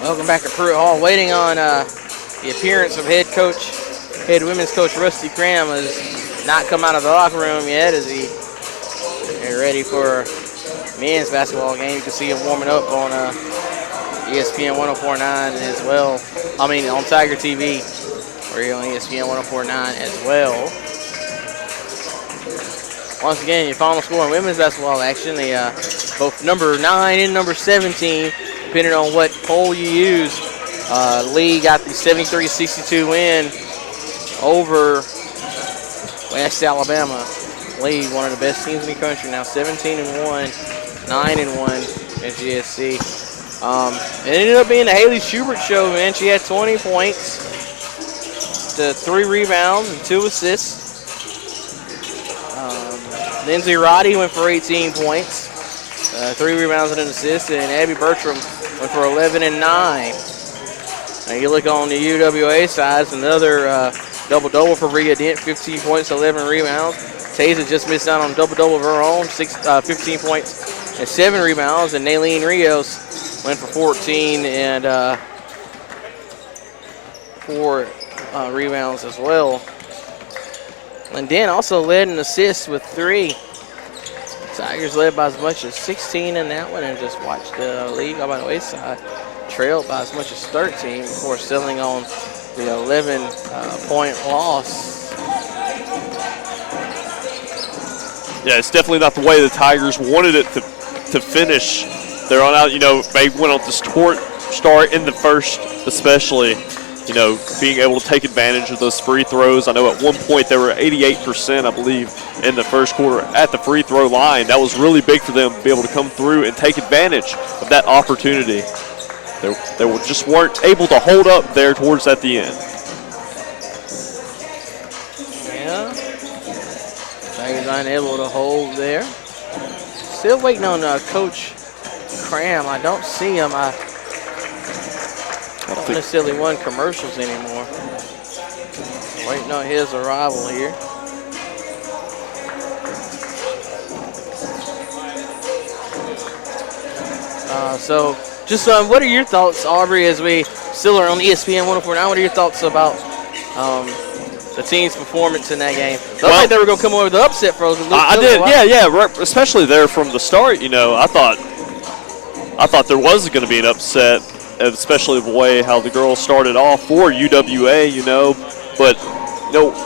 Welcome back to Pruitt Hall. Waiting on the appearance of head women's coach Rusty Cram has not come out of the locker room yet as he get ready for men's basketball game. You can see him warming up on ESPN 104.9 as well. I mean, on Tiger TV, or here on ESPN 104.9 as well. Once again, your final score in women's basketball action, both number 9 and number 17, depending on what poll you use. Lee got the 73-62 win over West Alabama. Lee, one of the best teams in the country now, 17-1, 9-1 at GSC. It ended up being the Haley Schubert show, man. She had 20 points, 3 rebounds, and 2 assists. Lindsay Roddy went for 18 points, 3 rebounds and an assist, and Abby Bertram went for 11 and 9. Now you look on the UWA side, another double-double for Rhea Dent, 15 points, 11 rebounds. Taza just missed out on a double-double of her own, 15 points and 7 rebounds, and Naylene Rios went for 14 and 4 rebounds as well. Linden also led in assists with 3. Tigers led by as much as 16 in that one, and just watched the league on the west side trailed by as much as 13 before settling on the 11-point loss. Yeah, it's definitely not the way the Tigers wanted it to finish. They're on out, they went on this start in the first especially. Being able to take advantage of those free throws. I know at one point they were 88%, I believe, in the first quarter at the free throw line. That was really big for them to be able to come through and take advantage of that opportunity. They just weren't able to hold up there towards at the end. Yeah. Tigers unable to hold there. Still waiting on Coach Cram. I don't see him. I don't necessarily run commercials anymore. Waiting on his arrival here. So, just what are your thoughts, Aubrey, as we still are on ESPN 104.9? What are your thoughts about the team's performance in that game? Looked like they were going to come over with the upset for us. I did, yeah, especially there from the start. I thought there was going to be an upset, especially the way how the girls started off for UWA, But,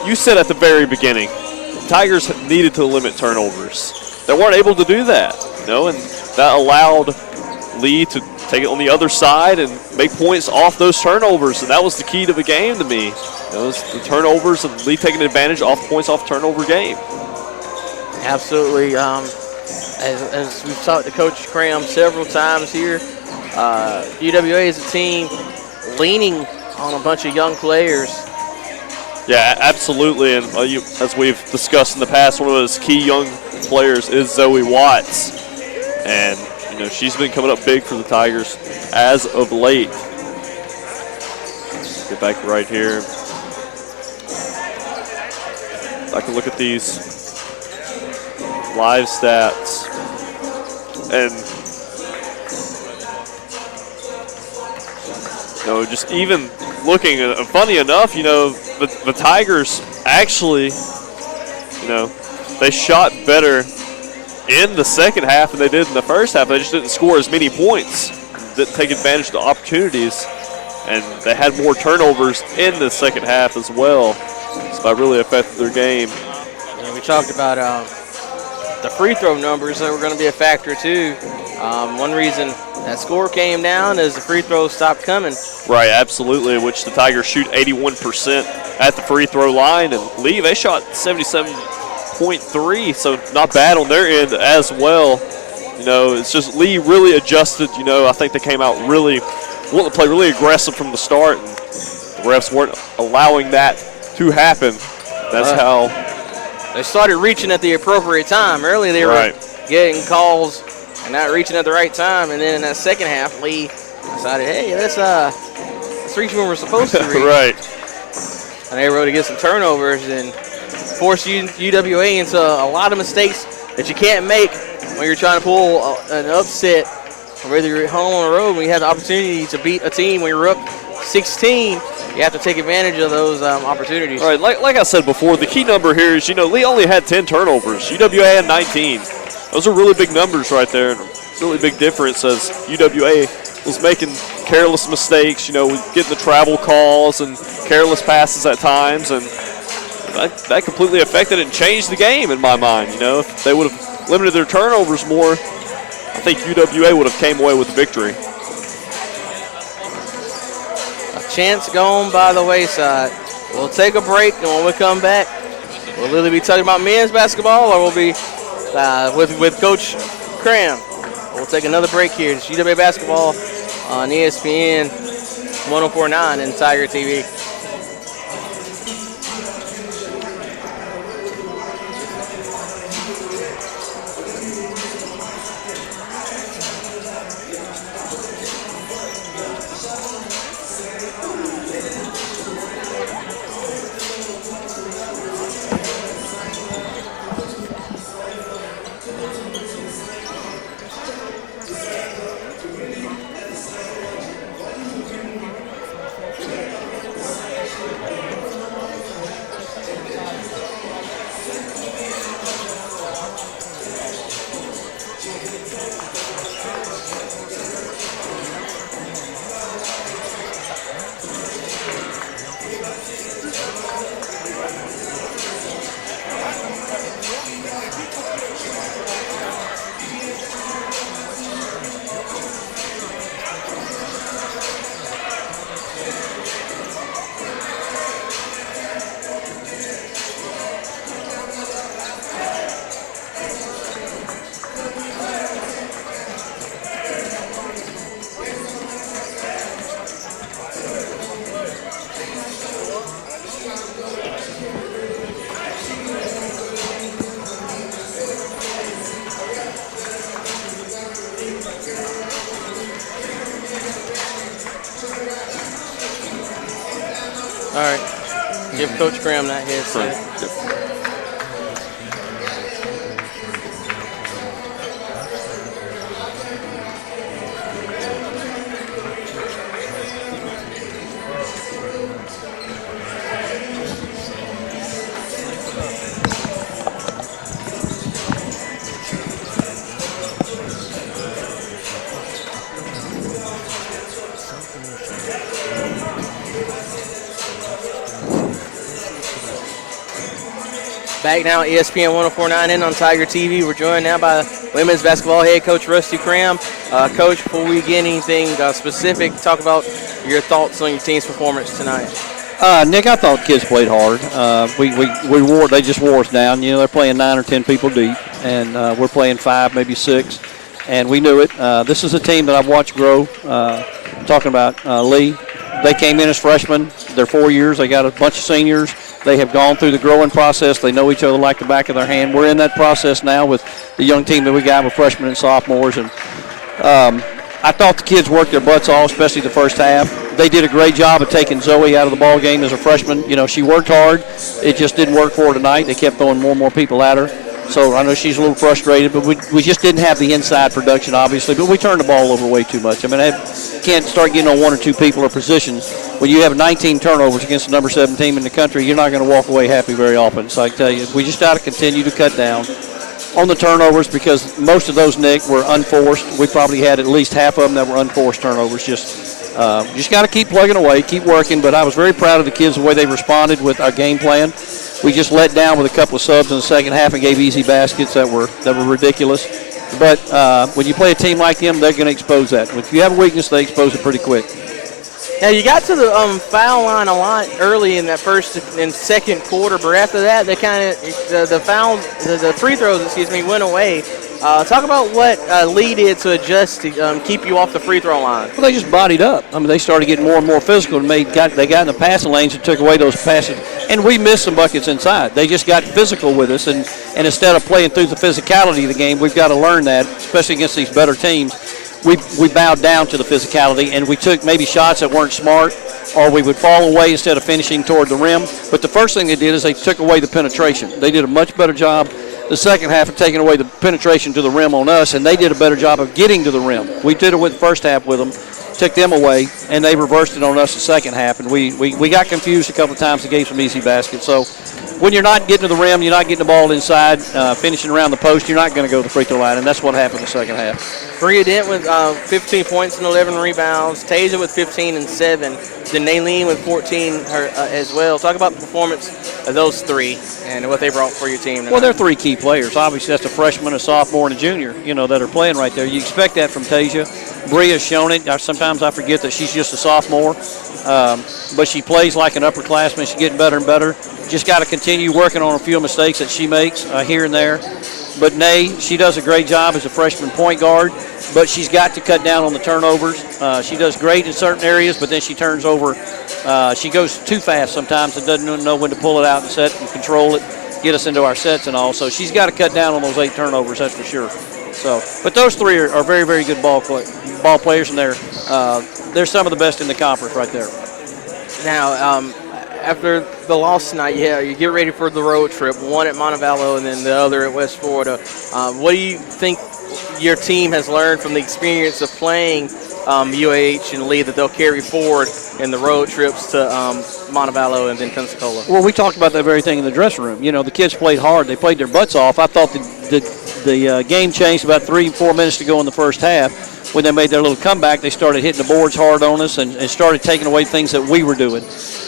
you said at the very beginning, Tigers needed to limit turnovers. They weren't able to do that, and that allowed Lee to take it on the other side and make points off those turnovers, and that was the key to the game to me. It was the turnovers and Lee taking advantage off points off turnover game. Absolutely. As we've talked to Coach Cram several times here, UWA is a team leaning on a bunch of young players. Yeah, absolutely. And as we've discussed in the past, one of those key young players is Zoe Watts. And, she's been coming up big for the Tigers as of late. Get back right here. I can look at these live stats. And, just even looking, funny enough, the Tigers actually, they shot better in the second half than they did in the first half. They just didn't score as many points, didn't take advantage of the opportunities, and they had more turnovers in the second half as well. So that really affected their game. And we talked about the free throw numbers that were going to be a factor too. One reason that score came down is the free throws stopped coming. Right, absolutely, which the Tigers shoot 81% at the free throw line, and Lee, they shot 77.3, so not bad on their end as well. It's just Lee really adjusted. I think they came out wanting to play really aggressive from the start, and the refs weren't allowing that to happen. That's how they started reaching at the appropriate time. Earlier they were getting calls and not reaching at the right time, and then in that second half, Lee decided, hey, let's reach when we're supposed to reach. Right. And they were able to get some turnovers and force UWA into a lot of mistakes that you can't make when you're trying to pull an upset whether you're at home or on the road, when you have the opportunity to beat a team when you're up 16, you have to take advantage of those opportunities. All right, like I said before, the key number here is, Lee only had 10 turnovers. UWA had 19. Those are really big numbers right there, and a really big difference as UWA was making careless mistakes, getting the travel calls and careless passes at times, and that completely affected and changed the game in my mind. If they would have limited their turnovers more, I think UWA would have came away with the victory. A chance gone by the wayside. We'll take a break, and when we come back, we'll either be talking about men's basketball or we'll be with Coach Cram. We'll take another break here. It's UWA basketball on ESPN 104.9 and Tiger TV. All right. Give Coach Graham that headset. Back now at ESPN 104.9 and on Tiger TV. We're joined now by women's basketball head coach Rusty Cram. Coach, before we get anything specific, talk about your thoughts on your team's performance tonight. Nick, I thought the kids played hard. They just wore us down. They're playing 9 or 10 people deep, and we're playing 5, maybe 6, and we knew it. This is a team that I've watched grow. Talking about Lee, they came in as freshmen. They're 4 years. They got a bunch of seniors. They have gone through the growing process. They know each other like the back of their hand. We're in that process now with the young team that we got with freshmen and sophomores. And I thought the kids worked their butts off, especially the first half. They did a great job of taking Zoe out of the ball game as a freshman. She worked hard. It just didn't work for her tonight. They kept throwing more and more people at her. So I know she's a little frustrated, but we just didn't have the inside production, obviously. But we turned the ball over way too much. I can't start getting on 1 or 2 people or positions. When you have 19 turnovers against the number 7 team in the country, you're not going to walk away happy very often. So I tell you, we just got to continue to cut down on the turnovers because most of those, Nick, were unforced. We probably had at least half of them that were unforced turnovers. Just got to keep plugging away, keep working. But I was very proud of the kids, the way they responded with our game plan. We just let down with a couple of subs in the second half and gave easy baskets that were ridiculous. But when you play a team like them, they're going to expose that. If you have a weakness, they expose it pretty quick. Now, you got to the foul line a lot early in that first and second quarter, but after that, they kind of the free throws, went away. Talk about what Lee did to adjust to keep you off the free throw line. Well, they just bodied up. They started getting more and more physical and they got in the passing lanes and took away those passes. And we missed some buckets inside. They just got physical with us, and instead of playing through the physicality of the game, we've got to learn that, especially against these better teams. We bowed down to the physicality, and we took maybe shots that weren't smart, or we would fall away instead of finishing toward the rim. But the first thing they did is they took away the penetration. They did a much better job the second half and taking away the penetration to the rim on us, and they did a better job of getting to the rim. We did it with the first half with them, took them away, and they reversed it on us the second half, and we got confused a couple of times and gave some easy baskets. So when you're not getting to the rim, you're not getting the ball inside, finishing around the post, you're not going to go to the free throw line, and that's what happened in the second half. Bria Dent with 15 points and 11 rebounds. Tasia with 15 and 7. Then Naylene with 14 as well. Talk about the performance of those three and what they brought for your team tonight. Well, they're three key players. Obviously, that's a freshman, a sophomore, and a junior, that are playing right there. You expect that from Tasia. Bria's shown it. Sometimes I forget that she's just a sophomore, but she plays like an upperclassman. She's getting better and better. Just got to continue working on a few mistakes that she makes here and there. But Nay, she does a great job as a freshman point guard, but she's got to cut down on the turnovers. She does great in certain areas, but then she turns over. She goes too fast sometimes and doesn't know when to pull it out and set and control it, get us into our sets and all. So she's got to cut down on those 8 turnovers, that's for sure. So, but those three are very, very good ball players, and they're some of the best in the conference right there. Now, after the loss tonight, you get ready for the road trip, one at Montevallo and then the other at West Florida. What do you think your team has learned from the experience of playing UAH and Lee that they'll carry forward in the road trips to Montevallo and then Pensacola? Well, we talked about that very thing in the dressing room. The kids played hard. They played their butts off. I thought the game changed about 3-4 minutes to go in the first half. When they made their little comeback, they started hitting the boards hard on us and started taking away things that we were doing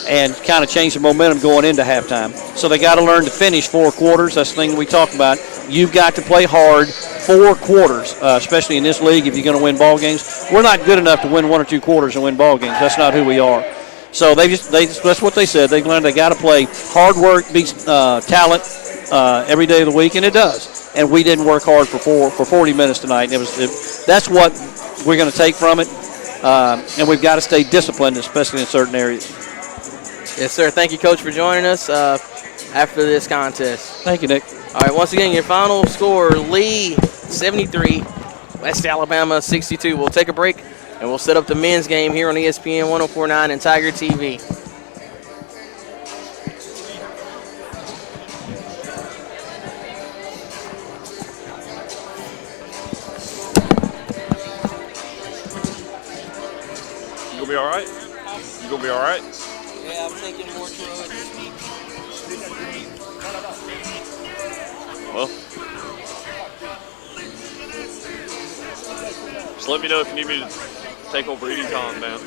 and kind of changed the momentum going into halftime. So they got to learn to finish 4 quarters. That's the thing that we talk about. You've got to play hard 4 quarters, especially in this league if you're going to win ball games. We're not good enough to win 1 or 2 quarters and win ball games. That's not who we are. So that's what they said. They've learned they got to play hard work, beats talent every day of the week, and it does. And we didn't work hard for 40 minutes tonight. That's what we're going to take from it, and we've got to stay disciplined, especially in certain areas. Yes, sir. Thank you, Coach, for joining us after this contest. Thank you, Nick. All right, once again, your final score, Lee 73, West Alabama 62. We'll take a break, and we'll set up the men's game here on ESPN 104.9 and Tiger TV. You gonna be all right? You gonna be all right? Yeah, I'm thinking more through it. Well, just let me know if you need me to take over any time, man.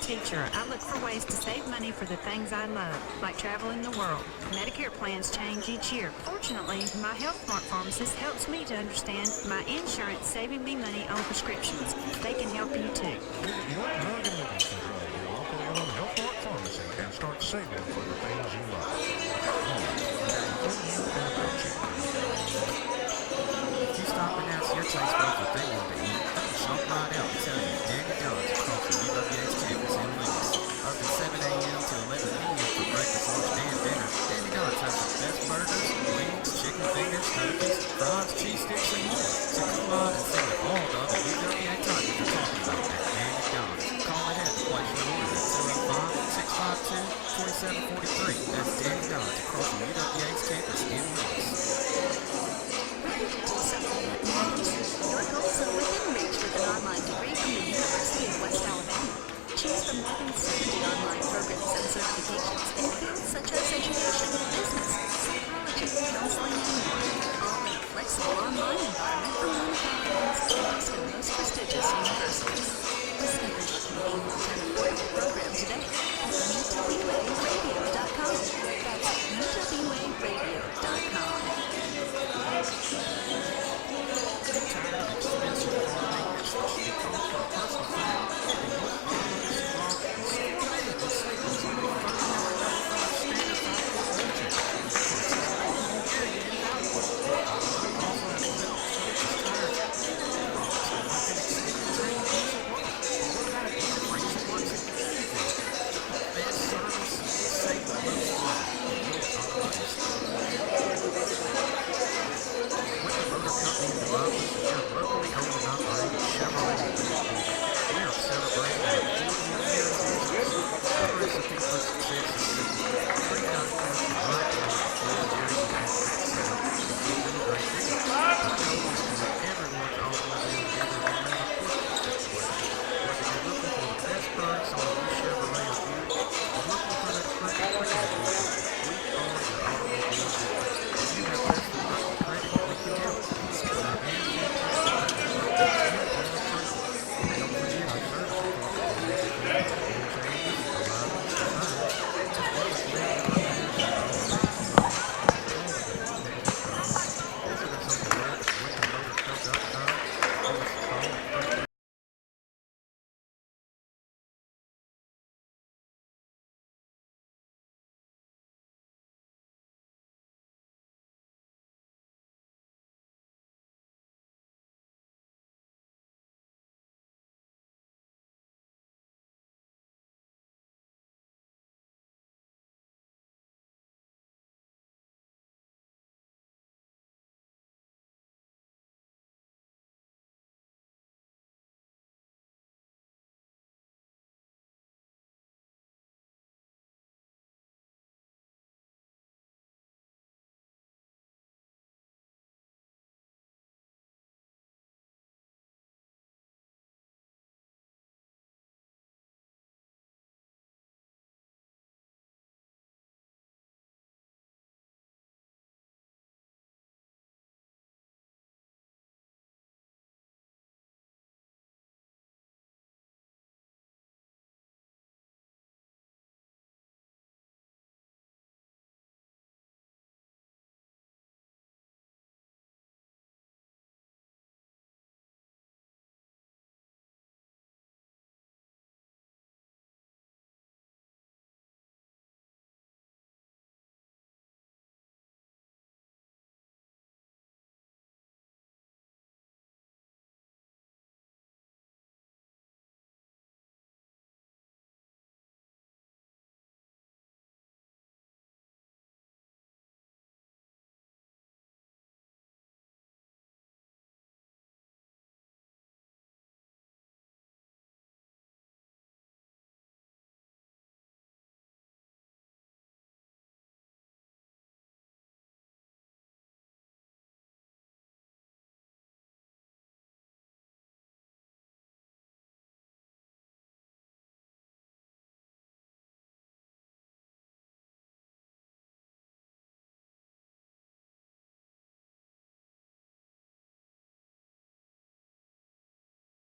Teacher, I look for ways to save money for the things I love, like traveling the world. Medicare plans change each year. Fortunately, my Health Mart pharmacist helps me to understand my insurance saving me money on prescriptions. They can help you too. Health Mart Pharmacy and start saving for the things you love. If you stop and ask your taste buds what they want to eat, 743. That's Danny Dodds across the UWA's campus in Lewis. Ready to do something that matters? Your goals are within reach with an online degree from the University of West Alabama. Choose from more than 70 online programs and certifications in fields such as education, business, psychology, counseling, and more. All in a flexible online environment from one of Alabama's oldest and most prestigious universities. Discover your convenient and affordable program today at UWARadio.com. That's UWARadio.com.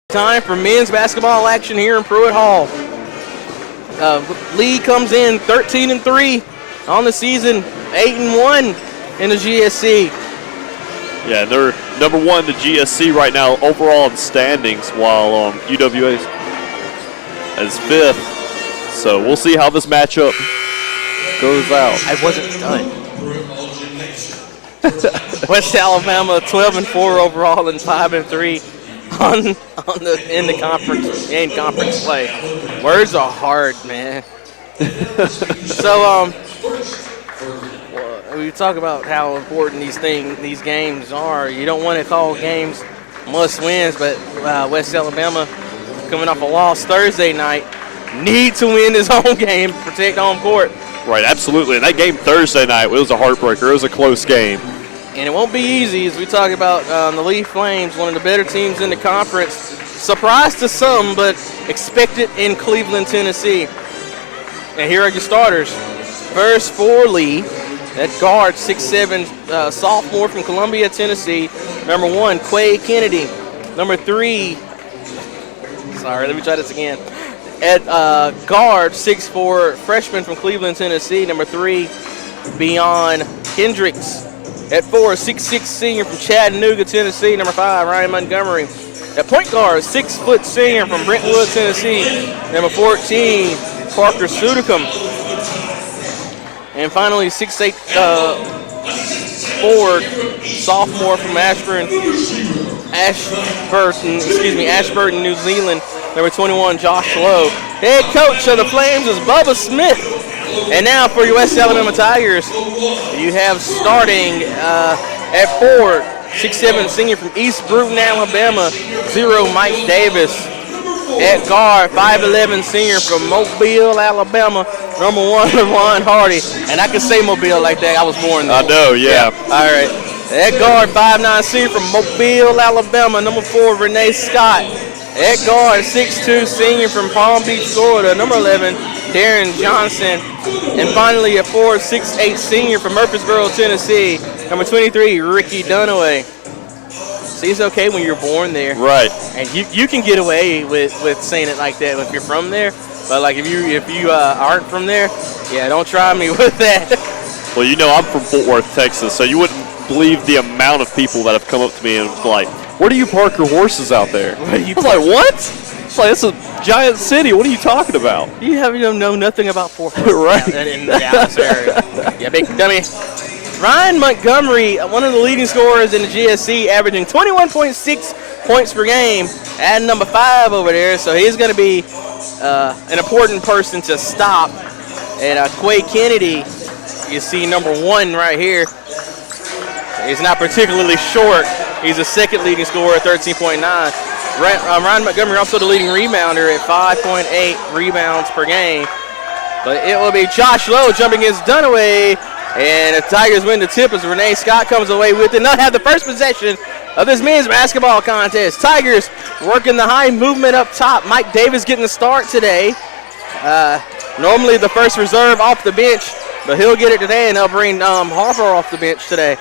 Time for men's basketball action here in Pruitt Hall. Lee comes in 13-3 on the season, 8-1 in the GSC. Yeah, they're number one in the GSC right now overall in standings, while UWA is fifth. So we'll see how this matchup goes out. I wasn't done. West Alabama 12-4 overall and 5-3 in conference play. Words are hard, man. So we talk about how important these games are. You don't want to call games must wins, but West Alabama, coming off a loss Thursday night, need to win this home game, protect home court. Right, absolutely. And that game Thursday night, it was a heartbreaker. It was a close game. And it won't be easy as we talk about the Lee Flames, one of the better teams in the conference. Surprise to some, but expected in Cleveland, Tennessee. And here are your starters. First for Lee, that guard, 6'7", sophomore from Columbia, Tennessee. Number 1, Quay Kennedy. Number 3, sorry, let me try this again. At guard, 6'4", freshman from Cleveland, Tennessee. Number 3, Beyond Hendricks. At 4, 6'6" senior from Chattanooga, Tennessee. Number 5, Ryan Montgomery. At point guard, 6-foot senior from Brentwood, Tennessee. Number 14, Parker Sudicum. And finally, 6'8" forward, sophomore from Ashburton, New Zealand. Number 21, Josh Lowe. Head coach of the Flames is Bubba Smith. And now for your West Alabama Tigers, you have starting at forward, 6'7" senior from East Bruton, Alabama, 0, Mike Davis. At guard, 5'11" senior from Mobile, Alabama, number 1, Ron Hardy. And I can say Mobile like that. I was born there. I know, yeah. All right. At guard, 5'9" senior from Mobile, Alabama, number 4, Renee Scott. At guard, 6'2" senior from Palm Beach, Florida, number 11, Darren Johnson. And finally, at 4, 6'8" senior from Murfreesboro, Tennessee, number 23, Ricky Dunaway. See, it's okay when you're born there. Right. And you can get away with saying it like that if you're from there. But, like, if you aren't from there, yeah, don't try me with that. Well, you know, I'm from Fort Worth, Texas, so you wouldn't believe the amount of people that have come up to me and was like, where do you park your horses out there? I was like, what? It's like, it's a giant city. What are you talking about? You don't know nothing about Fort Worth. Right. In the Dallas area. Yeah, big dummy. Ryan Montgomery, one of the leading scorers in the GSC, averaging 21.6 points per game, adding number 5 over there. So he's going to be an important person to stop. And Quay Kennedy, you see number 1 right here. He's not particularly short. He's the second leading scorer at 13.9. Ryan Montgomery also the leading rebounder at 5.8 rebounds per game. But it will be Josh Lowe jumping against Dunaway. And the Tigers win the tip as Renee Scott comes away with it. Not have the first possession of this men's basketball contest. Tigers working the high movement up top. Mike Davis getting the start today. Normally the first reserve off the bench, but he'll get it today, and they'll bring Harper off the bench today.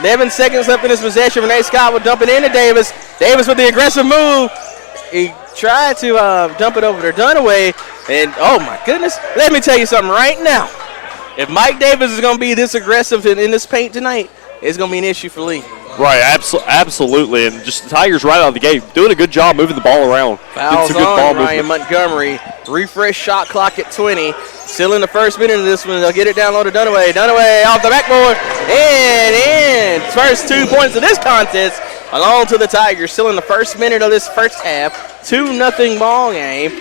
11 seconds left in this possession. Renee Scott will dump it into Davis. Davis with the aggressive move. He tried to dump it over to Dunaway, and oh my goodness, let me tell you something right now. If Mike Davis is going to be this aggressive in this paint tonight, it's going to be an issue for Lee. Right, absolutely, and just the Tigers right out of the gate doing a good job moving the ball around. Fouls on Ryan Montgomery. Refresh shot clock at 20. Still in the first minute of this one. They'll get it down low to Dunaway. Dunaway off the backboard and in. First 2 points of this contest along to the Tigers. Still in the first minute of this first half. 2-0 ball game.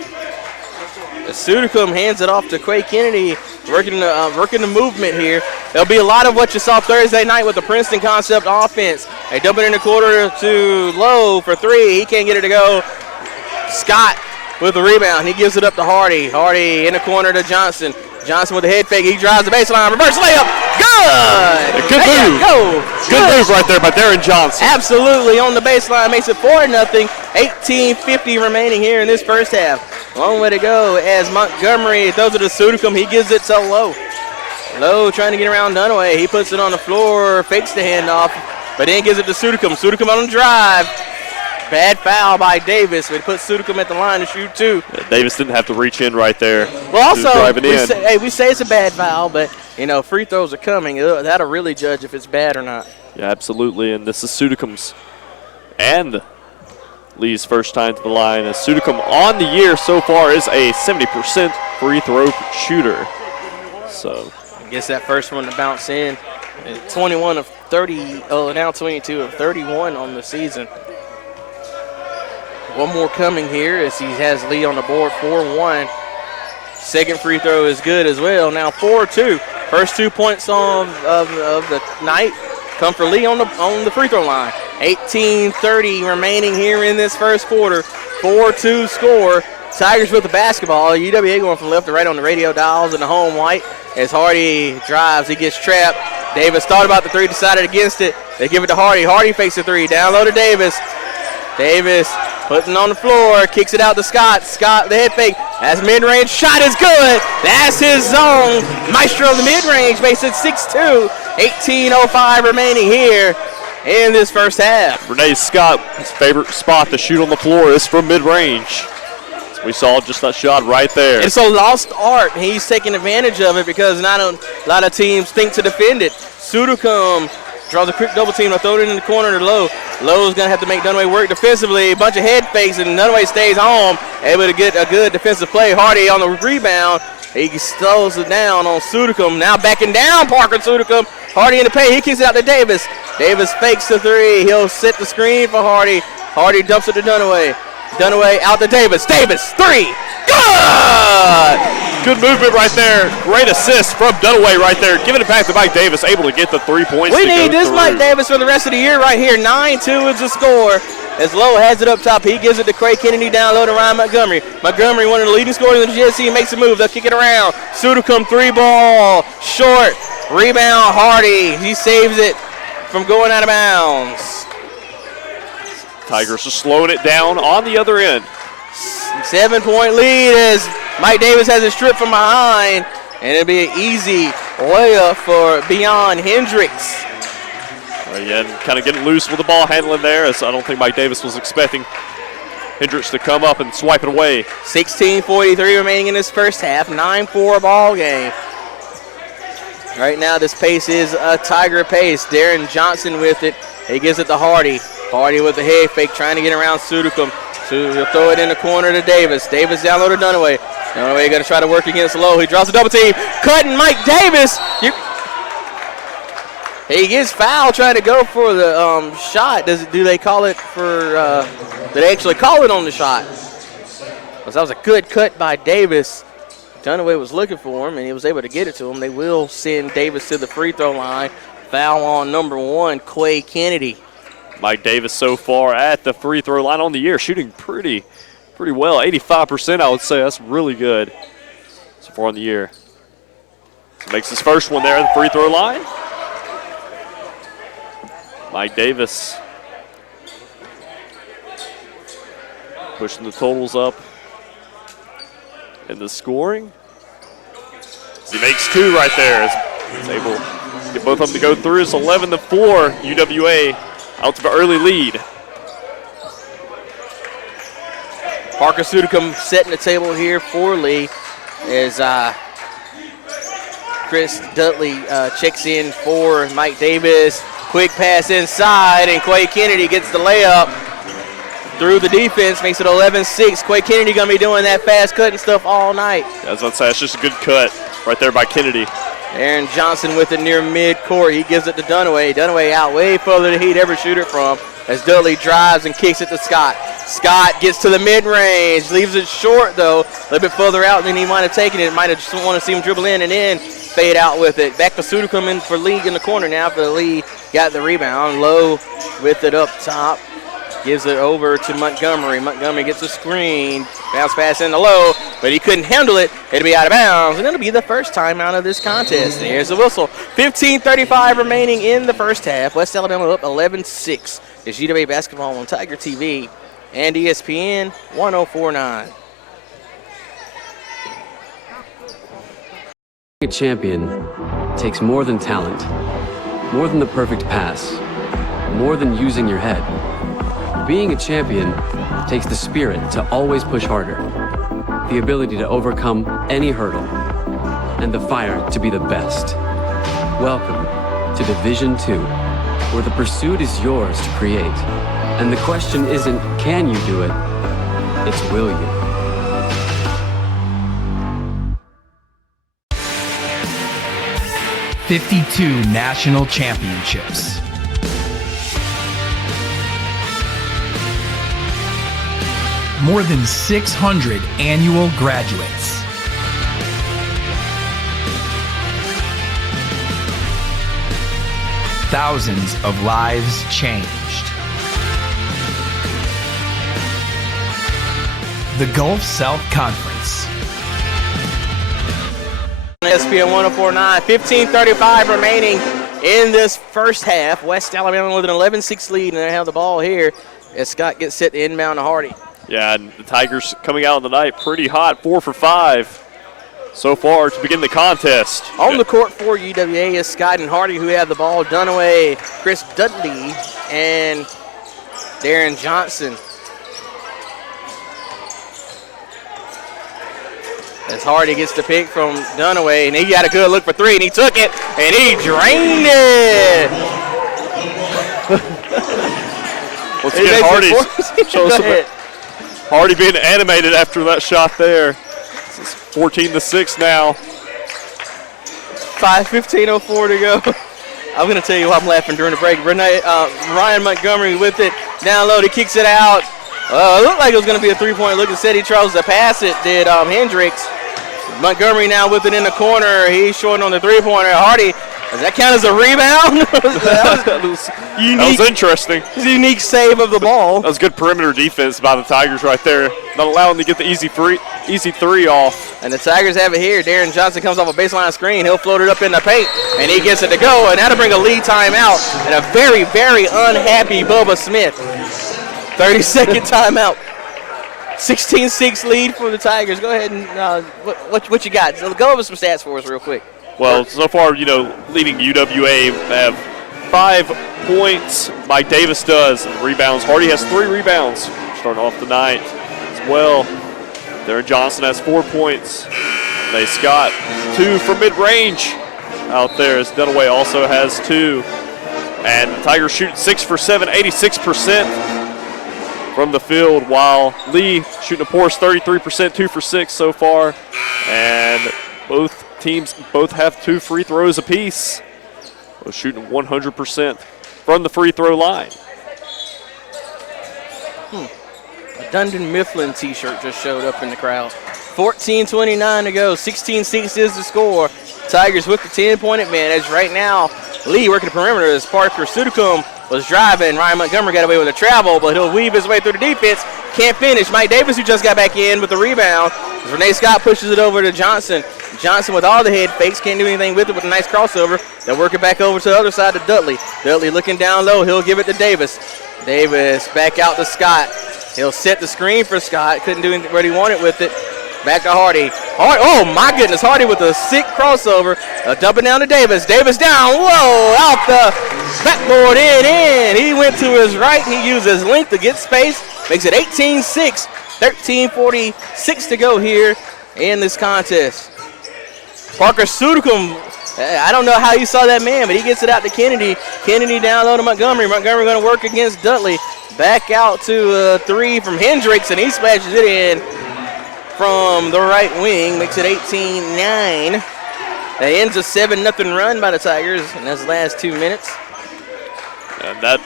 Sudicum hands it off to Quay Kennedy, working the movement here. There'll be a lot of what you saw Thursday night with the Princeton concept offense. They dump it in the quarter to Lowe for 3. He can't get it to go. Scott with the rebound. He gives it up to Hardy. Hardy in the corner to Johnson. Johnson with the head fake. He drives the baseline. Reverse layup. Good. Good move. Go. Good move right there by Darren Johnson. Absolutely on the baseline. Makes it 4-0. 18:50 remaining here in this first half. Long way to go as Montgomery throws it to Sudicum. He gives it to Lowe. Lowe trying to get around Dunaway. He puts it on the floor, fakes the handoff, but then gives it to Sudicum. Sudicum on the drive. Bad foul by Davis, but he puts Sudicum at the line to shoot 2. Yeah, Davis didn't have to reach in right there. Well, also, we say it's a bad foul, but, free throws are coming. That'll really judge if it's bad or not. Yeah, absolutely, and this is Sudicum's and Lee's first time to the line, as Sudicum on the year so far is a 70% free throw shooter. So I guess that first one to bounce in. 21 of 30, now 22 of 31 on the season. One more coming here as he has Lee on the board, 4-1. Second free throw is good as well. Now 4-2. First 2 points of the night come for Lee on the free throw line. 18:30 remaining here in this first quarter. 4-2 score. Tigers with the basketball. UWA going from left to right on the radio dials in the home white. As Hardy drives, he gets trapped. Davis thought about the three, decided against it. They give it to Hardy. Hardy fakes the three. Down low to Davis. Davis putting on the floor, kicks it out to Scott. Scott, the head fake. That's mid-range. Shot is good. That's his zone. Maestro of the mid-range makes it 6-2. 18:05 remaining here in this first half. Renee Scott, his favorite spot to shoot on the floor is from mid-range. We saw just that shot right there. It's a lost art. He's taking advantage of it because not a lot of teams think to defend it. Sudacum draws a quick double team. They'll throw it in the corner to Lowe. Lowe's going to have to make Dunaway work defensively. A bunch of head fakes, and Dunaway stays home. Able to get a good defensive play. Hardy on the rebound. He slows it down on Sudacum. Now backing down Parker Sudacum. Hardy in the paint. He kicks it out to Davis. Davis fakes the three. He'll set the screen for Hardy. Hardy dumps it to Dunaway. Dunaway out to Davis. Davis, three. Good! Good movement right there. Great assist from Dunaway right there. Giving it back to Mike Davis, able to get the 3 points. We need this Mike Davis for the rest of the year right here. 9-2 is the score. As Lowe has it up top, he gives it to Craig Kennedy down low to Ryan Montgomery. Montgomery, one of the leading scorers in the GSC, makes a move. They'll kick it around. Sudacum, three ball. Short. Rebound, Hardy. He saves it from going out of bounds. Tigers are slowing it down on the other end. 7-point lead as Mike Davis has a strip from behind, and it'll be an easy layup for Beyond Hendricks. Again, kind of getting loose with the ball handling there, as I don't think Mike Davis was expecting Hendricks to come up and swipe it away. 16:43 remaining in this first half, 9-4 ball game. Right now this pace is a Tiger pace. Darren Johnson with it. He gives it to Hardy. Hardy with the head fake, trying to get around Sudacum. He'll throw it in the corner to Davis. Davis down low to Dunaway. Dunaway going to try to work against Lowe. He draws a double team. Cutting Mike Davis. He gets fouled trying to go for the shot. Do they call it for, did they actually call it on the shot? Because that was a good cut by Davis. Dunaway was looking for him, and he was able to get it to him. They will send Davis to the free throw line. Foul on number 1, Quay Kennedy. Mike Davis so far at the free throw line on the year, shooting pretty well. 85%, I would say. That's really good so far on the year. So makes his first one there at the free throw line. Mike Davis pushing the totals up in the scoring. He makes 2 right there. He's able to get both of them to go through. It's 11-4 UWA. Out to the early lead. Parker Sudacum setting the table here for Lee as Chris Dudley checks in for Mike Davis. Quick pass inside, and Quay Kennedy gets the layup through the defense, makes it 11-6. Quay Kennedy going to be doing that fast cutting stuff all night. As I say, it's just a good cut right there by Kennedy. Aaron Johnson with it near mid-court. He gives it to Dunaway. Dunaway out way further than he'd ever shoot it from as Dudley drives and kicks it to Scott. Scott gets to the mid-range, leaves it short, though, a little bit further out than he might have taken it. Might have just wanted to see him dribble in and then fade out with it. Back to Sudacum in for Lee in the corner now for the Lee. Got the rebound. Lowe with it up top. Gives it over to Montgomery. Montgomery gets a screen. Bounce pass into Lowe, but he couldn't handle it. It'll be out of bounds, and it'll be the first time out of this contest. And here's the whistle. 15:35 remaining in the first half. West Alabama up 11-6. It's UWA basketball on Tiger TV and ESPN 1049. A champion takes more than talent, more than the perfect pass, more than using your head. Being a champion takes the spirit to always push harder, the ability to overcome any hurdle, and the fire to be the best. Welcome to Division II, where the pursuit is yours to create. And the question isn't, can you do it? It's, will you? "52 national championships. More than 600 annual graduates. Thousands of lives changed. the Gulf South Conference. ESPN 104.9, 15:35 remaining in this first half. West Alabama with an 11-6 lead, and they have the ball here as Scott gets set to inbound to Hardy. Yeah, and the Tigers coming out in the night pretty hot, 4 for 5 so far to begin the contest. On the court for UWA is Scott and Hardy, who have the ball. Dunaway, Chris Dudley, and Darren Johnson. As Hardy gets the pick from Dunaway, and he got a good look for three, and he took it, and he drained it. Let's get Hardy. Show us ahead. Hardy being animated after that shot there. It's 14-6 now. 5:15:04 to go. I'm going to tell you why I'm laughing during the break. Ryan Montgomery with it. Down low, he kicks it out. It looked like it was going to be a three-point look. Instead, he tries to pass it, did Hendricks. Montgomery now with it in the corner. He's short on the three-pointer. Hardy, does that count as a rebound? That was interesting. Unique save of the ball. That was good perimeter defense by the Tigers right there. Not allowing them to get the easy three off. And the Tigers have it here. Darren Johnson comes off a baseline screen. He'll float it up in the paint, and he gets it to go. And that'll bring a lead timeout and a very, very unhappy Bubba Smith. 30-second timeout. 16-6 lead for the Tigers. Go ahead and what you got? So go over some stats for us real quick. Well, so far, leading UWA have 5 points. Mike Davis does. And rebounds. Hardy has 3 rebounds starting off the night as well. Darren Johnson has 4 points. Nate Scott, 2 from mid-range out there, as Dunaway also has 2. And the Tigers shoot 6 for 7, 86% from the field, while Lee shooting a porous 33%, 2 for 6 so far. And both teams have 2 free throws apiece. Both shooting 100% from the free throw line. A Dundon Mifflin t-shirt just showed up in the crowd. 14:29 to go. 16-6 is the score. Tigers with the 10-point advantage. Right now, Lee working the perimeter as Parker Sudacum was driving. Ryan Montgomery got away with a travel, but he'll weave his way through the defense. Can't finish. Mike Davis, who just got back in with the rebound. As Renee Scott pushes it over to Johnson. Johnson with all the head fakes. Can't do anything with it with a nice crossover. They'll work it back over to the other side to Dudley. Dudley looking down low. He'll give it to Davis. Davis back out to Scott. He'll set the screen for Scott. Couldn't do what he wanted with it. Back to Hardy. Oh, my goodness. Hardy with a sick crossover. Dumping down to Davis. Davis down. Whoa, out the backboard in. He went to his right. He used his length to get space. Makes it 18-6. 13:46 to go here in this contest. Parker Sudacum, I don't know how you saw that man, but he gets it out to Kennedy. Kennedy down low to Montgomery. Montgomery going to work against Dudley. Back out to 3 from Hendricks, and he splashes it in from the right wing. Makes it 18-9. That ends a 7-0 run by the Tigers in those last 2 minutes. And that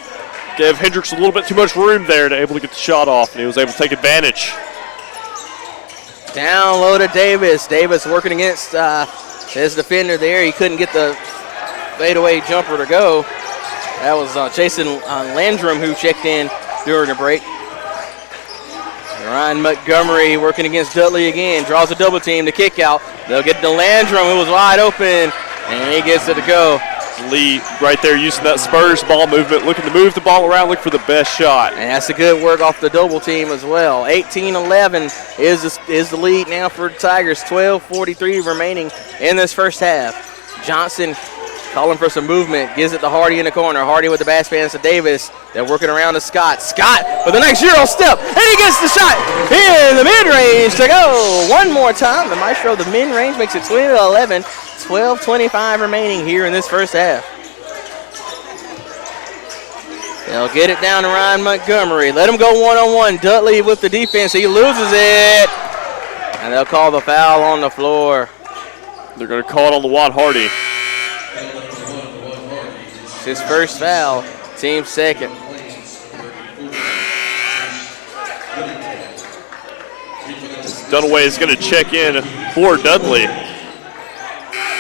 gave Hendricks a little bit too much room there to able to get the shot off, and he was able to take advantage. Down low to Davis. Davis working against his defender there. He couldn't get the fadeaway jumper to go. That was Jason Landrum who checked in during the break. Ryan Montgomery working against Dudley again. Draws a double team to kick out. They'll get to Landrum, who was wide open, and he gets it to go. Lee right there using that Spurs ball movement, looking to move the ball around, look for the best shot. And that's a good work off the double team as well. 18-11 is the lead now for the Tigers. 12:43 remaining in this first half. Johnson calling for some movement, gives it to Hardy in the corner. Hardy with the pass pass to Davis. They're working around to Scott. Scott with a nice Euro step, and he gets the shot in the mid-range to go. One more time, the Maestro of the mid-range makes it 20-11. 12:25 remaining here in this first half. They'll get it down to Ryan Montgomery. Let him go one-on-one. Dudley with the defense. He loses it. And they'll call the foul on the floor. They're going to call it on the Juan Hardy. It's his first foul. Team second. Dunaway is going to check in for Dudley.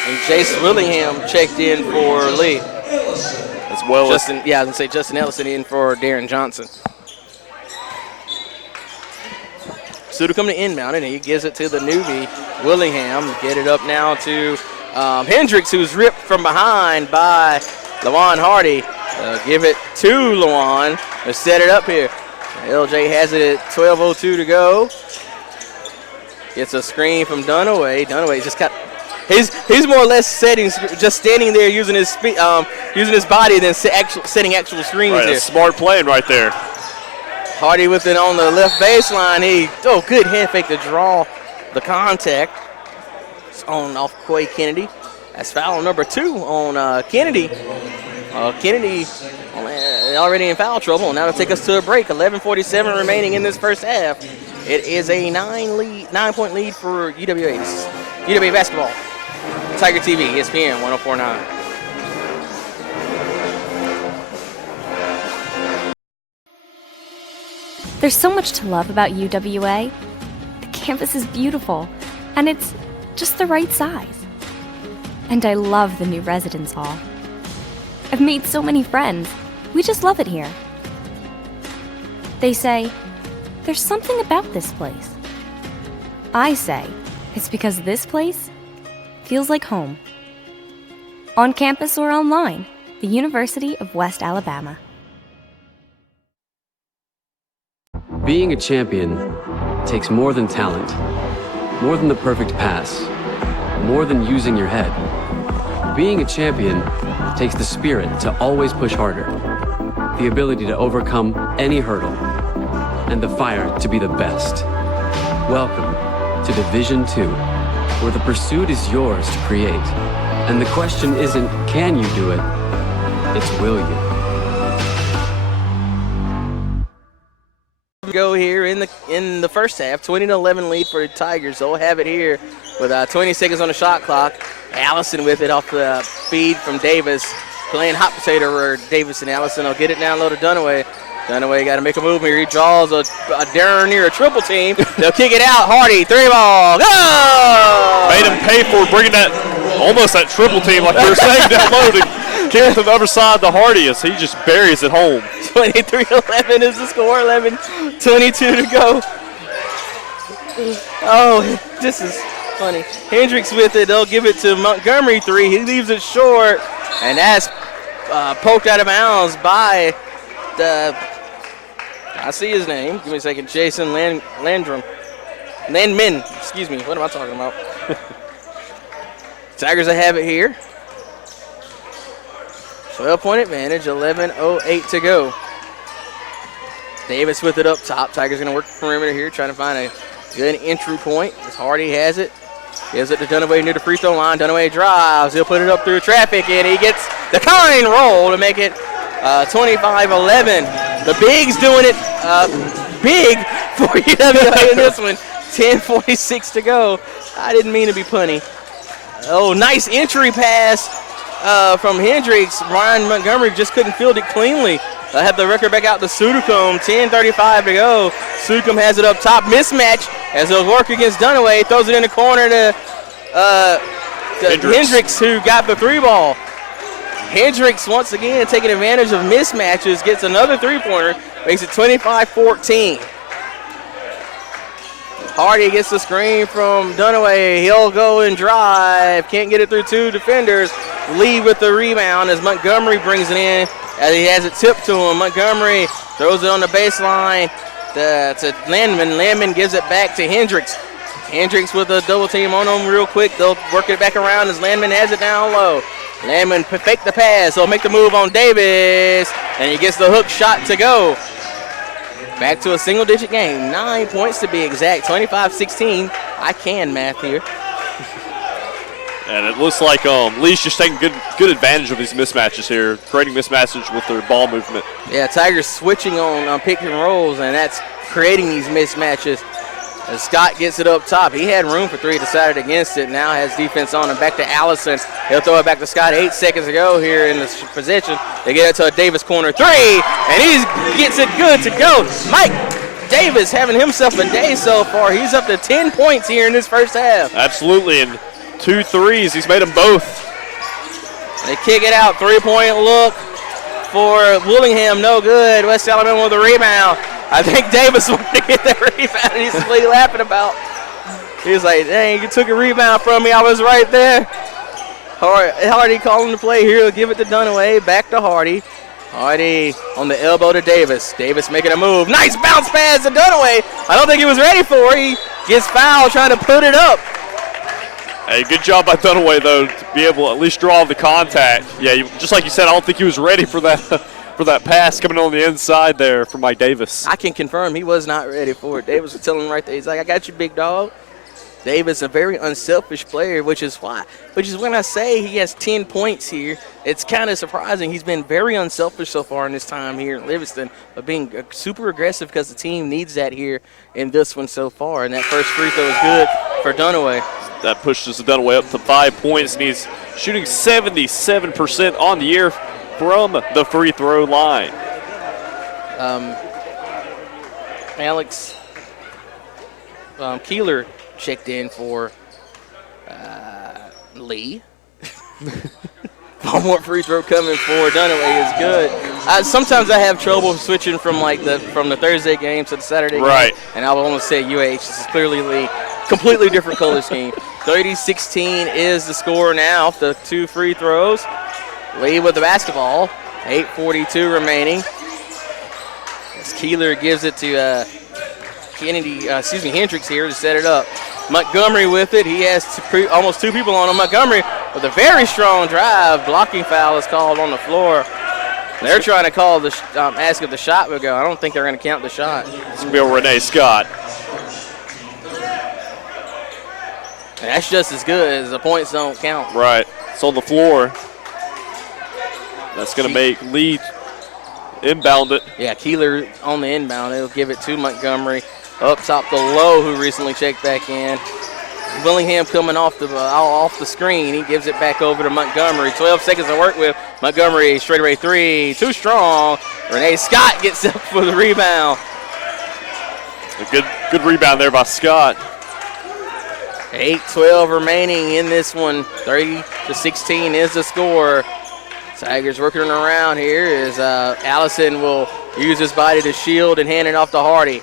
And Jason Willingham checked in for Lee. As well Justin, I was going to say Justin Ellison in for Darren Johnson. Sudacombe to inbound, and he gives it to the newbie, Willingham. Get it up now to Hendricks, who's ripped from behind by LaJuan Hardy. Give it to LaJuan to set it up here. LJ has it at 12:02 to go. Gets a screen from Dunaway. Dunaway's just got he's more or less just standing there using his body than setting actual screens Right, there. smart playing right there. Hardy with it on the left baseline. Good head fake to draw the contact. It's off Quay Kennedy. That's foul number 2 on Kennedy. Kennedy already in foul trouble. Now to take us to a break. 11:47 remaining in this first half. It is a 9-point lead for UWA. This is UWA basketball. Tiger TV, ESPN 104.9. There's so much to love about UWA. The campus is beautiful, and it's just the right size. And I love the new residence hall. I've made so many friends. We just love it here. They say, there's something about this place. I say, it's because this place feels like home. On campus or online, the University of West Alabama. Being a champion takes more than talent, more than the perfect pass, more than using your head. Being a champion takes the spirit to always push harder, the ability to overcome any hurdle, and the fire to be the best. Welcome to Division II, where the pursuit is yours to create. And the question isn't, can you do it? It's, will you? Go here in the first half. 20-11 lead for the Tigers. They'll have it here with 20 seconds on the shot clock. Allison with it off the feed from Davis. Playing hot potato for Davis and Allison. They'll get it down low to Dunaway. Dunaway got to make a move here. He draws a darn near a triple team. They'll kick it out. Hardy, 3-ball. Go! Made him pay for bringing that, almost that triple team like you were saying down low to kick it to the other side to Hardy as he just buries it home. 23-11 is the score. 11:22 to go. Oh, this is funny. Hendricks with it. They'll give it to Montgomery 3. He leaves it short, and that's poked out of bounds by I see his name. Give me a second. Jason Landman. Excuse me. What am I talking about? Tigers will have it here. 12-point advantage. 11:08 to go. Davis with it up top. Tigers going to work the perimeter here, trying to find a good entry point. As Hardy has it. Gives it to Dunaway near the free throw line. Dunaway drives. He'll put it up through traffic, and he gets the kind roll to make it 25-11. The Bigs doing it big for UWA in this one. 10:46 to go. I didn't mean to be punny. Oh, nice entry pass from Hendricks. Ryan Montgomery just couldn't field it cleanly. I have the record back out to Sudacombe. 10:35 to go. Sudacombe has it up top. Mismatch as they'll work against Dunaway. Throws it in the corner to Hendricks, who got the 3-ball. Hendricks once again taking advantage of mismatches. Gets another 3-pointer. Makes it 25-14. Hardy gets the screen from Dunaway. He'll go and drive. Can't get it through 2 defenders. Lead with the rebound as Montgomery brings it in. As he has it tipped to him. Montgomery throws it on the baseline to Landman. Landman gives it back to Hendricks. Hendricks with a double team on him real quick. They'll work it back around as Landman has it down low. Landman fake the pass. He'll make the move on Davis. And he gets the hook shot to go. Back to a single-digit game. 9 points to be exact. 25-16. I can math here. And it looks like Lee's just taking good advantage of these mismatches here, creating mismatches with their ball movement. Yeah, Tigers switching on pick and rolls, and that's creating these mismatches. As Scott gets it up top. He had room for 3, decided against it. Now has defense on him. Back to Allison. He'll throw it back to Scott. 8 seconds to go here in this position. They get it to a Davis corner 3, and he gets it good to go. Mike Davis having himself a day so far. He's up to 10 points here in this first half. Absolutely, and 2 threes. He's made them both. They kick it out. 3-point look for Willingham. No good. West Alabama with a rebound. I think Davis wanted to get that rebound. He's what he's laughing about. He was like, dang, you took a rebound from me. I was right there. Hardy calling the play here. He'll give it to Dunaway. Back to Hardy. Hardy on the elbow to Davis. Davis making a move. Nice bounce pass to Dunaway. I don't think he was ready for it. He gets fouled trying to put it up. Hey, good job by Dunaway, though, to be able to at least draw the contact. Yeah, just like you said, I don't think he was ready for that for that pass coming on the inside there from Mike Davis. I can confirm he was not ready for it. Davis was telling him right there. He's like, I got you, big dog. Davis, a very unselfish player, which is when I say he has 10 points here, it's kind of surprising. He's been very unselfish so far in his time here in Livingston, but being super aggressive because the team needs that here in this one so far. And that first free throw is good for Dunaway. That pushes Dunaway up to 5 points, and he's shooting 77% on the year from the free throw line. Alex Keeler checked in for Lee. One more free throw coming for Dunaway is good. Sometimes I have trouble switching from the Thursday game to the Saturday game. And I will almost say UH. This is clearly Lee. Completely different color scheme. 30-16 is the score now off the 2 free throws. Lee with the basketball. 8:42 remaining. As Keeler gives it to Hendricks here to set it up. Montgomery with it. He has almost 2 people on him. Montgomery with a very strong drive. Blocking foul is called on the floor. They're trying to call ask if the shot will go. I don't think they're going to count the shot. It's going to be a Renee Scott. And that's just as good as the points don't count. Right. It's on the floor. That's going to make Lee inbound it. Yeah, Keeler on the inbound. He'll give it to Montgomery. Up top to Lowe, who recently checked back in. Willingham coming off the screen. He gives it back over to Montgomery. 12 seconds to work with. Montgomery, straightaway 3. Too strong. Renee Scott gets up for the rebound. A good rebound there by Scott. 8:12 remaining in this one. 30-16 is the score. Tigers working around here as Allison will use his body to shield and hand it off to Hardy.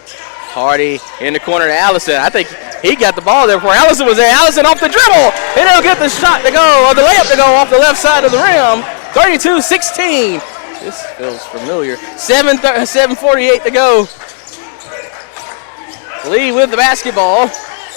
Hardy in the corner to Allison. I think he got the ball there before Allison was there. Allison off the dribble, and he'll get the shot to go, or the layup to go off the left side of the rim. 32-16. This feels familiar. 7:48 to go. Lee with the basketball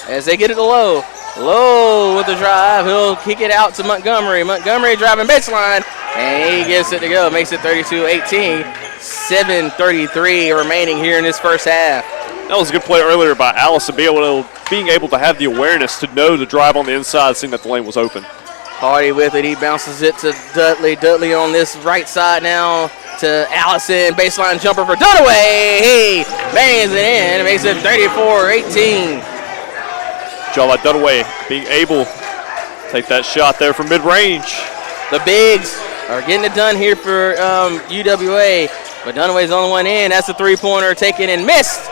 as they get it to Lowe. Lowe with the drive. He'll kick it out to Montgomery. Montgomery driving baseline, and he gets it to go. Makes it 32-18. 7:33 remaining here in this first half. That was a good play earlier by Allison, being able to have the awareness to know the drive on the inside, seeing that the lane was open. Hardy with it. He bounces it to Dudley. Dudley on this right side now to Allison. Baseline jumper for Dunaway. He bangs it in. It makes it 34-18. Job by Dunaway being able to take that shot there from mid-range. The bigs are getting it done here for UWA, but Dunaway's on the one in. That's a three-pointer taken and missed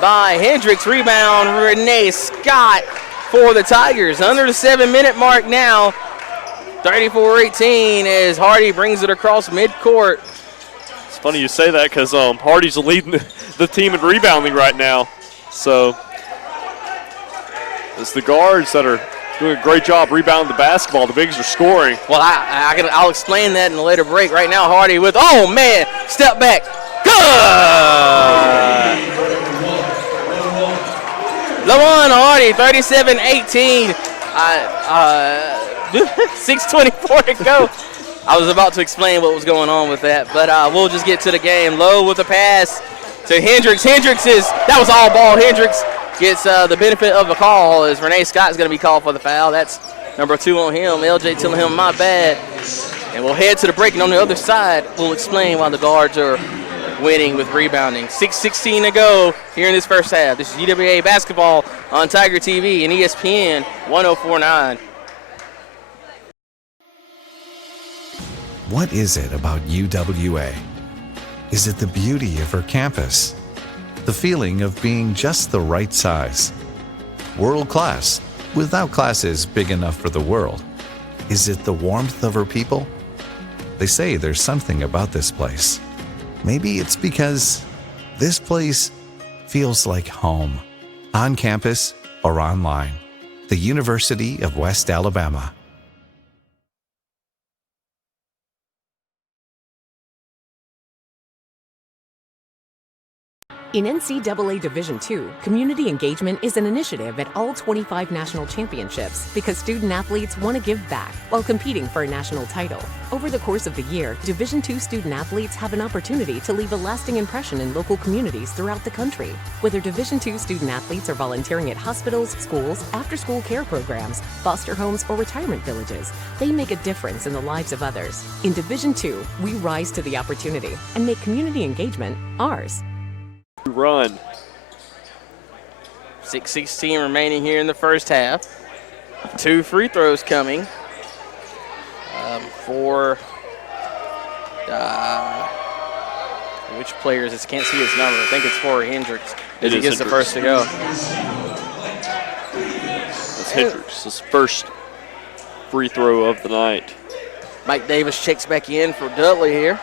by Hendricks. Rebound, Renee Scott for the Tigers. Under the 7-minute mark now. 34-18 as Hardy brings it across midcourt. It's funny you say that because Hardy's leading the team in rebounding right now. So it's the guards that are doing a great job rebounding the basketball. The bigs are scoring. Well, I'll explain that in a later break. Right now, Hardy with, oh, man, step back. Good! LaJuan Hardy, 37-18. 6:24 to go. I was about to explain what was going on with that, but we'll just get to the game. Lowe with the pass to Hendricks. That was all ball. Hendricks gets the benefit of a call as Renee Scott's going to be called for the foul. That's number 2 on him. LJ telling him, my bad. And we'll head to the break, and on the other side, we'll explain why the guards are winning with rebounding. 6:16 to go here in this first half. This is UWA basketball on Tiger TV and ESPN 104.9. What is it about UWA? Is it the beauty of her campus? The feeling of being just the right size? World class, without classes big enough for the world? Is it the warmth of her people? They say there's something about this place. Maybe it's because this place feels like home, on campus or online. The University of West Alabama. In NCAA Division II, community engagement is an initiative at all 25 national championships because student-athletes want to give back while competing for a national title. Over the course of the year, Division II student-athletes have an opportunity to leave a lasting impression in local communities throughout the country. Whether Division II student-athletes are volunteering at hospitals, schools, after-school care programs, foster homes, or retirement villages, they make a difference in the lives of others. In Division II, we rise to the opportunity and make community engagement ours. Run. 6:16 remaining here in the first half. 2 free throws coming for which players? I can't see his number. I think it's for Hendricks. As he gets the first to go. That's Hendricks' his first free throw of the night. Mike Davis checks back in for Dudley here.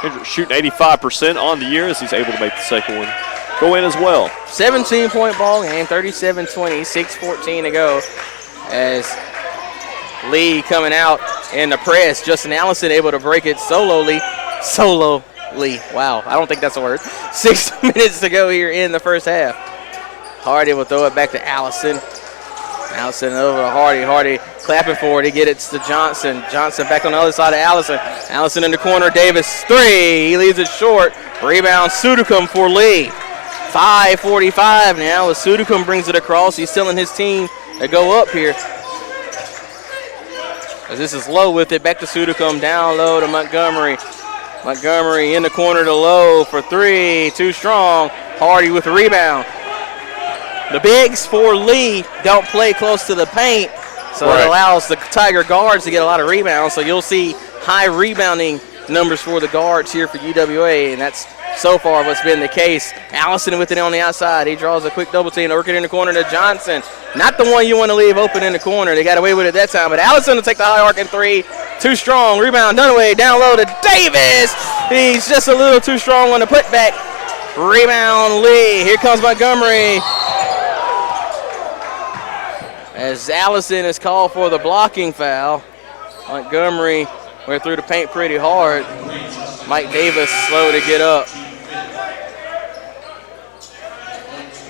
Hendricks shooting 85% on the year as he's able to make the second one go in as well. 17-point ball game, 37-20, 6:14 to go. As Lee coming out in the press. Justin Allison able to break it solely. Wow, I don't think that's a word. 6 minutes to go here in the first half. Hardy will throw it back to Allison. Allison over to Hardy. Hardy clapping for it. He gets it to Johnson. Johnson back on the other side of Allison. Allison in the corner. Davis, 3. He leaves it short. Rebound, Sudicum for Lee. 5:45 now as Sudicum brings it across. He's telling his team to go up here. As this is Lowe with it. Back to Sudicum. Down low to Montgomery. Montgomery in the corner to Lowe for 3. Too strong. Hardy with the rebound. The bigs for Lee don't play close to the paint, so it allows the Tiger guards to get a lot of rebounds. So you'll see high rebounding numbers for the guards here for UWA, and that's so far what's been the case. Allison with it on the outside. He draws a quick double team, working in the corner to Johnson. Not the one you want to leave open in the corner. They got away with it that time, but Allison will take the high arc and 3. Too strong. Rebound Dunaway down low to Davis. He's just a little too strong on the putback. Rebound Lee. Here comes Montgomery. As Allison is called for the blocking foul. Montgomery went through the paint pretty hard. Mike Davis slow to get up.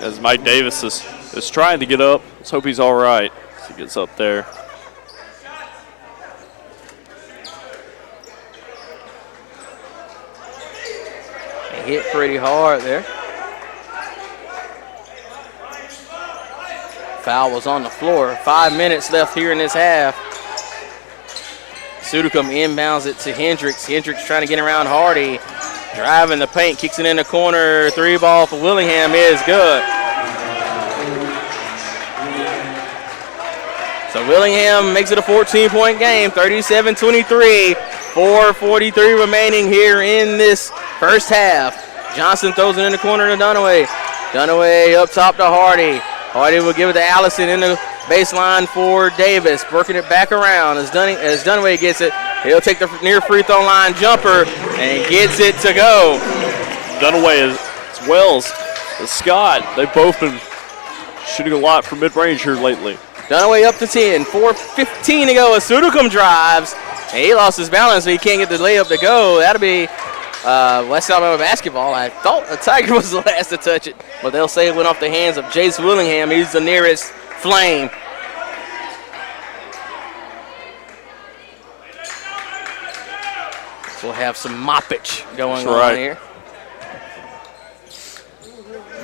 As Mike Davis is trying to get up, let's hope he's all right as he gets up there. He hit pretty hard there. Foul was on the floor. 5 minutes left here in this half. Sudicum inbounds it to Hendricks. Hendricks trying to get around Hardy. Driving the paint, kicks it in the corner. 3 ball for Willingham is good. So Willingham makes it a 14-point game, 37-23. 4:43 remaining here in this first half. Johnson throws it in the corner to Dunaway. Dunaway up top to Hardy. Hardy will give it to Allison in the baseline for Davis. Working it back around as Dunaway gets it. He'll take the near free throw line jumper and gets it to go. Dunaway as well as Scott, they've both been shooting a lot from mid-range here lately. Dunaway up to 10. 4:15 to go as Sudicum drives. And he lost his balance, so he can't get the layup to go. That'll be West Alabama basketball. I thought the Tiger was the last to touch it, but they'll say it went off the hands of Jace Willingham. He's the nearest flame. So we'll have some moppage going on here.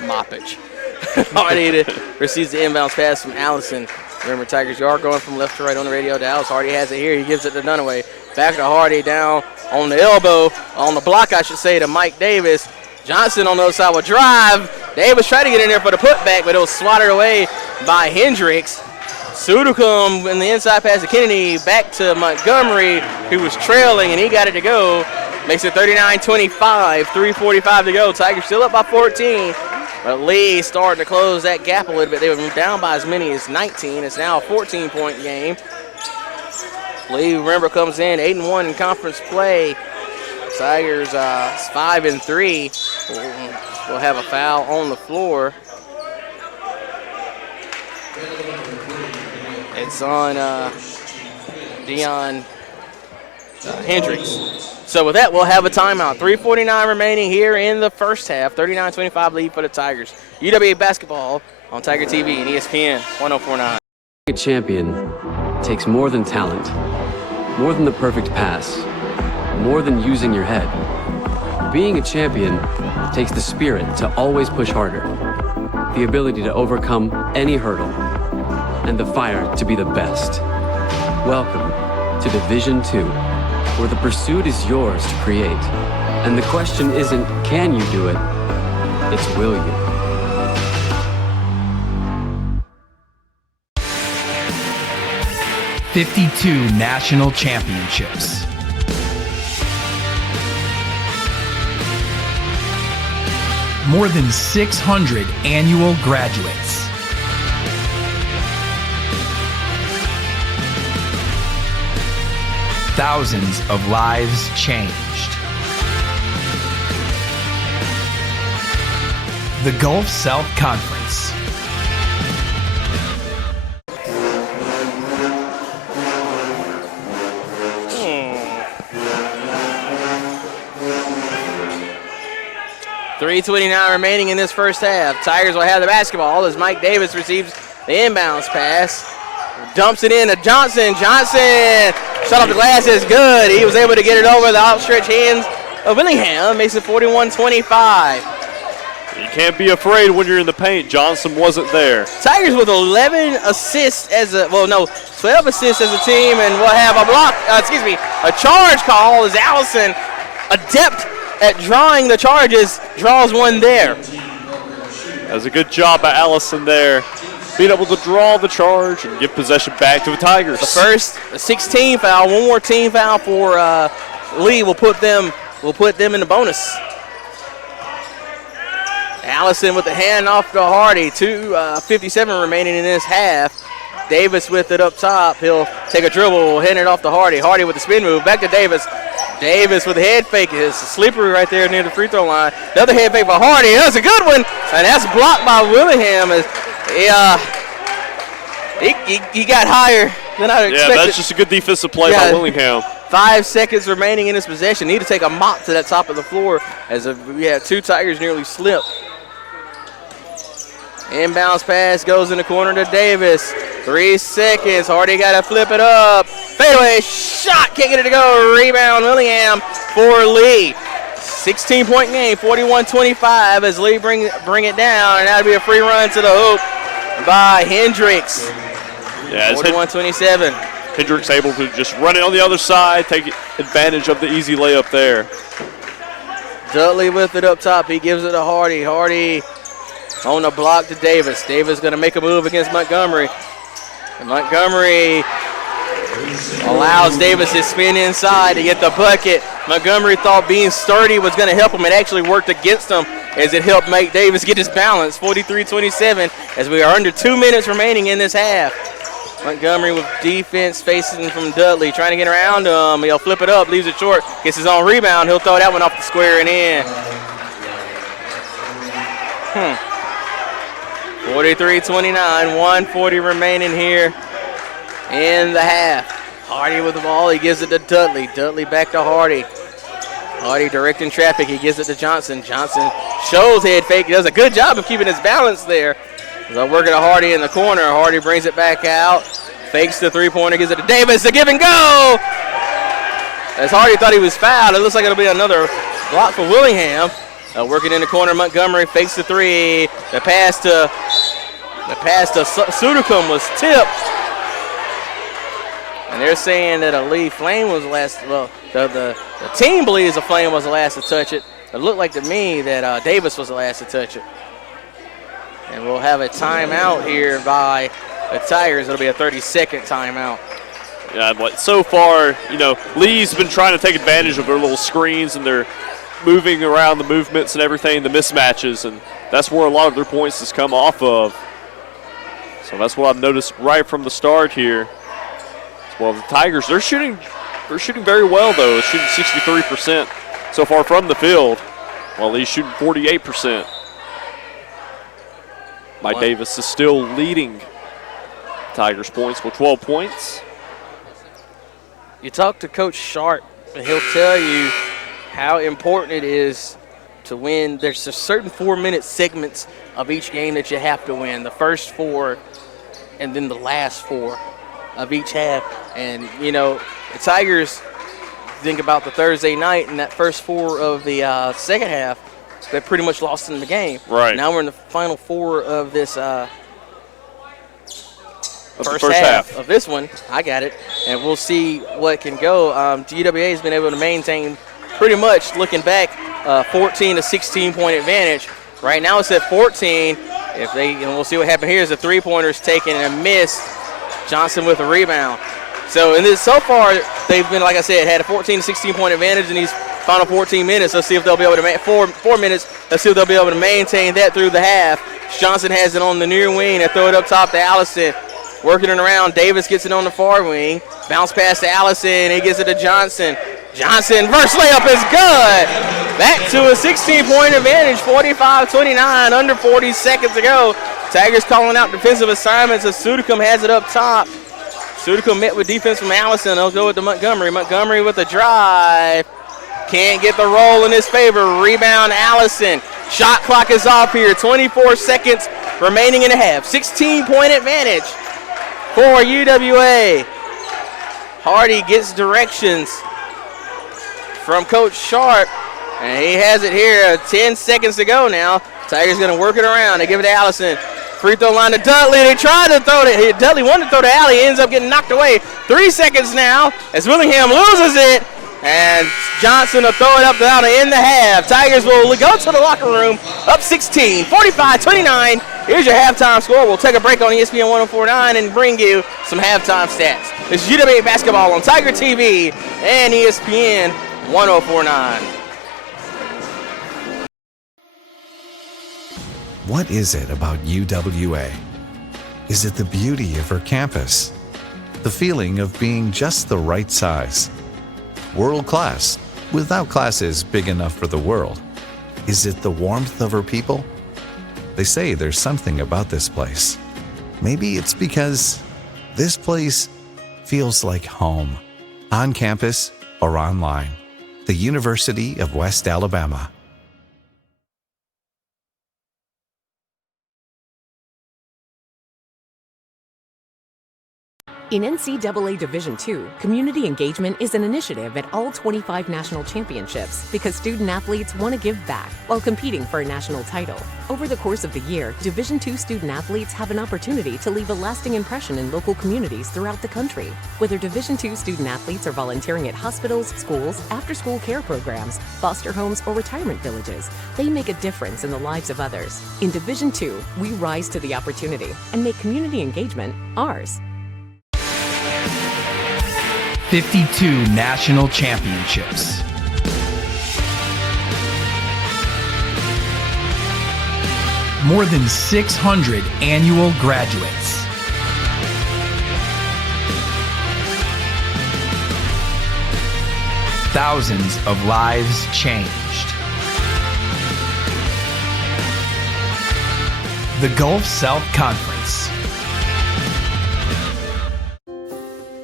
Moppage. Hardy receives the inbounds pass from Allison. Remember, Tigers, you are going from left to right on the radio. Dallas Hardy has it here. He gives it to Dunaway. Back to Hardy down on the elbow, on the block, I should say, to Mike Davis. Johnson on the other side will drive. Davis tried to get in there for the putback, but it was swatted away by Hendricks. Sudicum in the inside pass to Kennedy, back to Montgomery, who was trailing, and he got it to go. Makes it 39-25, 3:45 to go. Tigers still up by 14. But Lee starting to close that gap a little bit. They were down by as many as 19. It's now a 14-point game. Lee, remember, comes in 8-1 in conference play. Tigers 5-3 will have a foul on the floor. It's on Dion Hendricks. So with that, we'll have a timeout. 3:49 remaining here in the first half. 39-25 lead for the Tigers. UWA basketball on Tiger TV and ESPN 1049. A champion takes more than talent, more than the perfect pass, more than using your head. Being a champion takes the spirit to always push harder, the ability to overcome any hurdle, and the fire to be the best. Welcome to Division II, where the pursuit is yours to create. And the question isn't, can you do it? It's, will you? '52 National Championships. More than 600 annual graduates. Thousands of lives changed. The Gulf South Conference. .329 remaining in this first half. Tigers will have the basketball as Mike Davis receives the inbounds pass. Dumps it in to Johnson. Johnson shot off the glass is good. He was able to get it over the outstretched hands of Willingham. Makes it 41-25. You can't be afraid when you're in the paint. Johnson wasn't there. Tigers with 11 assists 12 assists as a team, and we'll have a charge call as Allison, adept at drawing the charges, draws one there. That was a good job by Allison there, being able to draw the charge and give possession back to the Tigers. The first, a 16 foul, one more team foul for Lee will put them in the bonus. Allison with the hand off to Hardy. 2:57 remaining in this half. Davis with it up top. He'll take a dribble, hand it off to Hardy. Hardy with the spin move, back to Davis. Davis with the head fake. It's slippery right there near the free throw line. Another head fake by Hardy. That's a good one, and that's blocked by Willingham. He got higher than I expected. Yeah, that's just a good defensive play by Willingham. 5 seconds remaining in this possession. Need to take a mop to that top of the floor as we had two Tigers nearly slip. Inbounds pass goes in the corner to Davis. 3 seconds. Hardy got to flip it up. Fadeaway shot. Can't get it to go. Rebound Willingham for Lee. 16-point game. 41-25 as Lee bring it down. And that'll be a free run to the hoop by Hendricks. Yeah, 41-27. Hendricks able to just run it on the other side, take advantage of the easy layup there. Dudley with it up top. He gives it to Hardy. Hardy on the block to Davis. Davis going to make a move against Montgomery. And Montgomery allows Davis to spin inside to get the bucket. Montgomery thought being sturdy was going to help him. It actually worked against him as it helped make Davis get his balance. 43-27 as we are under 2 minutes remaining in this half. Montgomery with defense facing from Dudley, trying to get around him. He'll flip it up, leaves it short, gets his own rebound. He'll throw that one off the square and in. 43-29, 1:40 remaining here in the half. Hardy with the ball, he gives it to Dudley. Dudley back to Hardy. Hardy directing traffic, he gives it to Johnson. Johnson shows head fake, he does a good job of keeping his balance there. So working to Hardy in the corner. Hardy brings it back out, fakes the three-pointer, gives it to Davis, the give and go! As Hardy thought he was fouled, it looks like it'll be another block for Willingham. Working in the corner, Montgomery fakes the three. The pass to Sudacum was tipped. And they're saying that a Lee Flame was the last, the team believes a Flame was the last to touch it. It looked like to me that Davis was the last to touch it. And we'll have a timeout here by the Tigers. It'll be a 30-second timeout. Yeah, but so far, Lee's been trying to take advantage of their little screens and their moving around the movements and everything, the mismatches, and that's where a lot of their points has come off of. So that's what I've noticed right from the start here. Well, the Tigers, they're shooting very well though, shooting 63% so far from the field. Well, he's shooting 48%. Mike Davis is still leading Tigers points with 12 points. You talk to Coach Sharp, and he'll tell you how important it is to win. There's a certain 4-minute segments of each game that you have to win. The first 4 and then the last 4 of each half. And, you know, the Tigers, think about the Thursday night and that first 4 of the second half, they pretty much lost in the game. Right. Now we're in the final 4 of this first half of this one. I got it. And we'll see what can go. UWA has been able to maintain pretty much, looking back, 14 to 16 point advantage. Right now it's at 14. If they, and we'll see what happens here as the three-pointer's taken and a miss. Johnson with a rebound. So in this, so far they've been, like I said, had a 14 to 16 point advantage in these final 14 minutes. Let's see if they'll be able to four minutes. Let's see if they'll be able to maintain that through the half. Johnson has it on the near wing. They throw it up top to Allison. Working it around. Davis gets it on the far wing. Bounce pass to Allison. He gets it to Johnson. Johnson, first layup is good. Back to a 16-point advantage, 45-29, under 40 seconds to go. Tigers calling out defensive assignments as Sudicum has it up top. Sudicum met with defense from Allison. They'll go with the Montgomery. Montgomery with the drive. Can't get the roll in his favor. Rebound, Allison. Shot clock is off here. 24 seconds remaining in the half. 16-point advantage for UWA. Hardy gets directions from Coach Sharp, and he has it here. 10 seconds to go now. Tigers going to work it around. They give it to Allison. Free throw line to Dudley. They tried to throw it. Dudley wanted to throw to Alley. He ends up getting knocked away. 3 seconds now as Willingham loses it. And Johnson will throw it up down in the half. Tigers will go to the locker room up 16, 45-29. Here's your halftime score. We'll take a break on ESPN 104.9 and bring you some halftime stats. This is UWA basketball on Tiger TV and ESPN 104.9. What is it about UWA? Is it the beauty of her campus? The feeling of being just the right size? World class, without classes big enough for the world? Is it the warmth of her people? They say there's something about this place. Maybe it's because this place feels like home, on campus or online. The University of West Alabama. In NCAA Division II, community engagement is an initiative at all 25 national championships because student athletes want to give back while competing for a national title. Over the course of the year, Division II student athletes have an opportunity to leave a lasting impression in local communities throughout the country. Whether Division II student athletes are volunteering at hospitals, schools, after-school care programs, foster homes, or retirement villages, they make a difference in the lives of others. In Division II, we rise to the opportunity and make community engagement ours. 52 national championships. More than 600 annual graduates. Thousands of lives changed. The Gulf South Conference.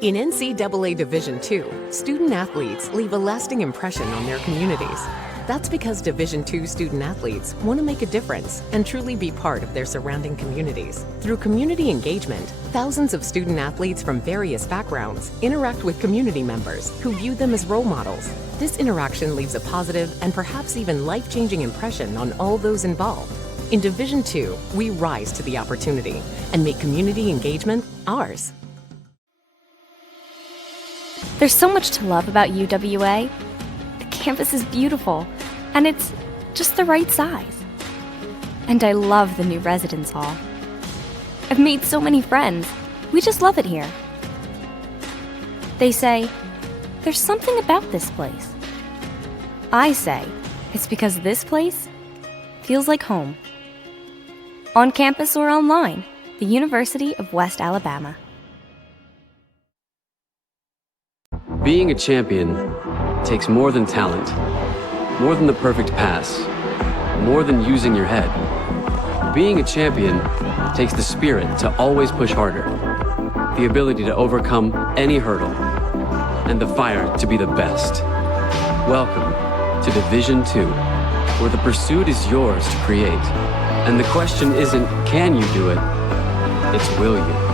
In NCAA Division II, student athletes leave a lasting impression on their communities. That's because Division II student athletes want to make a difference and truly be part of their surrounding communities. Through community engagement, thousands of student athletes from various backgrounds interact with community members who view them as role models. This interaction leaves a positive and perhaps even life-changing impression on all those involved. In Division II, we rise to the opportunity and make community engagement ours. There's so much to love about UWA. The campus is beautiful, and it's just the right size. And I love the new residence hall. I've made so many friends. We just love it here. They say, there's something about this place. I say, it's because this place feels like home. On campus or online, the University of West Alabama. Being a champion takes more than talent, more than the perfect pass, more than using your head. Being a champion takes the spirit to always push harder, the ability to overcome any hurdle, and the fire to be the best. Welcome to Division 2, where the pursuit is yours to create. And the question isn't, can you do it? It's, will you?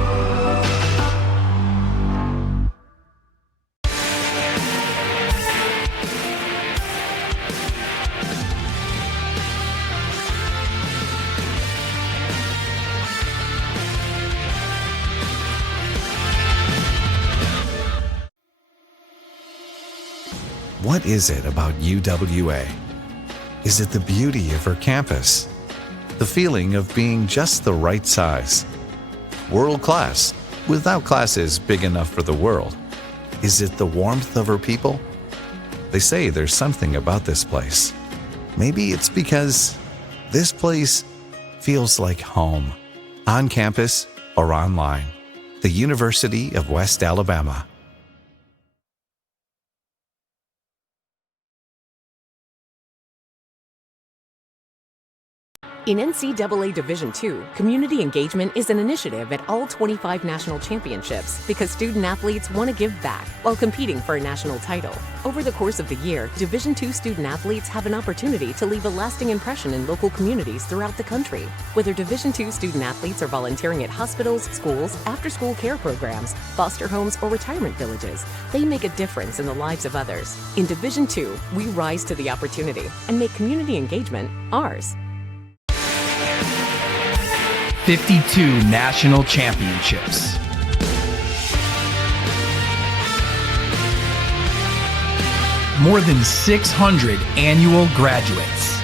What is it about UWA? Is it the beauty of her campus? The feeling of being just the right size? World class, without classes big enough for the world? Is it the warmth of her people? They say there's something about this place. Maybe it's because this place feels like home, on campus or online. The University of West Alabama. In NCAA Division II, community engagement is an initiative at all 25 national championships because student-athletes want to give back while competing for a national title. Over the course of the year, Division II student-athletes have an opportunity to leave a lasting impression in local communities throughout the country. Whether Division II student-athletes are volunteering at hospitals, schools, after-school care programs, foster homes, or retirement villages, they make a difference in the lives of others. In Division II, we rise to the opportunity and make community engagement ours. 52 national championships. More than 600 annual graduates.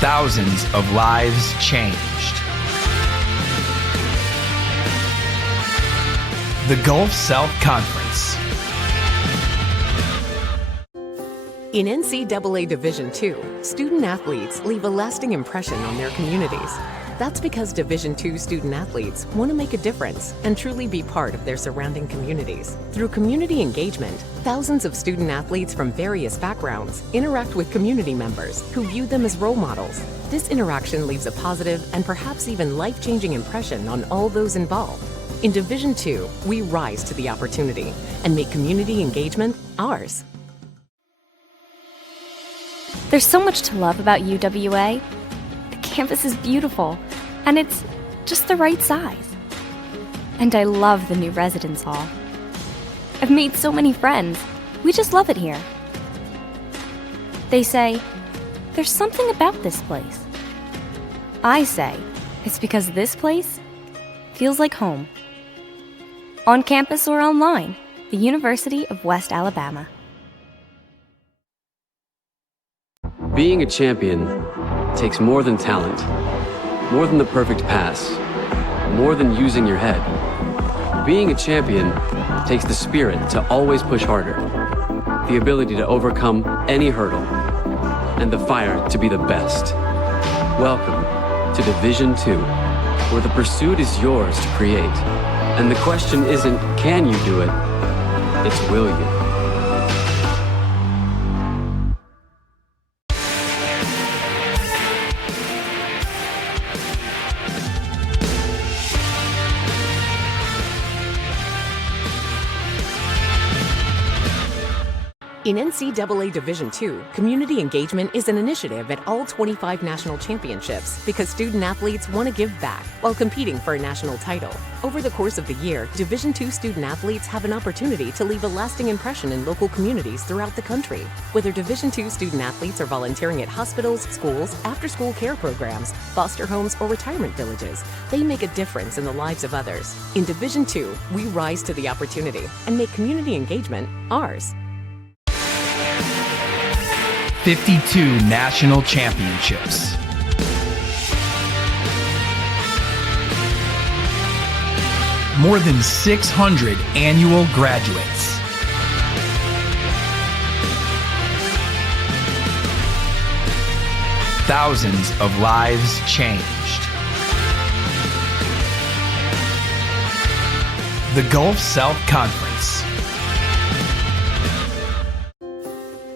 Thousands of lives changed. The Gulf South Conference. In NCAA Division II, student-athletes leave a lasting impression on their communities. That's because Division II student-athletes want to make a difference and truly be part of their surrounding communities. Through community engagement, thousands of student-athletes from various backgrounds interact with community members who view them as role models. This interaction leaves a positive and perhaps even life-changing impression on all those involved. In Division II, we rise to the opportunity and make community engagement ours. There's so much to love about UWA. The campus is beautiful, and it's just the right size. And I love the new residence hall. I've made so many friends. We just love it here. They say, there's something about this place. I say, it's because this place feels like home. On campus or online, the University of West Alabama. Being a champion takes more than talent, more than the perfect pass, more than using your head. Being a champion takes the spirit to always push harder, the ability to overcome any hurdle, and the fire to be the best. Welcome to Division 2, where the pursuit is yours to create. And the question isn't, can you do it? It's, will you? In NCAA Division II, community engagement is an initiative at all 25 national championships because student-athletes want to give back while competing for a national title. Over the course of the year, Division II student-athletes have an opportunity to leave a lasting impression in local communities throughout the country. Whether Division II student-athletes are volunteering at hospitals, schools, after-school care programs, foster homes, or retirement villages, they make a difference in the lives of others. In Division II, we rise to the opportunity and make community engagement ours. 52 national championships. More than 600 annual graduates. Thousands of lives changed. The Gulf South Conference.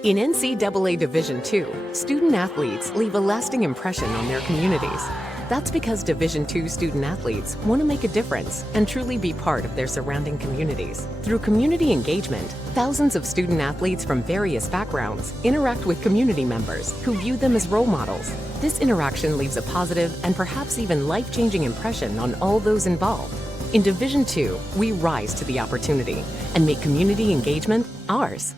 In NCAA Division II, student athletes leave a lasting impression on their communities. That's because Division II student athletes want to make a difference and truly be part of their surrounding communities. Through community engagement, thousands of student athletes from various backgrounds interact with community members who view them as role models. This interaction leaves a positive and perhaps even life-changing impression on all those involved. In Division II, we rise to the opportunity and make community engagement ours.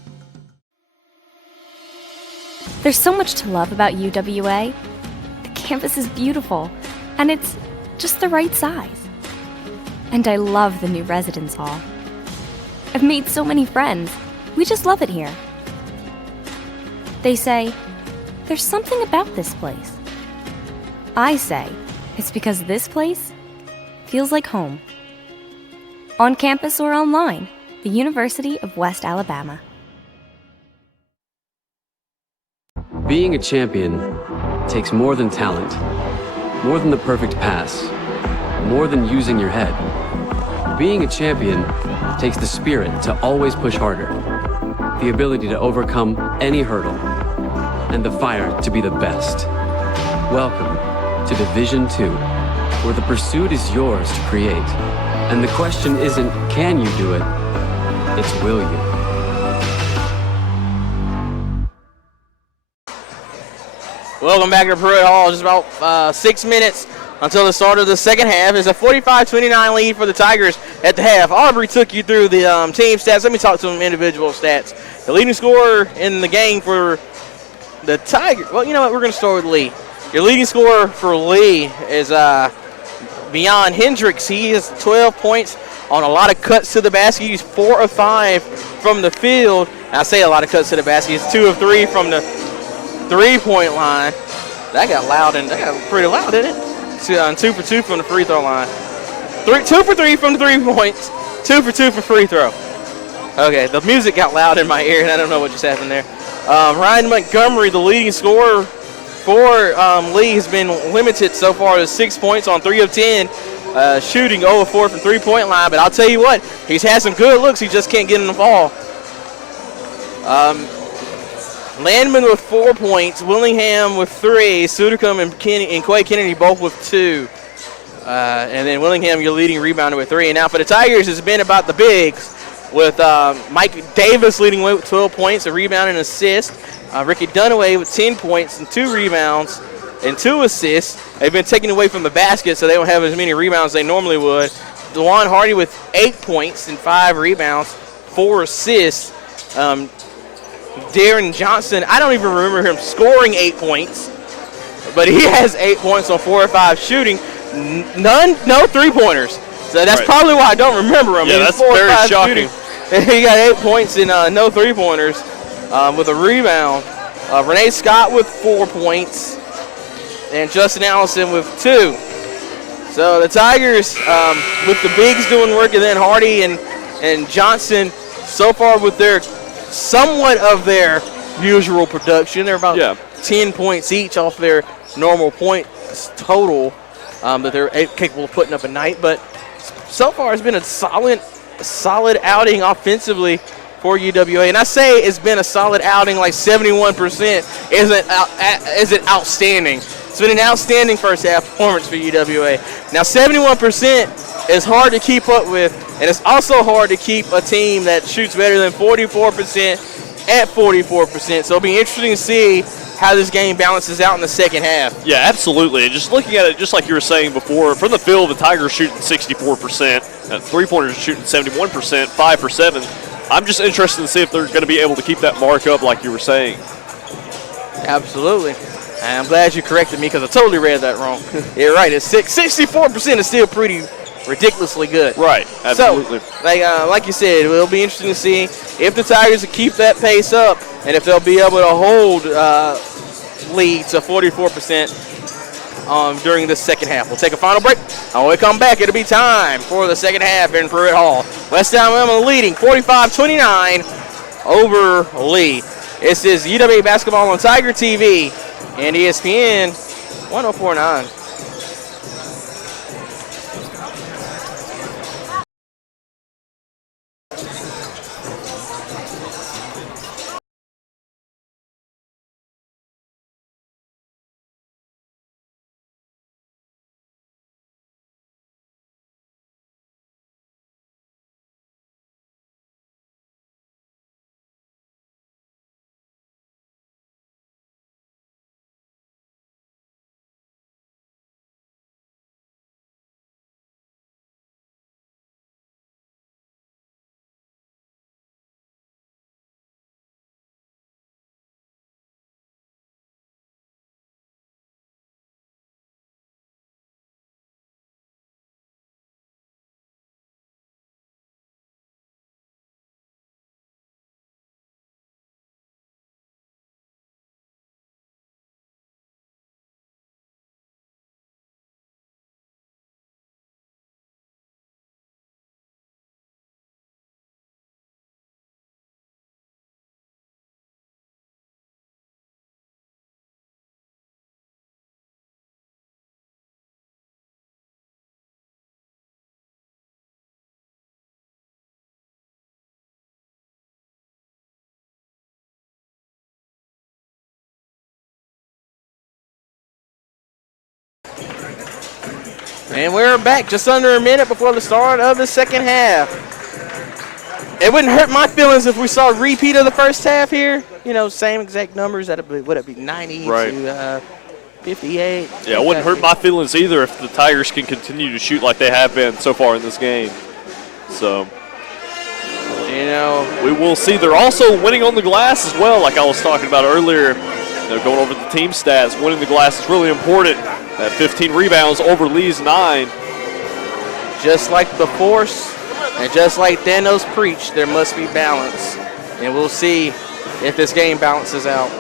There's so much to love about UWA. The campus is beautiful, and it's just the right size. And I love the new residence hall. I've made so many friends. We just love it here. They say, there's something about this place. I say, it's because this place feels like home. On campus or online, the University of West Alabama. Being a champion takes more than talent, more than the perfect pass, more than using your head. Being a champion takes the spirit to always push harder, the ability to overcome any hurdle, and the fire to be the best. Welcome to Division II, where the pursuit is yours to create. And the question isn't, can you do it? It's, will you? Welcome back to Pruitt Hall. Just about 6 minutes until the start of the second half. It's a 45-29 lead for the Tigers at the half. Aubrey took you through the team stats. Let me talk to some individual stats. The leading scorer in the game for the Tigers. Well, you know what? We're going to start with Lee. Your leading scorer for Lee is Beyond Hendricks. He has 12 points on a lot of cuts to the basket. He's 4 of 5 from the field. And I say a lot of cuts to the basket. He's 2 of 3 from the three-point line. That got loud, and that got pretty loud, didn't it? 2 for 2 from the free throw line. 2 for 3 from the 3 points. 2 for 2 for free throw. Okay, the music got loud in my ear, and I don't know what just happened there. Ryan Montgomery, the leading scorer for Lee, has been limited so far to 6 points on 3 of 10, shooting 0 of 4 from three-point line. But I'll tell you what, he's had some good looks. He just can't get in the ball. Landman with 4 points, Willingham with 3, Sudicum and Quay Kennedy both with 2. And then Willingham, your leading rebounder, with 3. And now for the Tigers, it's been about the bigs, with Mike Davis leading away with 12 points, a rebound and assist. Ricky Dunaway with 10 points and 2 rebounds and 2 assists. They've been taken away from the basket, so they don't have as many rebounds as they normally would. DeJuan Hardy with 8 points and 5 rebounds, 4 assists. Darren Johnson, I don't even remember him scoring 8 points, but he has 8 points on 4 or 5 shooting. No three-pointers. So that's probably why I don't remember him. Yeah, that's very shocking. He got 8 points and no three-pointers with a rebound. Renee Scott with 4 points and Justin Allison with 2. So the Tigers with the bigs doing work, and then Hardy and Johnson so far with their somewhat of their usual production. They're about 10 points each off their normal points total that they're capable of putting up a night. But so far it's been a solid outing offensively for UWA. And I say it's been a solid outing, like 71% isn't outstanding. It's been an outstanding first half performance for UWA. Now 71% is hard to keep up with, and it's also hard to keep a team that shoots better than 44% at 44%. So it'll be interesting to see how this game balances out in the second half. Yeah, absolutely. And just looking at it, just like you were saying before, from the field, the Tigers shooting 64%, three-pointers shooting 71%, 5 for 7. I'm just interested to see if they're going to be able to keep that mark up like you were saying. Absolutely. And I'm glad you corrected me because I totally read that wrong. You're right. It's 64% is still pretty ridiculously good. Right. Absolutely. So, like you said, it'll be interesting to see if the Tigers will keep that pace up and if they'll be able to hold lead to 44% during the second half. We'll take a final break. When we come back, it'll be time for the second half in Pruitt Hall. West Alabama leading 45-29 over Lee. This is UWA basketball on Tiger TV and ESPN 104.9. And we're back just under a minute before the start of the second half. It wouldn't hurt my feelings if we saw a repeat of the first half here. You know, same exact numbers. Would it be 90 to 58? Yeah, it wouldn't hurt my feelings either if the Tigers can continue to shoot like they have been so far in this game. So, you know, we will see. They're also winning on the glass as well, like I was talking about earlier. Going over the team stats, winning the glass is really important. That 15 rebounds over Lee's 9. Just like the Force and just like Thanos preached, there must be balance. And we'll see if this game balances out.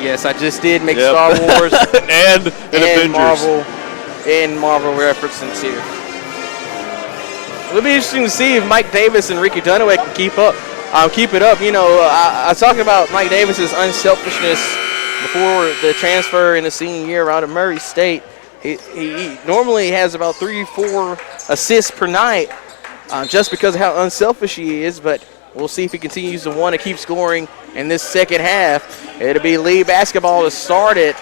Yes, I just did make Star Wars and Avengers. Marvel references here. It'll be interesting to see if Mike Davis and Ricky Dunaway can keep it up. You know, I was talking about Mike Davis's unselfishness before the transfer in the senior year out of Murray State. He normally has about 3-4 assists per night just because of how unselfish he is, but we'll see if he continues to want to keep scoring in this second half. It'll be Lee basketball to start it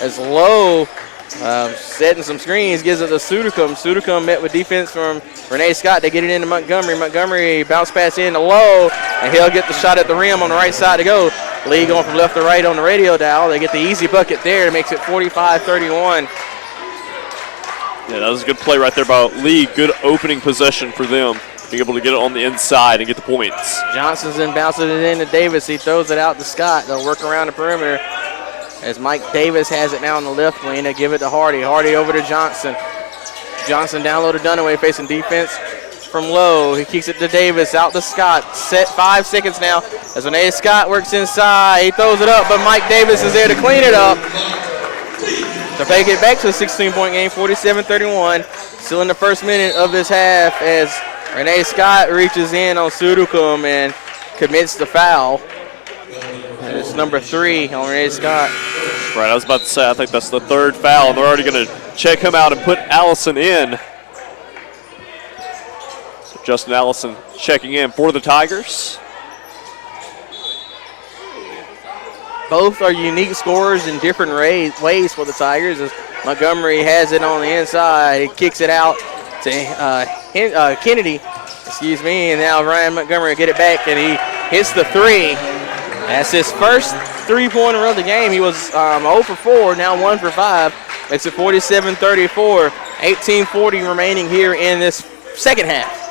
as Lowe setting some screens, gives it to Sudicum. Sudicum met with defense from Renee Scott. They get it into Montgomery. Montgomery bounce pass in to Lowe, and he'll get the shot at the rim on the right side to go. Lee going from left to right on the radio dial. They get the easy bucket there. It makes it 45-31. Yeah, that was a good play right there by Lee. Good opening possession for them. Being able to get it on the inside and get the points. Johnson's then bounces it into Davis. He throws it out to Scott. They'll work around the perimeter as Mike Davis has it now on the left wing. They give it to Hardy. Hardy over to Johnson. Johnson down low to Dunaway facing defense from Lowe. He kicks it to Davis, out to Scott. Set 5 seconds now as Renee Scott works inside. He throws it up, but Mike Davis is there to clean it up. To take it back to a 16-point game, 47-31. Still in the first minute of this half as Renee Scott reaches in on Sudocum and commits the foul. And it's number 3 on Renee Scott. Right, I was about to say, I think that's the 3rd foul. They're already going to check him out and put Allison in. So Justin Allison checking in for the Tigers. Both are unique scorers in different ways for the Tigers as Montgomery has it on the inside. He kicks it out to Kennedy, and now Ryan Montgomery will get it back, and he hits the 3. That's his first three-pointer of the game. He was 0 for 4, now 1 for 5. Makes it 47-34, 18:40 remaining here in this second half.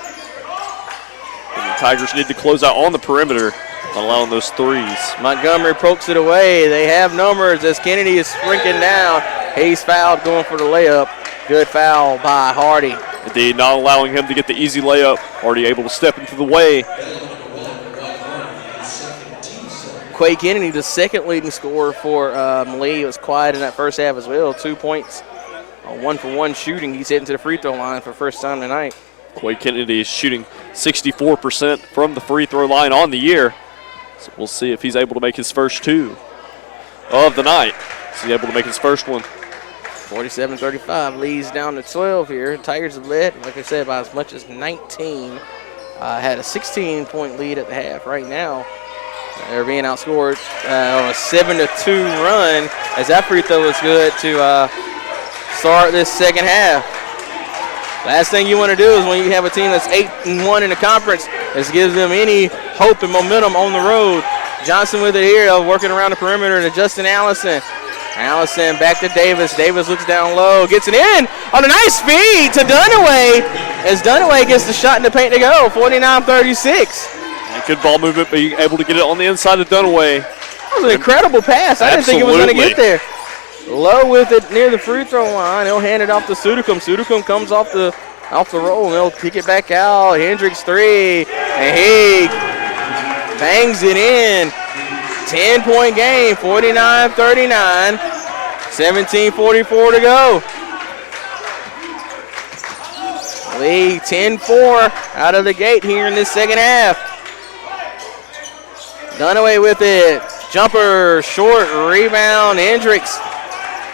And the Tigers need to close out on the perimeter, not allowing those threes. Montgomery pokes it away. They have numbers as Kennedy is shrinking down. He's fouled going for the layup. Good foul by Hardy. Indeed, not allowing him to get the easy layup. Already able to step into the way. Quay Kennedy, the second leading scorer for Lee, was quiet in that first half as well. 2 points, 1-for-1 shooting. He's heading to the free throw line for the first time tonight. Quay Kennedy is shooting 64% from the free throw line on the year. So we'll see if he's able to make his first 2 of the night. Is he able to make his first one? 47-35, Lee's down to 12 here. Tigers have led, like I said, by as much as 19. Had a 16-point lead at the half. Right now, they're being outscored on a 7-2 run as that free throw is good to start this second half. Last thing you want to do is when you have a team that's 8-1 in the conference, is gives them any hope and momentum on the road. Johnson with it here, working around the perimeter to Justin Allison. Allison back to Davis. Davis looks down low, gets it in on a nice feed to Dunaway as Dunaway gets the shot in the paint to go, 49-36. And good ball movement, being able to get it on the inside of Dunaway. That was an incredible pass. I didn't think it was going to get there. Low with it near the free throw line. He'll hand it off to Sudocum. Sudocum comes off the roll, and he'll kick it back out. Hendricks 3, and he bangs it in. 10-point game, 49-39, 17:44 to go. Lee 10-4 out of the gate here in this second half. Dunaway with it. Jumper, short, rebound, Hendricks.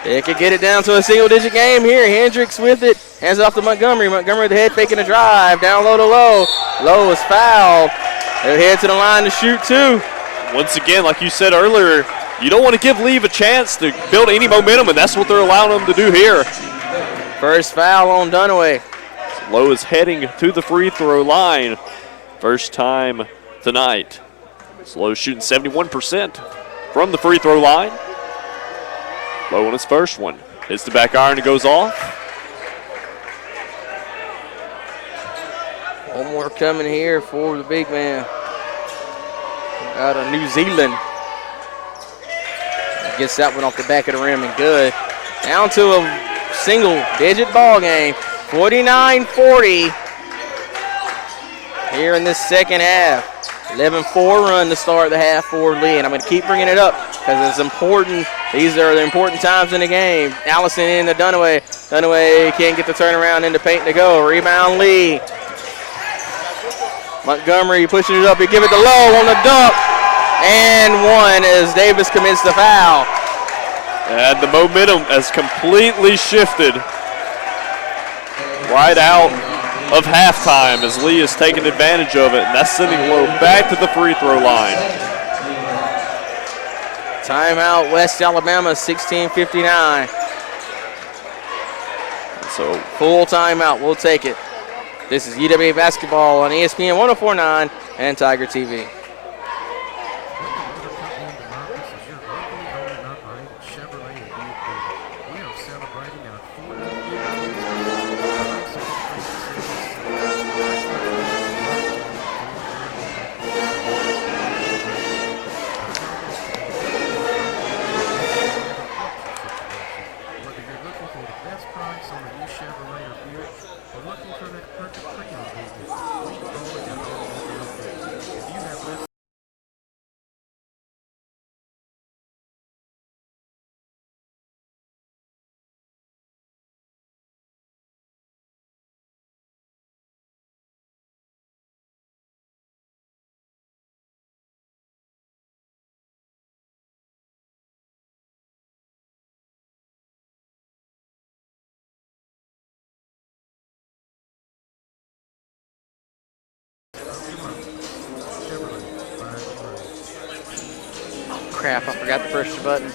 They could get it down to a single-digit game here. Hendricks with it. Hands it off to Montgomery. Montgomery with the head faking a drive. Down low to Lowe. Lowe is fouled. They'll head to the line to shoot 2. Once again, like you said earlier, you don't want to give Lee a chance to build any momentum, and that's what they're allowing them to do here. First foul on Dunaway. Lowe is heading to the free throw line. First time tonight. Lowe shooting 71% from the free throw line. Lowe on his first one. Hits the back iron and goes off. One more coming here for the big man. Out of New Zealand. Gets that one off the back of the rim and good. Down to a single-digit ball game. 49-40 here in this second half. 11-4 run to start the half for Lee, and I'm going to keep bringing it up because it's important. These are the important times in the game. Allison in the Dunaway. Dunaway can't get the turnaround into paint to go. Rebound Lee. Montgomery pushing it up. He give it to Lowe on the dunk. And one as Davis commits the foul. And the momentum has completely shifted right out of halftime as Lee has taken advantage of it, and that's sending Lowe back to the free throw line. Timeout, West Alabama, 16:59. So full timeout, we'll take it. This is UWA basketball on ESPN 104.9 and Tiger TV. Crap, I forgot to push the button.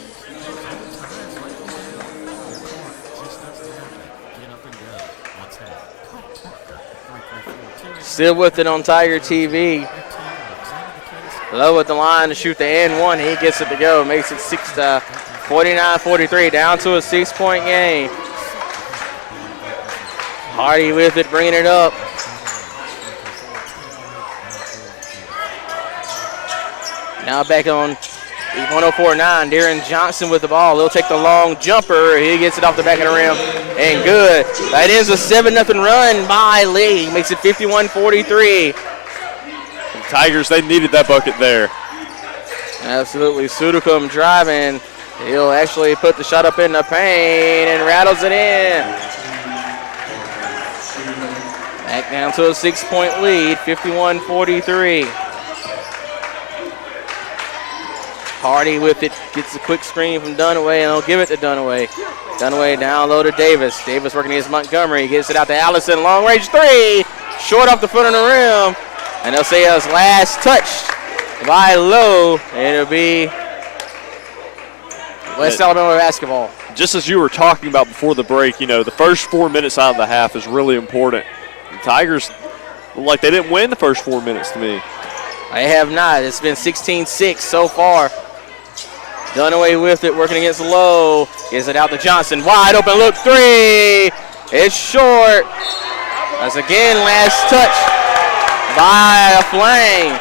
Still with it on Tiger TV. Lowe at the line to shoot the N1. He gets it to go. Makes it 49-43. Down to a 6-point game. Hardy with it, bringing it up. Now back on 104.9, Darren Johnson with the ball. He'll take the long jumper. He gets it off the back of the rim and good. That is a 7-0 run by Lee. He makes it 51-43. Tigers, they needed that bucket there. Absolutely. Sudukum driving. He'll actually put the shot up in the paint and rattles it in. Back down to a 6-point lead, 51-43. Hardy with it, gets a quick screen from Dunaway, and he'll give it to Dunaway. Dunaway down low to Davis. Davis working against Montgomery, gets it out to Allison. Long range three, short off the foot on the rim. And they'll say his last touch by Lowe, and it'll be West Alabama basketball. Just as you were talking about before the break, you know, the first 4 minutes out of the half is really important. The Tigers look like they didn't win the first 4 minutes to me. They have not. It's been 16-6 so far. Dunaway with it, working against Lowe. Gets it out to Johnson. Wide open look three. It's short. That's again last touch by a Flame.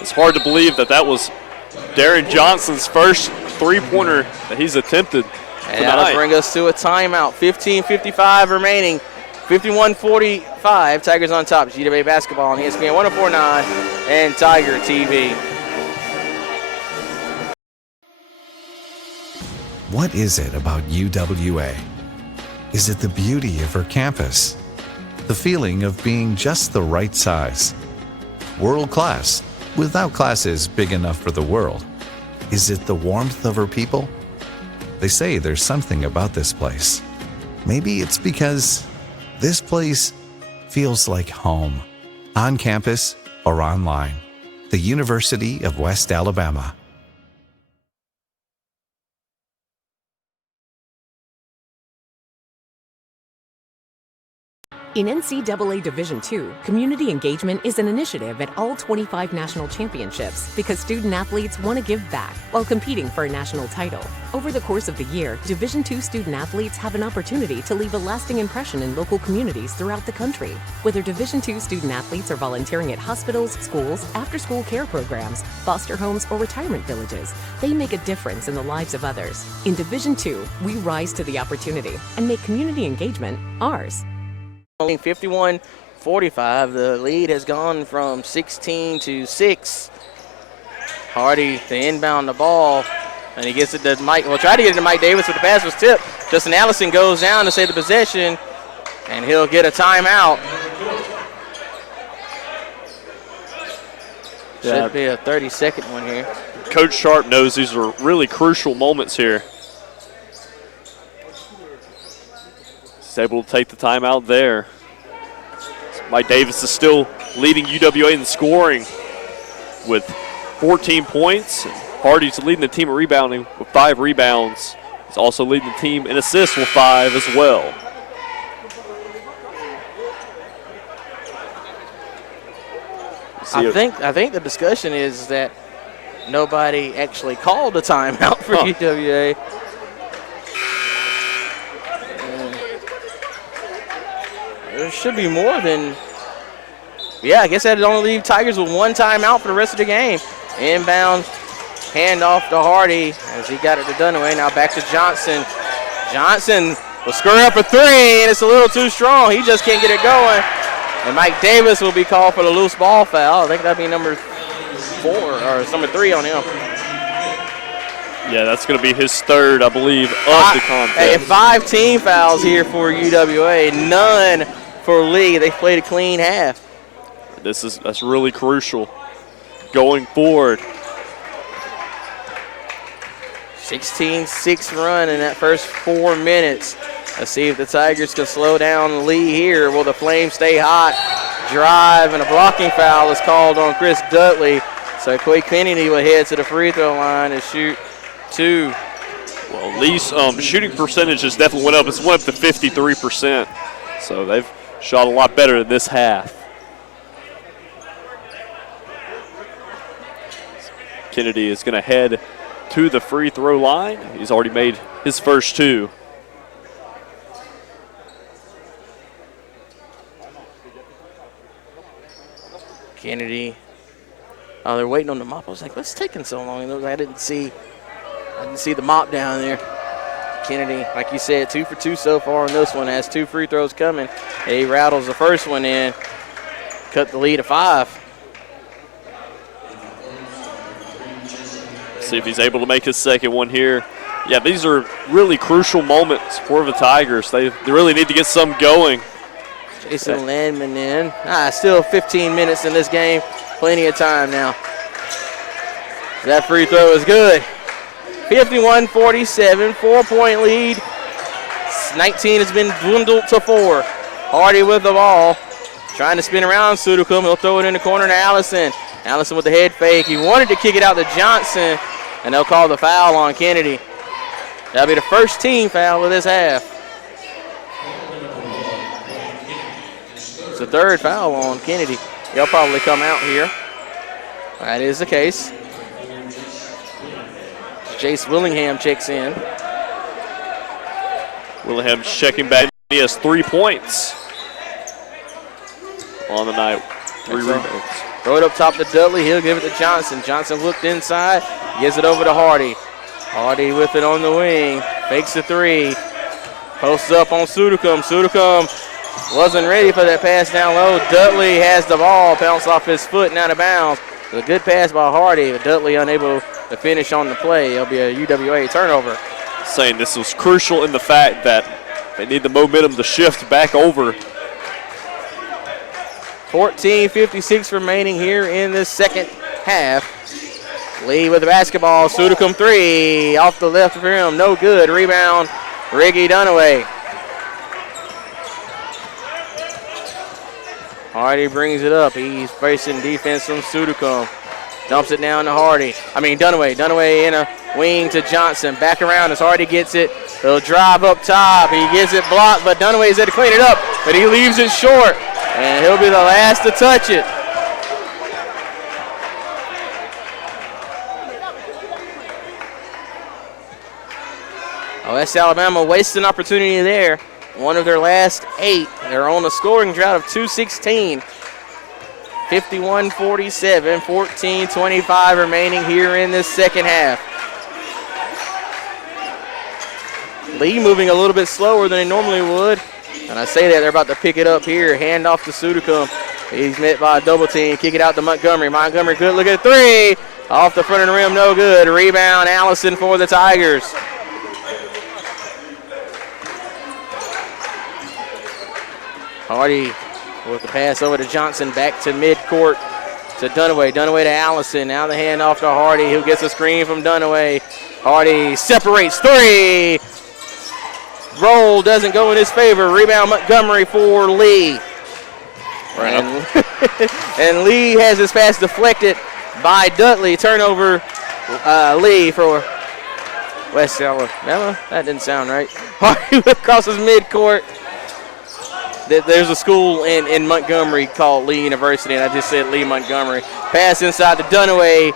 It's hard to believe that that was Darren Johnson's first three-pointer that he's attempted And that'll bring us to a timeout. 15:55 remaining. 51-45. Tigers on top. UWA basketball on ESPN 104.9 and Tiger TV. What is it about UWA? Is it the beauty of her campus? The feeling of being just the right size? World class, without classes big enough for the world? Is it the warmth of her people? They say there's something about this place. Maybe it's because this place feels like home. On campus, or online. The University of West Alabama. In NCAA Division II, community engagement is an initiative at all 25 national championships because student athletes want to give back while competing for a national title. Over the course of the year, Division II student athletes have an opportunity to leave a lasting impression in local communities throughout the country. Whether Division II student athletes are volunteering at hospitals, schools, after-school care programs, foster homes, or retirement villages, they make a difference in the lives of others. In Division II, we rise to the opportunity and make community engagement ours. 51-45, the lead has gone from 16 to 6. Hardy to inbound the ball, and he gets it to Mike. Well, tried to get it to Mike Davis, but the pass was tipped. Justin Allison goes down to save the possession, and he'll get a timeout. Should be a 30-second one here. Coach Sharp knows these are really crucial moments here. He's able to take the timeout there. Mike Davis is still leading UWA in scoring with 14 points. Hardy's leading the team in rebounding with 5 rebounds. He's also leading the team in assists with 5 as well. I think the discussion is that nobody actually called a timeout for UWA. There should be more than, yeah, I guess that'd only leave Tigers with 1 timeout for the rest of the game. Inbound, handoff to Hardy as he got it to Dunaway. Now back to Johnson. Johnson will score up a 3, and it's a little too strong. He just can't get it going. And Mike Davis will be called for the loose ball foul. I think that'd be number 4 or number 3 on him. Yeah, that's going to be his 3rd, I believe, of the contest. Hey, 5 team fouls here for UWA, none for Lee. They played a clean half. That's really crucial going forward. 16-6 run in that first 4 minutes. Let's see if the Tigers can slow down Lee here. Will the Flames stay hot? Drive, and a blocking foul is called on Chris Dudley. So Quay Kennedy will head to the free throw line and shoot 2. Well, Lee's shooting percentage has definitely went up. It's went up to 53%. So they've shot a lot better in this half. Kennedy is going to head to the free throw line. He's already made his first 2. Kennedy. Oh, they're waiting on the mop. I was like, what's taking so long? And I didn't see the mop down there. Kennedy, like you said, 2 for 2 so far on this one. Has 2 free throws coming. He rattles the first one in. Cut the lead to 5. See if he's able to make his second one here. Yeah, these are really crucial moments for the Tigers. They really need to get some going. Jason Landman in. Still 15 minutes in this game. Plenty of time now. That free throw is good. 51-47, 4-point lead. 19 has been dwindled to 4. Hardy with the ball. Trying to spin around Sudacum. He'll throw it in the corner to Allison. Allison with the head fake. He wanted to kick it out to Johnson, and they'll call the foul on Kennedy. That'll be the first team foul of this half. It's the 3rd foul on Kennedy. He'll probably come out here. That is the case. Jace Willingham checks in. Willingham checking back. He has 3 points on the night. 3 rebounds. Throw it up top to Dudley. He'll give it to Johnson. Johnson looked inside. Gives it over to Hardy. Hardy with it on the wing. Fakes the 3. Posts up on Sudacum. Sudacum wasn't ready for that pass down low. Dudley has the ball. Bounce off his foot and out of bounds. It's a good pass by Hardy, but Dudley unable to finish on the play. It'll be a UWA turnover. Saying this was crucial in the fact that they need the momentum to shift back over. 14:56 remaining here in this second half. Lee with the basketball. Sudacum 3 off the left rim. No good. Rebound, Riggy Dunaway. Hardy brings it up. He's facing defense from Sudacombe. Dumps it down to Dunaway. Dunaway in a wing to Johnson. Back around as Hardy gets it. He'll drive up top. He gets it blocked, but Dunaway's there to clean it up. But he leaves it short, and he'll be the last to touch it. West Alabama wasted an opportunity there. One of their last 8. They're on a scoring drought of 216. 51-47, 14-25 remaining here in this second half. Lee moving a little bit slower than they normally would. And I say that they're about to pick it up here. Hand off to Sudacombe. He's met by a double team. Kick it out to Montgomery. Montgomery, good look at 3. Off the front of the rim, no good. Rebound, Allison for the Tigers. Hardy with the pass over to Johnson, back to midcourt to Dunaway. Dunaway to Allison. Now the handoff to Hardy, who gets a screen from Dunaway. Hardy separates 3. Roll doesn't go in his favor. Rebound Montgomery for Lee. And, and Lee has his pass deflected by Dudley. Turnover Lee for West Alabama. That didn't sound right. Hardy crosses midcourt. There's a school in Montgomery called Lee University, and I just said Lee Montgomery. Pass inside to Dunaway.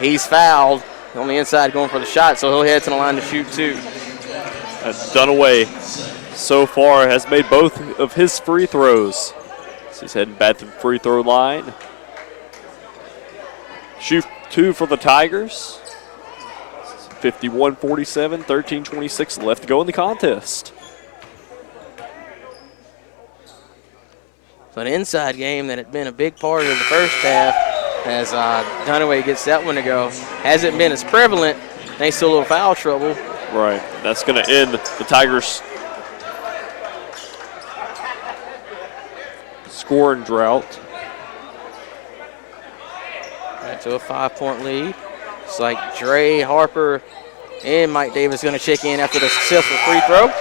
He's fouled on the inside going for the shot, so he'll head to the line to shoot 2. Dunaway so far has made both of his free throws. So he's heading back to the free throw line. Shoot 2 for the Tigers. 51-47, 13-26 left to go in the contest. So an inside game that had been a big part of the first half as Dunaway gets that one to go. Hasn't been as prevalent thanks to a little foul trouble. Right. That's going to end the Tigers' scoring drought. Right to a 5-point lead. It's like Dre, Harper, and Mike Davis going to check in after the successful free throw.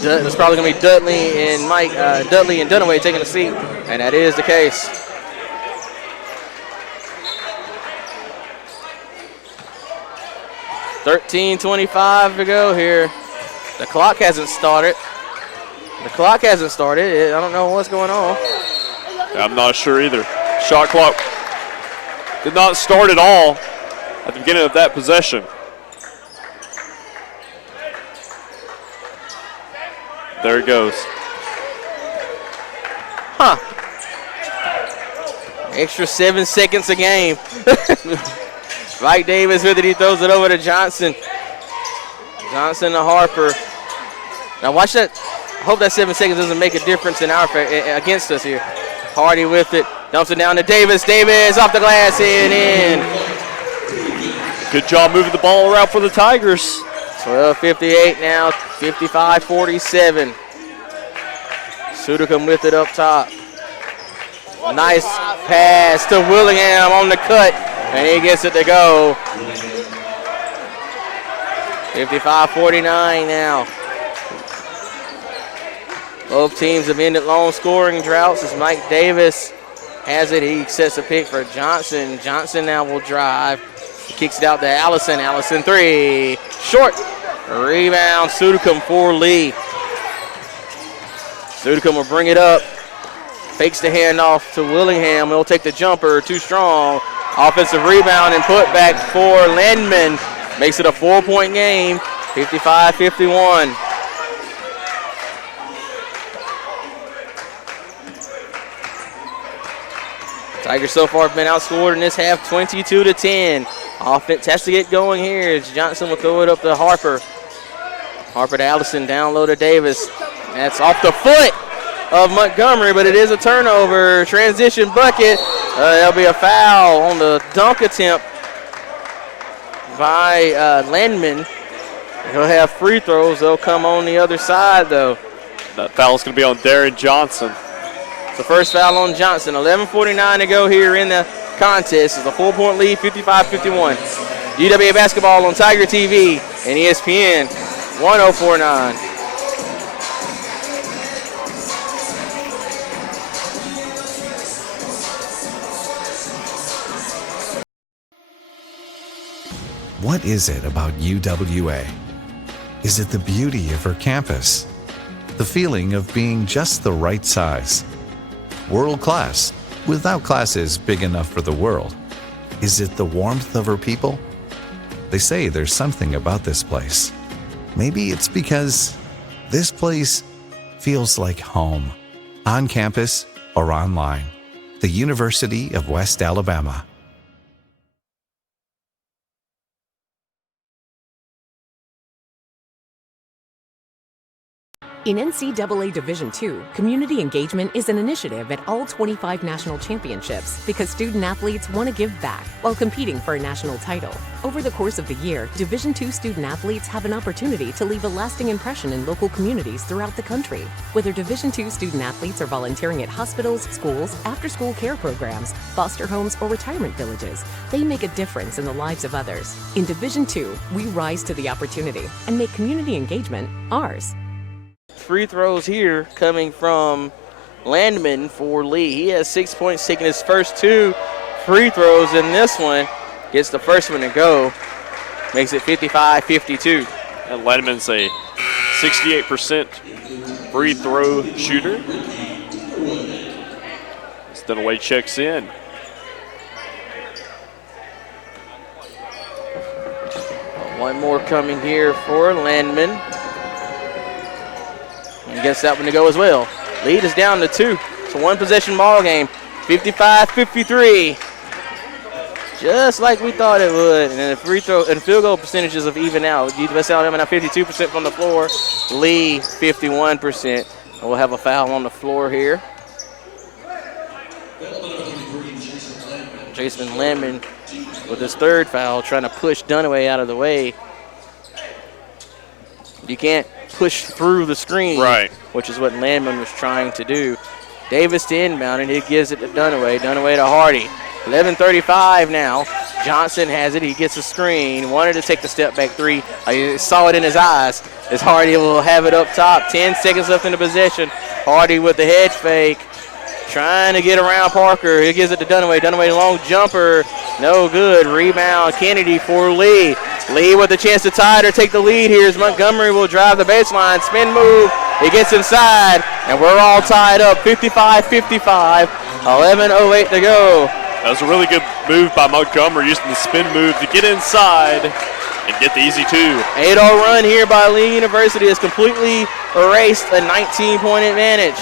It's probably going to be Dudley and Dunaway taking a seat, and that is the case. $13:25 to go here. The clock hasn't started. I don't know what's going on. I'm not sure either. Shot clock did not start at all at the beginning of that possession. There it goes. Extra 7 seconds a game. Mike Davis with it. He throws it over to Johnson. Johnson to Harper. Now watch that. I hope that 7 seconds doesn't make a difference in against us here. Hardy with it. Dumps it down to Davis. Davis off the glass and in. Good job moving the ball around for the Tigers. 12:58 now, 55-47. Sudacombe with it up top. Nice pass to Willingham on the cut, and he gets it to go. 55-49 now. Both teams have ended long scoring droughts as Mike Davis has it. He sets a pick for Johnson. Johnson now will drive. He kicks it out to Allison. Allison 3. Short. Rebound, Sudacombe for Lee. Sudacombe will bring it up. Fakes the handoff to Willingham. He'll take the jumper. Too strong. Offensive rebound and put back for Landman. Makes it a 4-point game. 55-51. Tigers so far have been outscored in this half 22-10. Offense has to get going here as Johnson will throw it up to Harper. Harper to Allison, down low to Davis. That's off the foot of Montgomery, but it is a turnover. Transition bucket. There'll be a foul on the dunk attempt by Landman. He'll have free throws. They'll come on the other side, though. That foul's going to be on Darren Johnson. The first foul on Johnson. 11:49 to go here in the contest. It's a 4-point lead, 55-51. UWA basketball on Tiger TV and ESPN 1049. What is it about UWA? Is it the beauty of her campus? The feeling of being just the right size? World class, without classes big enough for the world. Is it the warmth of her people? They say there's something about this place. Maybe it's because this place feels like home, on campus or online. The University of West Alabama. In NCAA Division II, community engagement is an initiative at all 25 national championships because student athletes want to give back while competing for a national title. Over the course of the year, Division II student athletes have an opportunity to leave a lasting impression in local communities throughout the country. Whether Division II student athletes are volunteering at hospitals, schools, after-school care programs, foster homes, or retirement villages, they make a difference in the lives of others. In Division II, we rise to the opportunity and make community engagement ours. Free throws here coming from Landman for Lee. He has 6 points, taking his first 2 free throws in this one. Gets the first one to go. Makes it 55-52. And Landman's a 68% free throw shooter. Dunaway checks in. One more coming here for Landman. And gets that one to go as well. Lead is down to 2. It's a one-possession ball game. 55-53. Just like we thought it would. And then the free throw and field goal percentages of even out. West Alabama now 52% from the floor. Lee 51%. And we'll have a foul on the floor here. Jason Landman with his 3rd foul, trying to push Dunaway out of the way. You can't push through the screen, right, which is what Landman was trying to do. Davis to inbound, and he gives it to Dunaway. Dunaway to Hardy. 11:35 now. Johnson has it. He gets a screen. Wanted to take the step back 3. I saw it in his eyes as Hardy will have it up top. 10 seconds left in the possession. Hardy with the head fake. Trying to get around Parker. He gives it to Dunaway. Dunaway long jumper. No good. Rebound Kennedy for Lee. Lee with a chance to tie it or take the lead here as Montgomery will drive the baseline. Spin move. He gets inside. And we're all tied up. 55-55. 11:08 to go. That was a really good move by Montgomery, using the spin move to get inside and get the easy 2. 8-0 run here by Lee University has completely erased a 19-point advantage.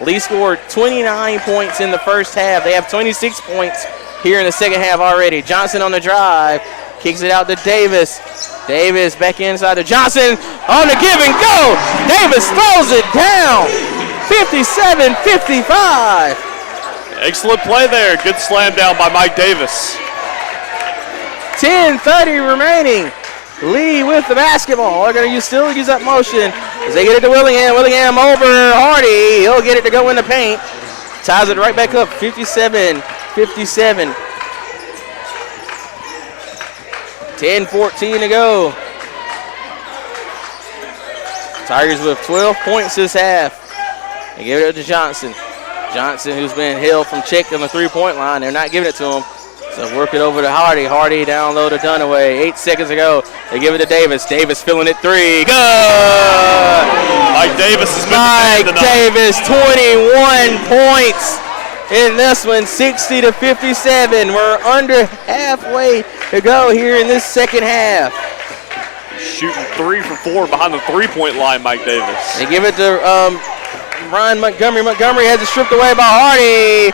Lee scored 29 points in the first half. They have 26 points here in the second half already. Johnson on the drive, kicks it out to Davis. Davis back inside to Johnson on the give and go. Davis throws it down. 57-55. Excellent play there. Good slam down by Mike Davis. 10:30 remaining. Lee with the basketball. They're going to still use that motion as they get it to Willingham. Willingham over Hardy. He'll get it to go in the paint. Ties it right back up. 57-57. 10:14 to go. Tigers with 12 points this half. They give it to Johnson. Johnson, who's been held from check on the 3-point line. They're not giving it to him. So work it over to Hardy. Hardy down low to Dunaway. 8 seconds ago. They give it to Davis. Davis filling it 3. Good! Mike Davis has been Mike Davis, 21 points in this one, 60-57. We're under halfway to go here in this second half. Shooting 3 for 4 behind the 3-point line, Mike Davis. They give it to Ryan Montgomery. Montgomery has it stripped away by Hardy.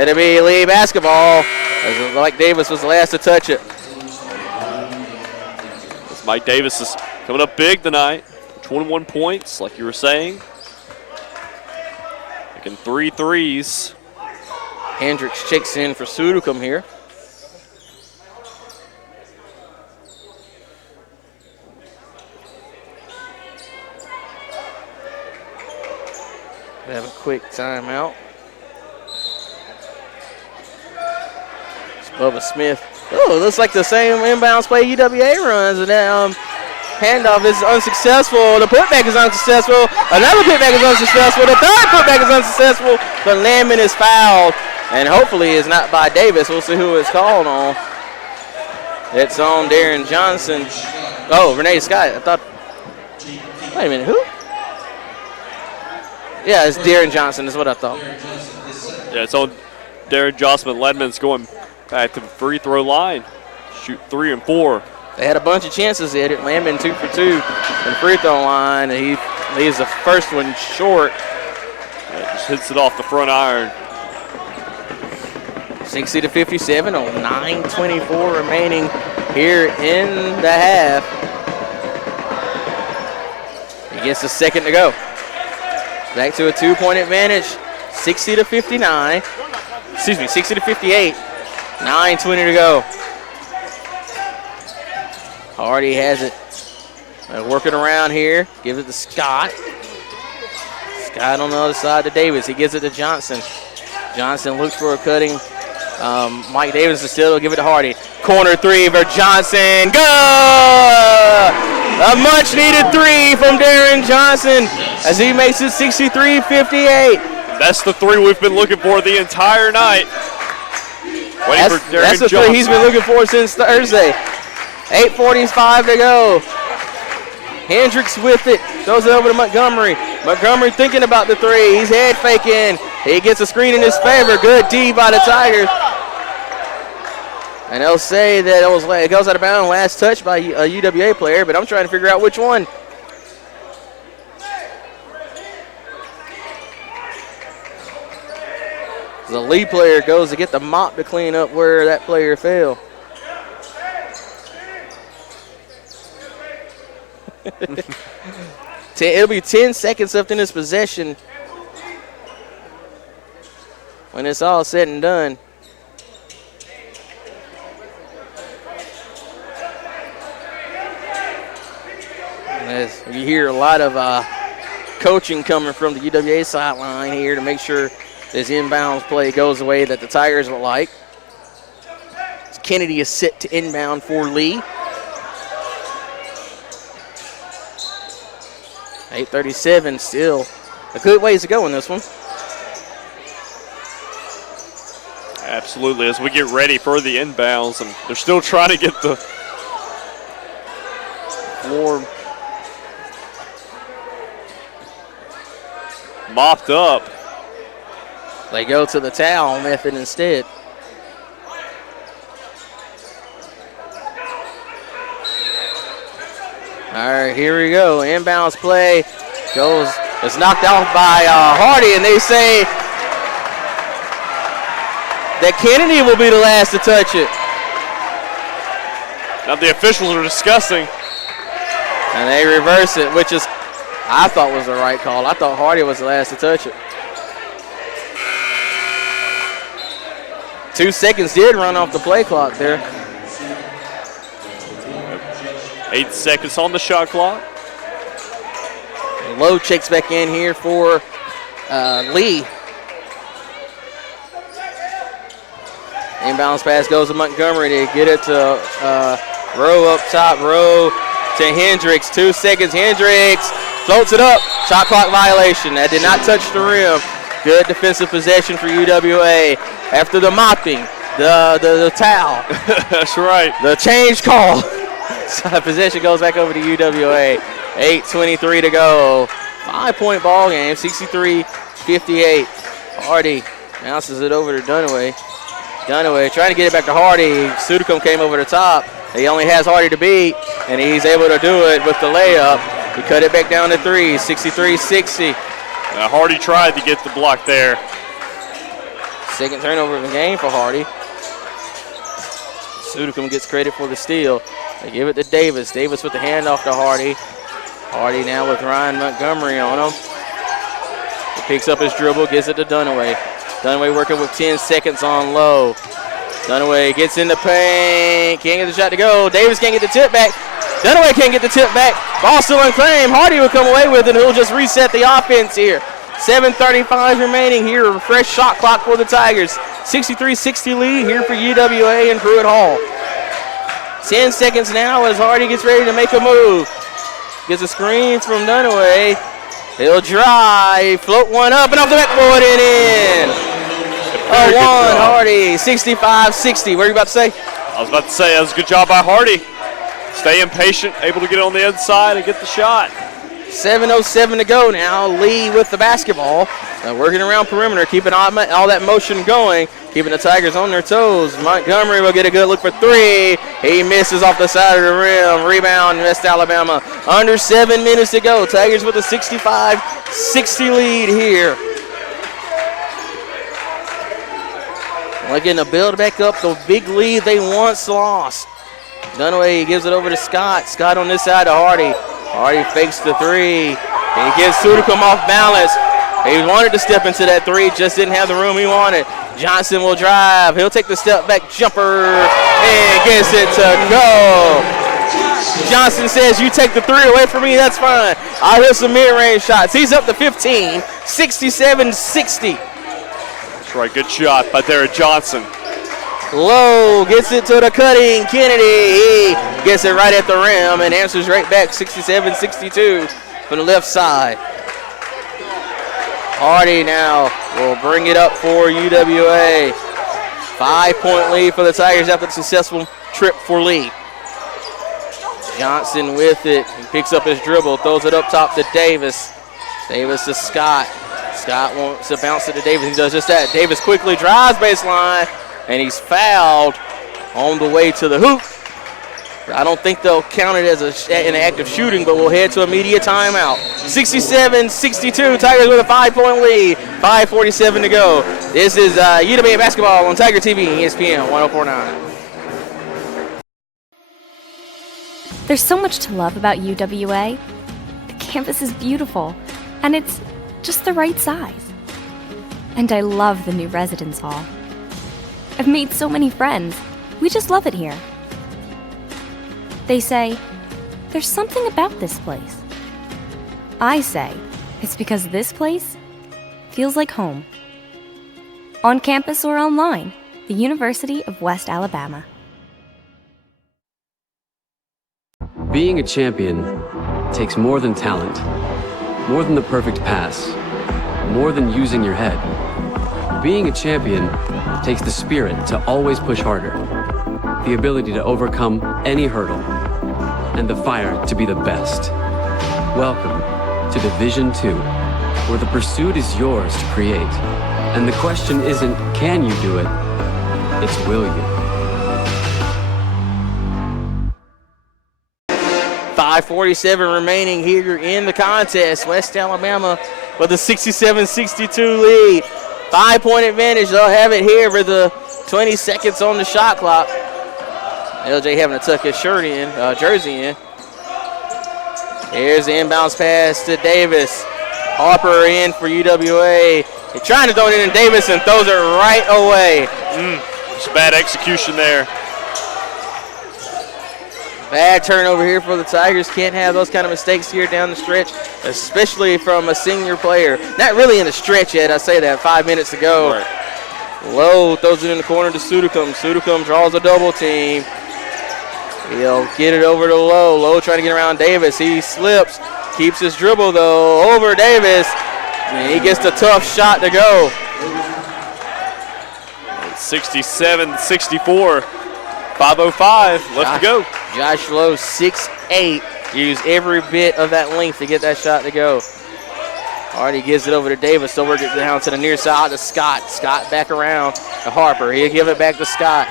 It'll be Lee basketball. As Mike Davis was the last to touch it. As Mike Davis is coming up big tonight. 21 points, like you were saying. Making 3 threes. Hendricks checks in for Sudukum here. We have a quick timeout. Bubba Smith. Oh, looks like the same inbounds play UWA runs. And that handoff is unsuccessful. The putback is unsuccessful. Another putback is unsuccessful. The third putback is unsuccessful. But Landman is fouled. And hopefully it's not by Davis. We'll see who it's called on. It's on Darren Johnson. Oh, Renee Scott. I thought. Wait a minute, who? Yeah, it's Darren Johnson is what I thought. Yeah, it's on Darren Johnson. Ledman's going back to the free throw line. Shoot 3 and 4. They had a bunch of chances at it. Landman 2 for 2 in the free throw line. And he leaves the first one short. Yeah, just hits it off the front iron. 60-57 on 9:24 remaining here in the half. He gets a second to go. Back to a 2-point advantage. 60-59. Excuse me, 60-58. 9:20 to go. Hardy has it. They're working around here. Gives it to Scott. Scott on the other side to Davis. He gives it to Johnson. Johnson looks for a cutting. Mike Davis is still give it to Hardy. Corner three for Johnson. Good! A much-needed three from Darren Johnson as he makes it 63-58. That's the three we've been looking for the entire night. That's the three he's been looking for since Thursday. 8:45 to go. Hendricks with it. Goes over to Montgomery. Montgomery thinking about the three. He's head faking. He gets a screen in his favor. Good D by the Tigers. And they'll say that it goes out of bounds. Last touch by a UWA player, but I'm trying to figure out which one. The lead player goes to get the mop to clean up where that player fell. It'll be 10 seconds left in this possession when it's all said and done. As you hear a lot of coaching coming from the UWA sideline here to make sure this inbounds play goes the way that the Tigers would like. Kennedy is set to inbound for Lee. 8:37 still. A good ways to go in this one. Absolutely, as we get ready for the inbounds, and they're still trying to get the floor mopped up. They go to the towel method instead. All right, here we go. Inbounds play goes. It's knocked off by Hardy, and they say that Kennedy will be the last to touch it. Now the officials are discussing. And they reverse it, which is, I thought was the right call. I thought Hardy was the last to touch it. 2 seconds did run off the play clock there. 8 seconds on the shot clock. Lowe checks back in here for Lee. Inbounds pass goes to Montgomery to get it to Rowe up top. Rowe to Hendricks. 2 seconds. Hendricks floats it up. Shot clock violation. That did not touch the rim. Good defensive possession for UWA. After the mopping, the towel. That's right. The change call. Possession goes back over to UWA. 8:23 to go. 5-point ball game. 63-58. Hardy bounces it over to Dunaway. Dunaway trying to get it back to Hardy. Sudacombe came over the top. He only has Hardy to beat, and he's able to do it with the layup. He cut it back down to 3. 63-60. Hardy tried to get the block there. Second turnover of the game for Hardy. Sudacombe gets credit for the steal. They give it to Davis. Davis with the handoff to Hardy. Hardy now with Ryan Montgomery on him. He picks up his dribble, gives it to Dunaway. Dunaway working with 10 seconds on Low. Dunaway gets in the paint. Can't get the shot to go. Davis can't get the tip back. Dunaway can't get the tip back. Ball still unclaimed. Hardy will come away with it, and he'll just reset the offense here. 7:35 remaining here. A fresh shot clock for the Tigers. 63-60 lead here for UWA and Pruitt Hall. 10 seconds now as Hardy gets ready to make a move. Gets a screen from Dunaway. He'll drive, float one up and off the backboard and in. Very good one. job. Hardy, 65-60. What are you about to say? I was about to say that was a good job by Hardy. Staying patient, able to get on the inside and get the shot. 7:07 to go now. Lee with the basketball. Working around perimeter, keeping all that motion going, keeping the Tigers on their toes. Montgomery will get a good look for three. He misses off the side of the rim. Rebound, West Alabama. Under 7 minutes to go. Tigers with a 65-60 lead here. Looking to build back up the big lead they once lost. Dunaway gives it over to Scott. Scott on this side to Hardy. Hardy fakes the three. He gets Sudicum off balance. He wanted to step into that three, just didn't have the room he wanted. Johnson will drive. He'll take the step back jumper and gets it to go. Johnson says, you take the three away from me, that's fine. I'll hit some mid-range shots. He's up to 15, 67-60. That's right, good shot by there, Johnson. Lowe gets it to the cutting Kennedy. He gets it right at the rim and answers right back, 67-62 from the left side. Hardy now will bring it up for UWA. 5-point lead for the Tigers after the successful trip for Lee. Johnson with it. He picks up his dribble, throws it up top to Davis. Davis to Scott. Scott wants to bounce it to Davis. He does just that. Davis quickly drives baseline, and he's fouled on the way to the hoop. I don't think they'll count it as an act of shooting, but we'll head to immediate timeout. 67-62, Tigers with a 5-point lead. 5:47 to go. This is UWA basketball on Tiger TV, ESPN 1049. There's so much to love about UWA. The campus is beautiful, and it's just the right size. And I love the new residence hall. I've made so many friends. We just love it here. They say, there's something about this place. I say, it's because this place feels like home. On campus or online, the University of West Alabama. Being a champion takes more than talent, more than the perfect pass, more than using your head. Being a champion takes the spirit to always push harder, the ability to overcome any hurdle, and the fire to be the best. Welcome to Division II, where the pursuit is yours to create. And the question isn't, can you do it? It's, will you? 5:47 remaining here in the contest. West Alabama with a 67-62 lead. 5-point advantage. They'll have it here with the 20 seconds on the shot clock. LJ having to tuck his jersey in. Here's the inbounds pass to Davis. Harper in for UWA. They're trying to throw it in Davis and throws it right away. Just bad execution there. Bad turnover here for the Tigers. Can't have those kind of mistakes here down the stretch, especially from a senior player. Not really in the stretch yet, I say that, 5 minutes to go. Right. Lowe throws it in the corner to Sudicum. Sudicum draws a double team. He'll get it over to Lowe. Lowe trying to get around Davis. He slips, keeps his dribble though, over Davis. And he gets the tough shot to go. 67-64. 5:05 left to go. Josh Lowe, 6'8", used every bit of that length to get that shot to go. Hardy gives it over to Davis. So we're getting down to the near side to Scott. Scott back around to Harper. He'll give it back to Scott.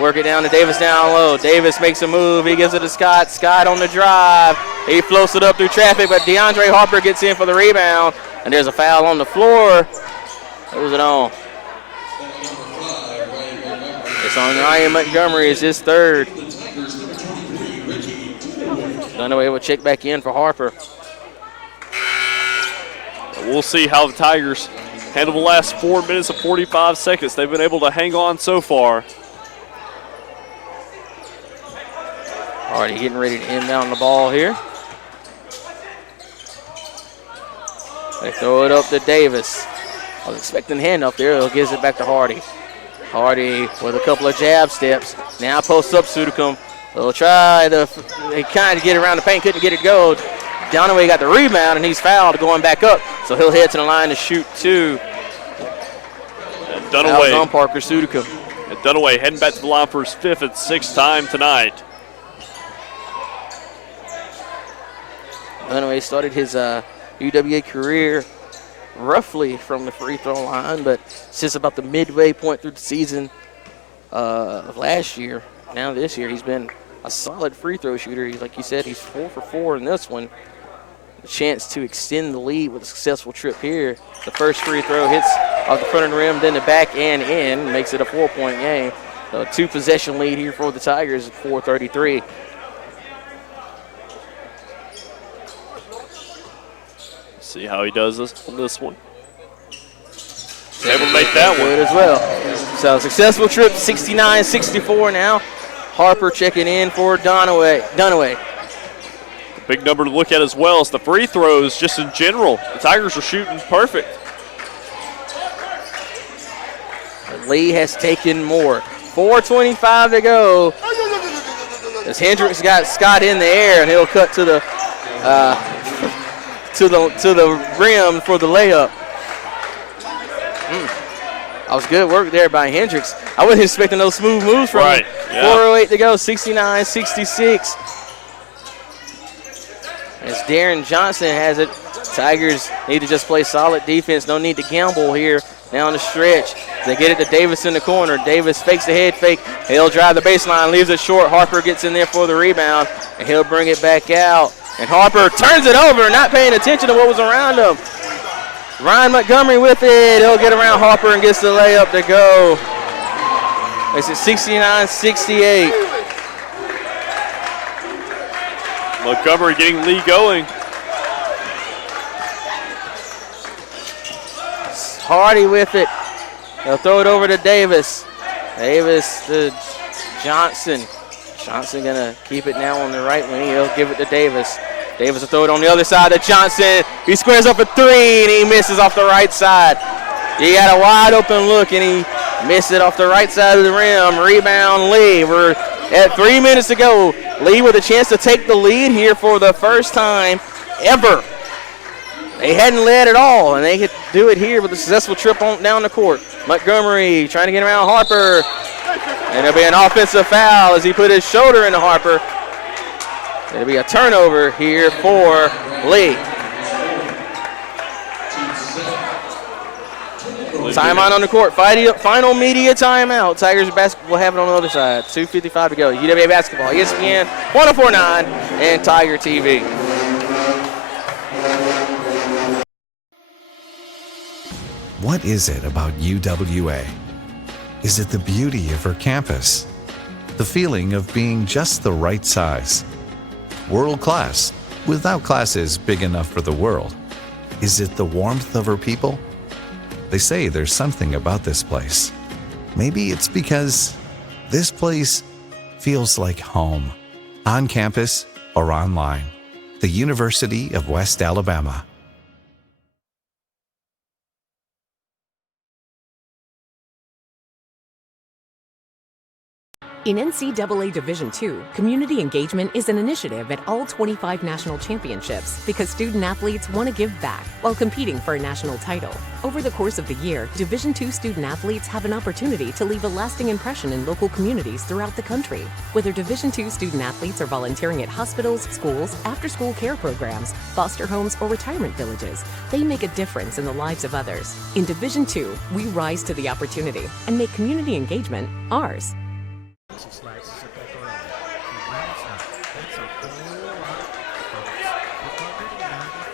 Work it down to Davis down low. Davis makes a move. He gives it to Scott. Scott on the drive. He floats it up through traffic, but DeAndre Harper gets in for the rebound. And there's a foul on the floor. Who's it on? It's on Ryan Montgomery. It's his third. Dunaway will check back in for Harper. We'll see how the Tigers handle the last 4 minutes and 45 seconds. They've been able to hang on so far. Already getting ready to inbound the ball here. They throw it up to Davis. I was expecting a handoff there. He'll gives it back to Hardy. Hardy with a couple of jab steps. Now posts up Sudicum. They'll try to kind of get around the paint, couldn't get it to go. Downaway got the rebound, and he's fouled going back up. So he'll head to the line to shoot two. That was Dunaway. on Parker Sudica. And Dunaway heading back to the line for his 5th and 6th time tonight. Dunaway started his UWA career roughly from the free throw line, but since about the midway point through the season of last year, now this year, he's been a solid free throw shooter. Like you said, he's 4 for 4 in this one. A chance to extend the lead with a successful trip here. The first free throw hits off the front of the rim, then the back and in, makes it a 4-point game. So 2-possession lead here for the Tigers at 4:33. See how he does this on this one. Able to make that one. Good as well. So successful trip, 69-64 now. Harper checking in for Dunaway. Big number to look at as well as the free throws just in general. The Tigers are shooting perfect. Lee has taken more. 4:25 to go. As Hendricks got Scott in the air, and he'll cut to the to the rim for the layup. That was good work there by Hendricks. I wasn't expecting those smooth moves from him. Yeah. 4:08 to go, 69-66. As Darren Johnson has it, Tigers need to just play solid defense. No need to gamble here down the stretch. They get it to Davis in the corner. Davis fakes the head fake. He'll drive the baseline, leaves it short. Harper gets in there for the rebound, and he'll bring it back out. And Harper turns it over, not paying attention to what was around him. Ryan Montgomery with it. He'll get around Harper and gets the layup to go. It's at 69-68. Montgomery getting Lee going. Hardy with it. They'll throw it over to Davis. Davis to Johnson. Johnson gonna keep it now on the right wing. He'll give it to Davis. Davis will throw it on the other side to Johnson. He squares up a three and he misses off the right side. He got a wide open look and he missed it off the right side of the rim. Rebound Lee. We're at 3 minutes to go. Lee with a chance to take the lead here for the first time ever. They hadn't led at all, and they could do it here with a successful trip on down the court. Montgomery trying to get around Harper. And it'll be an offensive foul as he put his shoulder into Harper. It'll be a turnover here for Lee. Timeout on the court. Final media timeout. Tigers basketball have it on the other side. 2:55 to go. UWA basketball, ESPN 104.9 and Tiger TV. What is it about UWA? Is it the beauty of her campus? The feeling of being just the right size? World class, without classes big enough for the world? Is it the warmth of her people? They say there's something about this place. Maybe it's because this place feels like home, on campus or online. The University of West Alabama. In NCAA Division II, community engagement is an initiative at all 25 national championships because student-athletes want to give back while competing for a national title. Over the course of the year, Division II student-athletes have an opportunity to leave a lasting impression in local communities throughout the country. Whether Division II student-athletes are volunteering at hospitals, schools, after-school care programs, foster homes, or retirement villages, they make a difference in the lives of others. In Division II, we rise to the opportunity and make community engagement ours.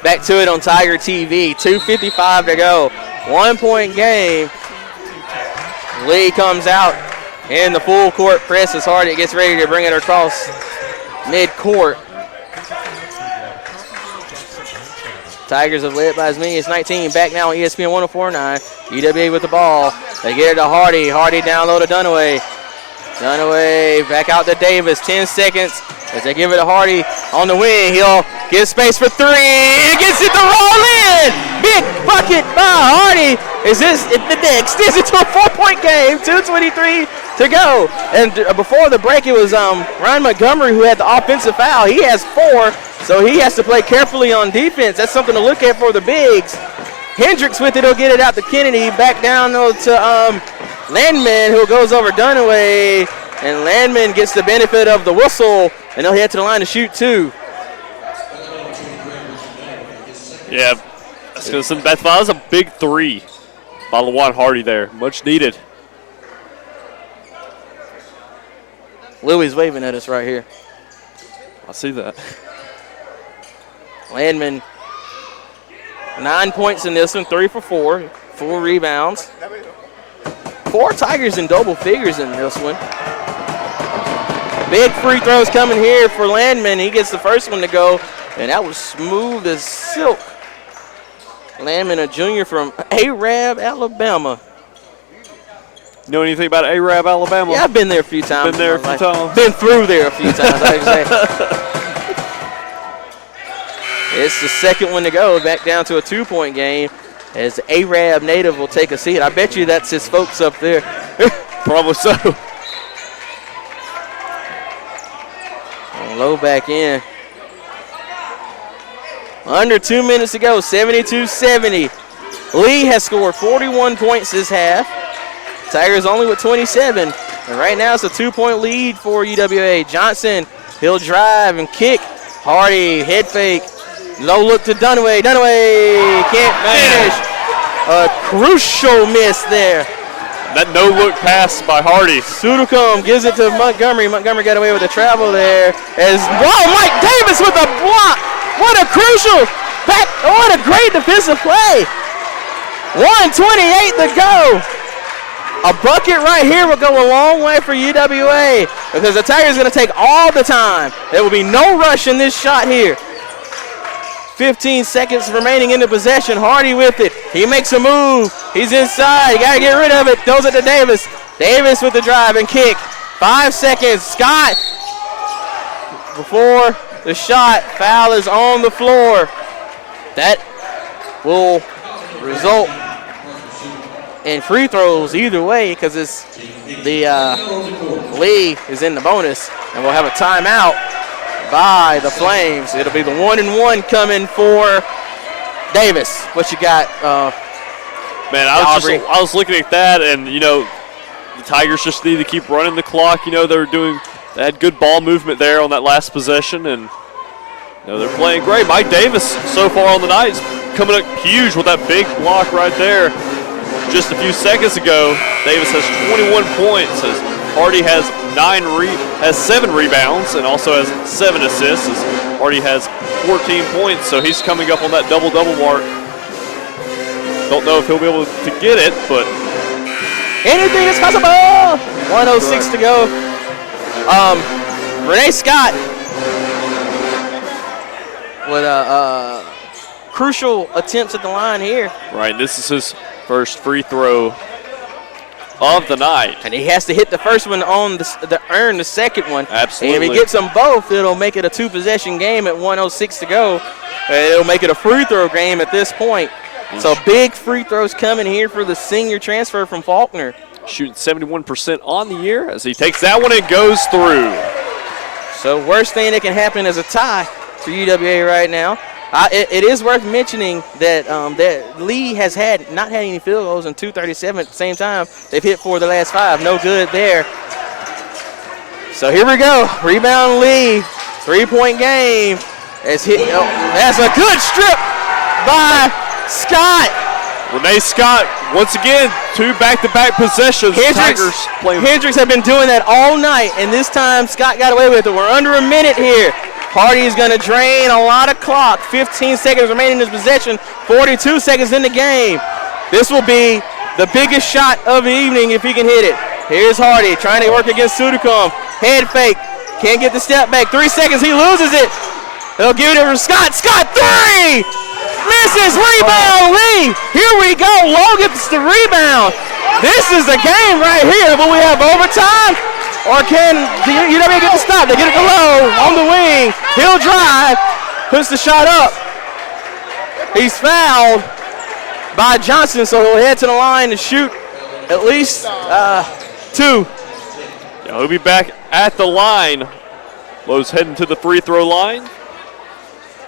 Back to it on Tiger TV. 2:55 to go. 1 point game. Lee comes out in the full court press as Hardy gets ready to bring it across mid-court. Tigers have led by as many as 19. Back now on ESPN 104.9. UWA with the ball. They get it to Hardy. Hardy down low to Dunaway. Dunaway back out to Davis. 10 seconds as they give it to Hardy on the wing. He'll get space for three. He gets it to roll in. Big bucket by Hardy. They extends it to a 4-point game. 2:23 to go. And before the break, it was Ryan Montgomery who had the offensive foul. He has 4, so he has to play carefully on defense. That's something to look at for the bigs. Hendricks with it. He'll get it out to Kennedy. Back down though to Landman, who goes over Dunaway. And Landman gets the benefit of the whistle, and he'll head to the line to shoot two. Yeah, that was a big three by LaJuan Hardy there. Much needed. Louie's waving at us right here. I see that. Landman, 9 points in this one, 3 for 4, 4 rebounds. 4 Tigers in double figures in this one. Big free throws coming here for Landman. He gets the first one to go, and that was smooth as silk. Landman, a junior from Arab, Alabama. You know anything about Arab, Alabama? Yeah, I've been there a few times. Been there a few times. Been through there a few times, I should say. It's the second one to go, back down to a 2-point game as the Arab native will take a seat. I bet you that's his folks up there. Probably so. Low back in. Under 2 minutes to go, 72-70. Lee has scored 41 points this half. Tigers only with 27. And right now it's a 2-point lead for UWA. Johnson, he'll drive and kick. Hardy, head fake. Low look to Dunaway. Dunaway can't finish. A crucial miss there. That no-look pass by Hardy. Sudacombe gives it to Montgomery. Montgomery got away with the travel there. Mike Davis with a block. What a crucial back. What a great defensive play. 1:28 to go. A bucket right here will go a long way for UWA because the Tigers are going to take all the time. There will be no rush in this shot here. 15 seconds remaining in the possession. Hardy with it. He makes a move. He's inside. You got to get rid of it. Throws it to Davis. Davis with the drive and kick. 5 seconds. Scott before the shot. Foul is on the floor. That will result in free throws either way because it's the Lee is in the bonus, and we'll have a timeout by the Flames. It'll be the 1-and-1 coming for Davis. What you got, Man, I was looking at that, and you know, the Tigers just need to keep running the clock. You know, they had good ball movement there on that last possession, and you know, they're playing great. Mike Davis so far on the night is coming up huge with that big block right there. Just a few seconds ago, Davis has 21 points. As Hardy has 7 rebounds and also has 7 assists. As Hardy has 14 points, so he's coming up on that double-double mark. Don't know if he'll be able to get it, but anything is possible. 1:06 to go. Renee Scott with a crucial attempts at the line here. Right, this is his first free throw of the night. And he has to hit the first one on to earn the second one. Absolutely. And if he gets them both, it'll make it a 2-possession game at 1:06 to go. It'll make it a free throw game at this point. So big free throws coming here for the senior transfer from Faulkner. Shooting 71% on the year as he takes that one and goes through. So worst thing that can happen is a tie for UWA right now. It is worth mentioning that that Lee has not had any field goals in 2:37 at the same time. They've hit 4 of the last 5. No good there. So here we go. Rebound Lee. 3-point game. That's a good strip by Scott. Renee Scott, once again, 2 back-to-back possessions. Hendricks have been doing that all night, and this time Scott got away with it. We're under a minute here. Hardy is going to drain a lot of clock. 15 seconds remaining in his possession. 42 seconds in the game. This will be the biggest shot of the evening if he can hit it. Here's Hardy trying to work against Sudacombe. Head fake. Can't get the step back. 3 seconds. He loses it. He'll give it to Scott. Scott, 3! Misses. Rebound, Lee. Here we go. Lowe gets the rebound. This is the game right here. Will we have overtime? Or can UWA get the stop? They get it to Lowe on the wing. He'll drive. Puts the shot up. He's fouled by Johnson, so he'll head to the line to shoot at least 2. Yeah, he'll be back at the line. Lowe's heading to the free throw line.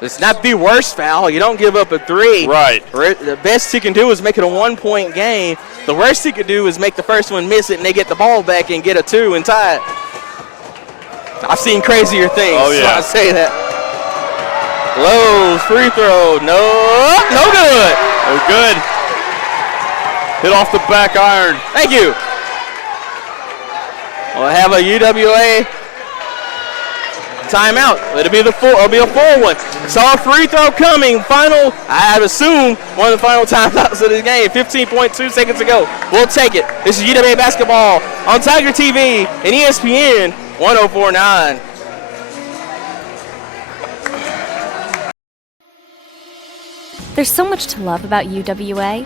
It's not the worst foul. You don't give up a 3. Right. The best he can do is make it a 1-point game. The worst he could do is make the first one miss it, and they get the ball back and get a 2 and tie it. I've seen crazier things. Oh, yeah. So I say that. Lowe's free throw. No good. Oh, good. Hit off the back iron. Thank you. We'll have a UWA timeout. It'll be a full one. Saw a free throw coming. Final, I'd assume, one of the final timeouts of this game. 15.2 seconds to go. We'll take it. This is UWA basketball on Tiger TV and ESPN 104.9. There's so much to love about UWA.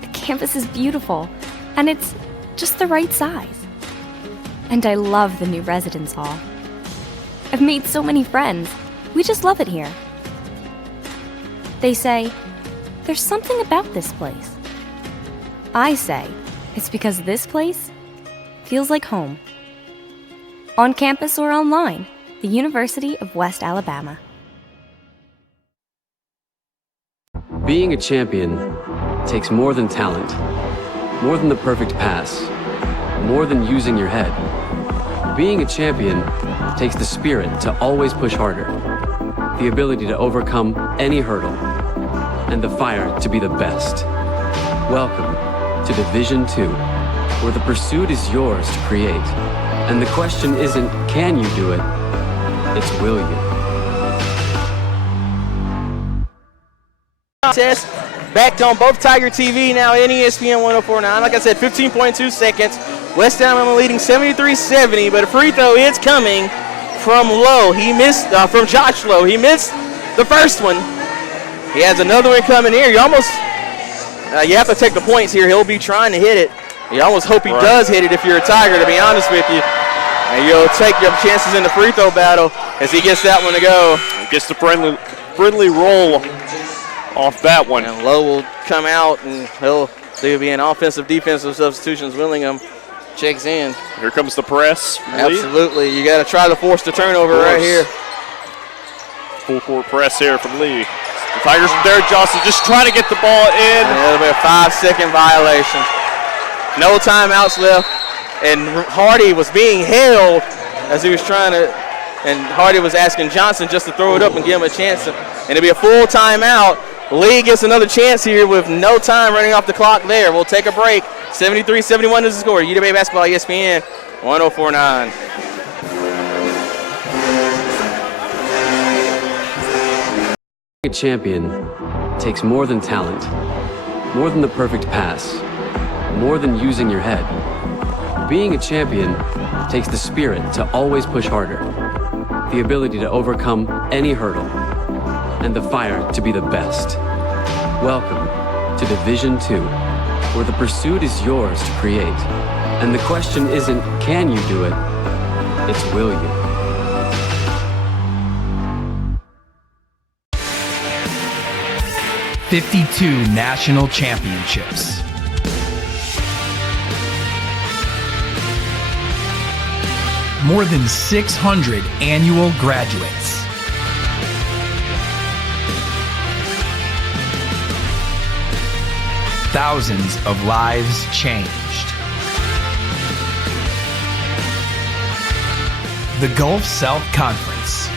The campus is beautiful, and it's just the right size. And I love the new residence hall. I've made so many friends. We just love it here. They say, there's something about this place. I say, it's because this place feels like home. On campus or online, the University of West Alabama. Being a champion takes more than talent, more than the perfect pass, more than using your head. Being a champion takes the spirit to always push harder, the ability to overcome any hurdle, and the fire to be the best. Welcome to Division 2, where the pursuit is yours to create. And the question isn't, can you do it? It's, will you? Contest backed on both Tiger TV now and ESPN 104.9. Like I said, 15.2 seconds. West Alabama leading 73-70, but a free throw is coming from Lowe. He missed from Josh Lowe. He missed the first one. He has another one coming here. You almost you have to take the points here. He'll be trying to hit it. You almost hope he does hit it if you're a Tiger, to be honest with you. And you'll take your chances in the free throw battle as he gets that one to go. Gets the friendly roll off that one. And Lowe will come out, and he'll be an offensive, defensive substitutions. Willingham checks in. Here comes the press. Absolutely. You got to try to force the turnover right here. Full court press here from Lee. The Tigers from Derek Johnson just trying to get the ball in. And it'll be a 5-second violation. No timeouts left. And Hardy was being held as he was trying to, and Hardy was asking Johnson just to throw it up and give him a chance. And it'll be a full timeout. Lee gets another chance here with no time running off the clock there. We'll take a break. 73-71 is the score. UWA basketball, ESPN 104.9. A champion takes more than talent, more than the perfect pass, more than using your head. Being a champion takes the spirit to always push harder, the ability to overcome any hurdle, and the fire to be the best. Welcome to Division 2, where the pursuit is yours to create. And the question isn't, can you do it? It's, will you? "52 national championships. More than 600 annual graduates. Thousands of lives changed. The Gulf South Conference.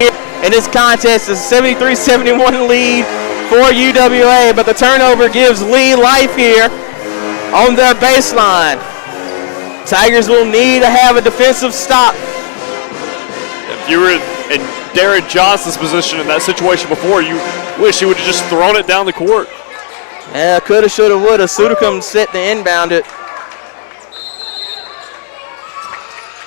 In this contest, a 73-71 lead for UWA, but the turnover gives Lee life here on their baseline. Tigers will need to have a defensive stop. If you were in Darren Johnson's position in that situation before, you wish he would have just thrown it down the court. Yeah, coulda, shoulda, woulda. Sudacum set to inbound it.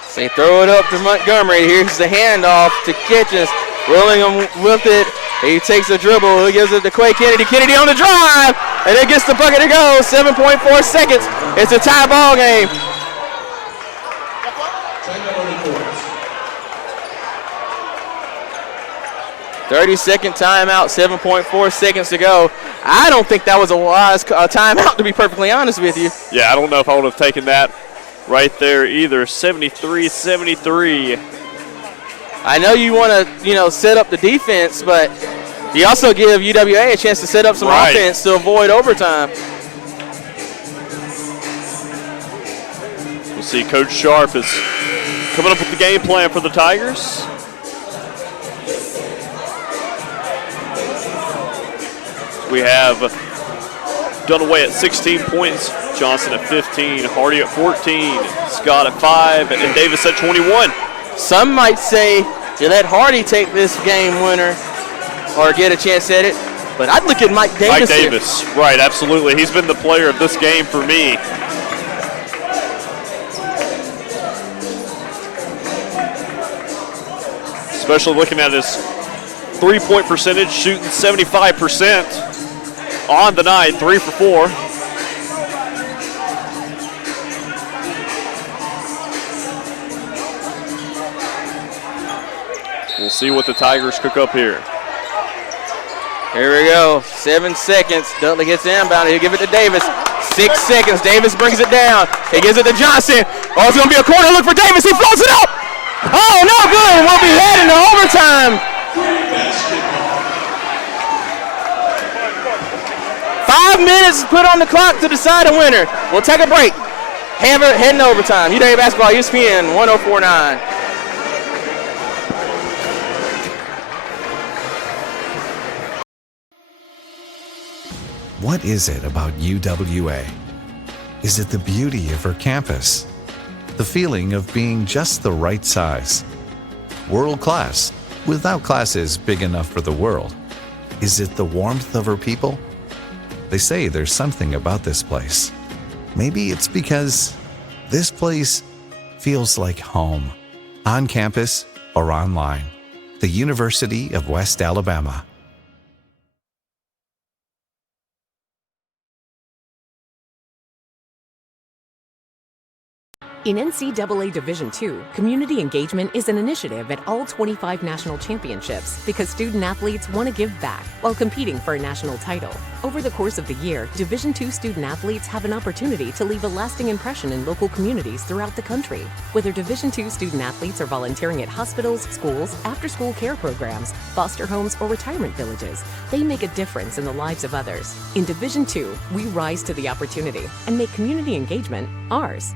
So they throw it up to Montgomery. Here's the handoff to Kitchens. Willingham with it. He takes a dribble. He gives it to Quay Kennedy. Kennedy on the drive, and it gets the bucket to go. 7.4 seconds. It's a tie ball game. "30-second timeout, 7.4 seconds to go." I don't think that was a wise timeout, to be perfectly honest with you. Yeah, I don't know if I would have taken that right there either. 73-73. I know you want to, set up the defense, but you also give UWA a chance to set up some offense to avoid overtime. We'll see Coach Sharp is coming up with the game plan for the Tigers. We have Dunaway at 16 points, Johnson at 15, Hardy at 14, Scott at 5, and Davis at 21. Some might say you let Hardy take this game winner or get a chance at it, but I'd look at Mike Davis. Mike Davis, right, absolutely. He's been the player of this game for me. Especially looking at his three-point percentage, shooting 75% on the night, 3 for 4. We'll see what the Tigers cook up here. Here we go, 7 seconds. Dudley gets inbound, he'll give it to Davis. 6 seconds, Davis brings it down. He gives it to Johnson. Oh, it's gonna be a corner look for Davis, he floats it up. Oh, no good, we'll be heading to overtime. 5 minutes put on the clock to decide a winner. We'll take a break. Heading to overtime. UWA Basketball, ESPN 104.9. What is it about UWA? Is it the beauty of her campus? The feeling of being just the right size? World class, without classes big enough for the world? Is it the warmth of her people? They say there's something about this place. Maybe it's because this place feels like home, on campus or online. The University of West Alabama. In NCAA Division II, community engagement is an initiative at all 25 national championships because student-athletes want to give back while competing for a national title. Over the course of the year, Division II student-athletes have an opportunity to leave a lasting impression in local communities throughout the country. Whether Division II student-athletes are volunteering at hospitals, schools, after-school care programs, foster homes, or retirement villages, they make a difference in the lives of others. In Division II, we rise to the opportunity and make community engagement ours.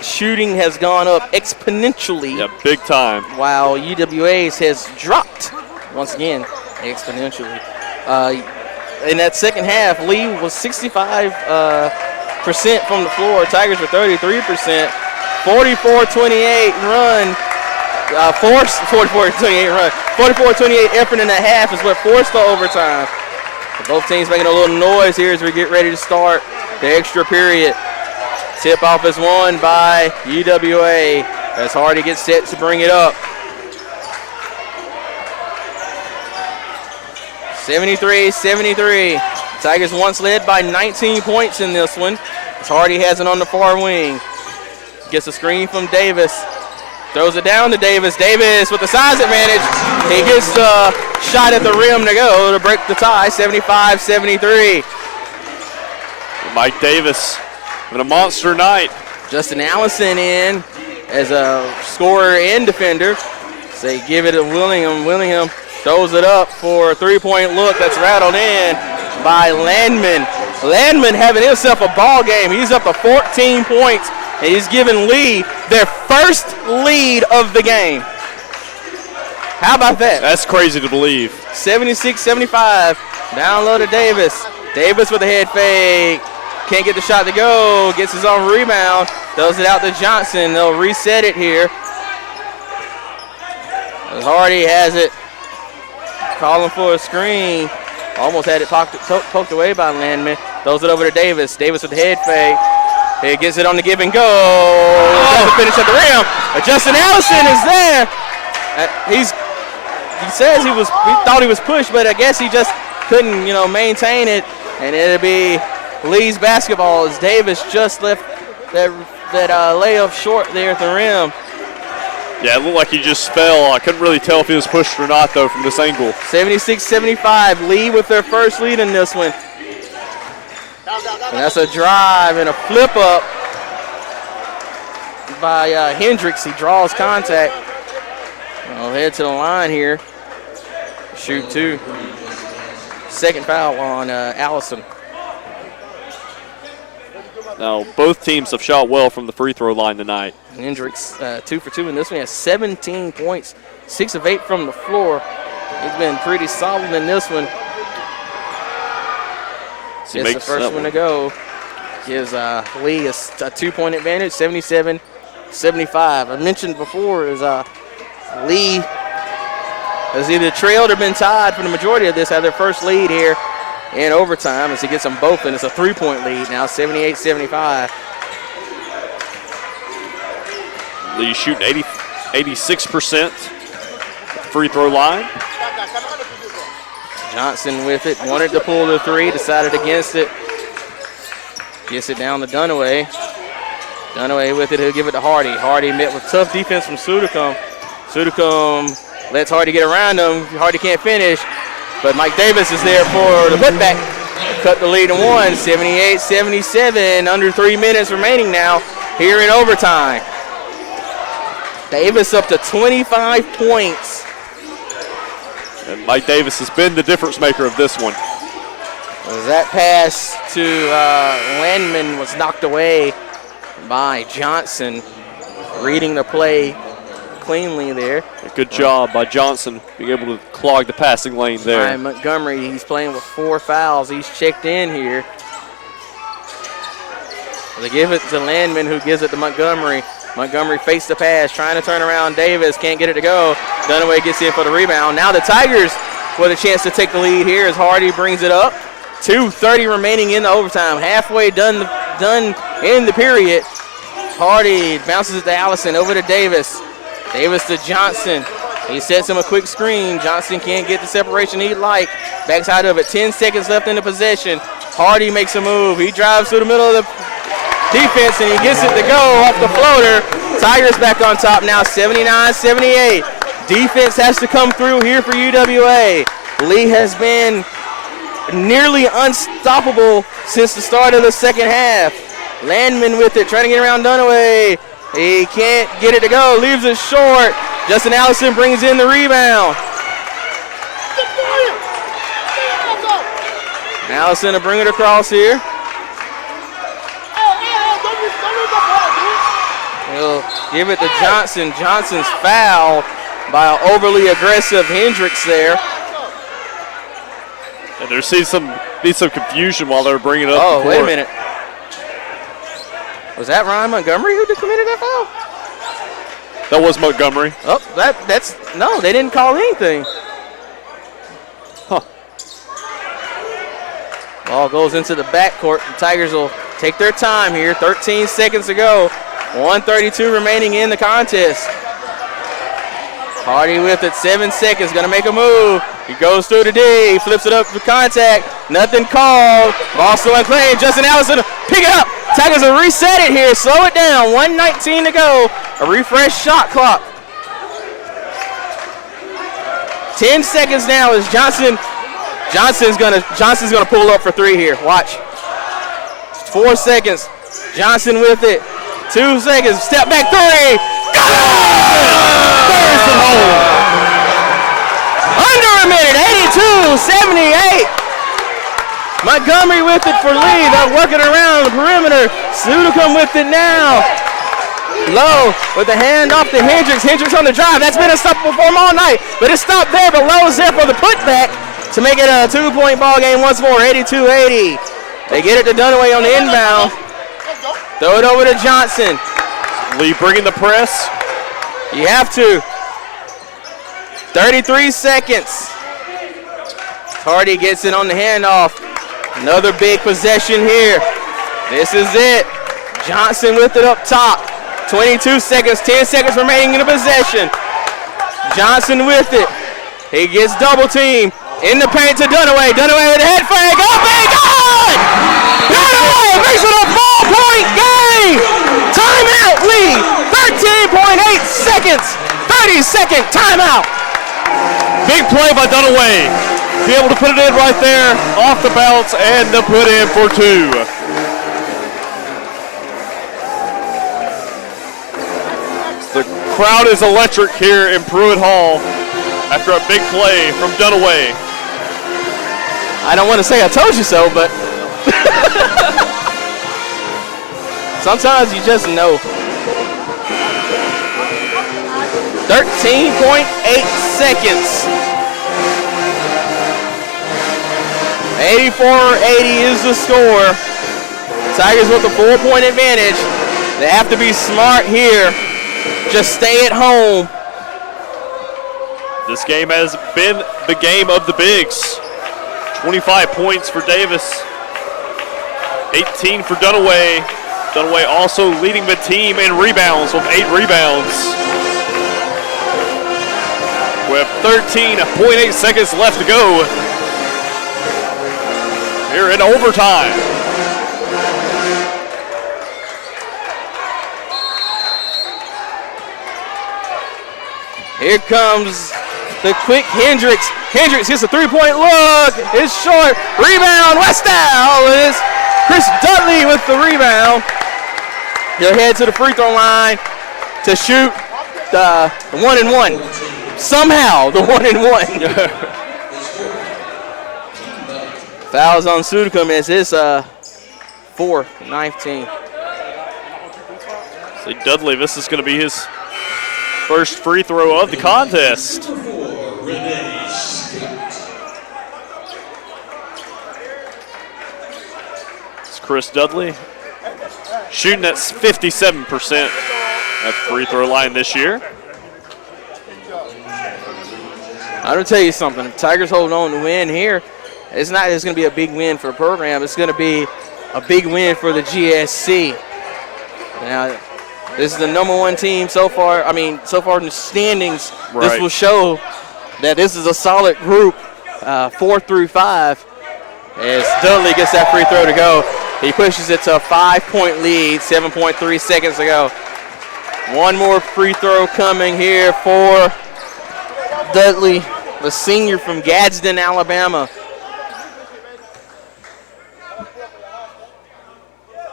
Shooting has gone up exponentially. Yeah, big time. While UWA's has dropped once again exponentially. In that second half, Lee was 65% from the floor. Tigers were 33%. 44-28 run. Forced 44-28 run. 44-28 effort in that half is what forced the overtime. Both teams making a little noise here as we get ready to start the extra period. Tip-off is won by UWA as Hardy gets set to bring it up. 73-73. Tigers once led by 19 points in this one as Hardy has it on the far wing. Gets a screen from Davis. Throws it down to Davis. Davis with the size advantage. He gets the shot at the rim to go to break the tie, 75-73. Mike Davis having a monster night. Justin Allison in as a scorer and defender. So they give it to Willingham. Willingham throws it up for a three-point look that's rattled in by Landman. Landman having himself a ball game. He's up to 14 points, and he's giving Lee their first lead of the game. How about that? That's crazy to believe. 76-75. Down low to Davis. Davis with a head fake. Can't get the shot to go. Gets his own rebound. Throws it out to Johnson. They'll reset it here. Hardy has it. Calling for a screen. Almost had it poked away by Landman. Throws it over to Davis. Davis with the head fake. He gets it on the give and go. Doesn't finish at the rim. But Justin Allison is there. He says he thought he was pushed, but I guess he just couldn't, maintain it. And it'll be Lee's basketball as Davis just left that layup short there at the rim. Yeah, it looked like he just fell. I couldn't really tell if he was pushed or not, though, from this angle. 76-75. Lee with their first lead in this one. And that's a drive and a flip up by Hendricks. He draws contact. I'll head to the line here. Shoot 2. Second foul on Allison. Now, both teams have shot well from the free throw line tonight. Hendricks 2 for 2 in this one. He has 17 points, 6 of 8 from the floor. He's been pretty solid in this one. It's the first one to go. Gives Lee a 2-point advantage, 77-75. I mentioned before is Lee has either trailed or been tied for the majority of this, had their first lead here in overtime as he gets them both, and it's a 3-point lead now, 78-75. Lee shooting 86% free throw line. Johnson with it, wanted to pull the 3, decided against it. Gets it down to Dunaway. Dunaway with it, he'll give it to Hardy. Hardy met with tough defense from Sudacombe. Sudacombe lets Hardy get around him. Hardy can't finish, but Mike Davis is there for the putback. Cut the lead to 1, 78-77, under 3 minutes remaining now here in overtime. Davis up to 25 points. And Mike Davis has been the difference maker of this one. That pass to Landman was knocked away by Johnson, reading the play cleanly there. A good job by Johnson being able to clog the passing lane there. Ryan Montgomery, he's playing with 4 fouls. He's checked in here. They give it to Landman, who gives it to Montgomery. Montgomery fakes the pass, trying to turn around Davis, can't get it to go. Dunaway gets in for the rebound. Now the Tigers with a chance to take the lead here as Hardy brings it up. 2:30 remaining in the overtime. Halfway done in the period. Hardy bounces it to Allison, over to Davis. Davis to Johnson. He sets him a quick screen. Johnson can't get the separation he'd like. Backside of it, 10 seconds left in the possession. Hardy makes a move. He drives through the middle of the defense and he gets it to go off the floater. Tigers back on top now, 79-78. Defense has to come through here for UWA. Lee has been nearly unstoppable since the start of the second half. Landman with it, trying to get around Dunaway. He can't get it to go, leaves it short. Justin Allison brings in the rebound. Allison to bring it across here. He'll give it to Johnson. Johnson's foul by an overly aggressive Hendricks there. And there seems be some confusion while they're bringing it up. Oh, wait a minute. Was that Ryan Montgomery who committed that foul? That was Montgomery. Oh, that's no, they didn't call anything. Huh. Ball goes into the backcourt. The Tigers will take their time here. 13 seconds to go. 1:32 remaining in the contest. Hardy with it, 7 seconds, gonna make a move. He goes through the D, flips it up for contact. Nothing called. Ball still unclaimed. Justin Allison, pick it up. Tigers will reset it here, slow it down. 1:19 to go. A refresh shot clock. 10 seconds now as Johnson's gonna pull up for 3 here. Watch. 4 seconds. Johnson with it. 2 seconds. Step back 3. There's the hole. Under a minute. 82-78. Montgomery with it for Lee. They're working around the perimeter. Sudacombe with it now. Lowe with the hand off to Hendricks. Hendricks on the drive. That's been a stop for him all night. But it stopped there, but Lowe's there for the putback to make it a 2-point ball game once more, 82-80. They get it to Dunaway on the inbound. Throw it over to Johnson. Lee bringing the press. You have to. 33 seconds. Hardy gets it on the handoff. Another big possession here. This is it. Johnson with it up top. 22 seconds, 10 seconds remaining in the possession. Johnson with it. He gets double team. In the paint to Dunaway. Dunaway with a head fake. Oh, big good! Dunaway makes it a 4-point game! Timeout, Lee. 13.8 seconds. 30-second timeout. Big play by Dunaway. Be able to put it in right there, off the bounce, and the put in for 2. It's the crowd is electric here in Pruitt Hall after a big play from Dunaway. I don't want to say I told you so, but sometimes you just know. 13.8 seconds. 84-80 is the score. Tigers with a 4-point advantage. They have to be smart here. Just stay at home. This game has been the game of the bigs. 25 points for Davis. 18 for Dunaway. Dunaway also leading the team in rebounds with 8 rebounds. With 13.8 seconds left to go here in overtime. Here comes the quick Hendricks. Hendricks gets a three-point look. It's short. Rebound, Westall. It is Chris Dudley with the rebound. He'll head to the free throw line to shoot the 1-and-1. Somehow, the 1-and-1. Fouls on Sudicum as his fourth, 19. So Dudley, this is going to be his first free throw of the contest. It's Chris Dudley shooting at 57% at the free throw line this year. I'm going to tell you something. If Tigers hold on to win here, it's not just going to be a big win for the program. It's going to be a big win for the GSC. Now, this is the number 1 team so far. I mean, so far in the standings, right. This will show that this is a solid group, 4 through 5. As Dudley gets that free throw to go, he pushes it to a 5-point lead, 7.3 seconds to go. One more free throw coming here for Dudley, the senior from Gadsden, Alabama.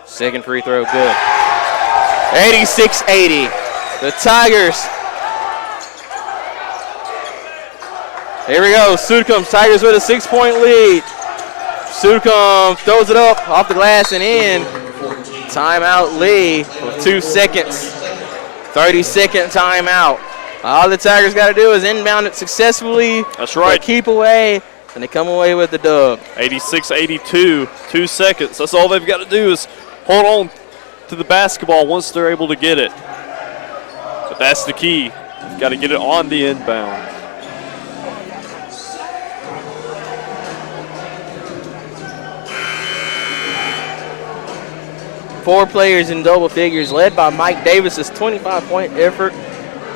Second free throw, good. 86-80. The Tigers. Here we go. Sudicum, Tigers with a 6-point lead. Sudicum throws it up off the glass and in. Timeout Lee with 2 seconds. 30-second timeout. All the Tigers got to do is inbound it successfully. That's right. Keep away, and they come away with the dub. 86-82, 2 seconds. That's all they've got to do is hold on to the basketball once they're able to get it. But that's the key. You've got to get it on the inbound. Four players in double figures, led by Mike Davis's 25-point effort,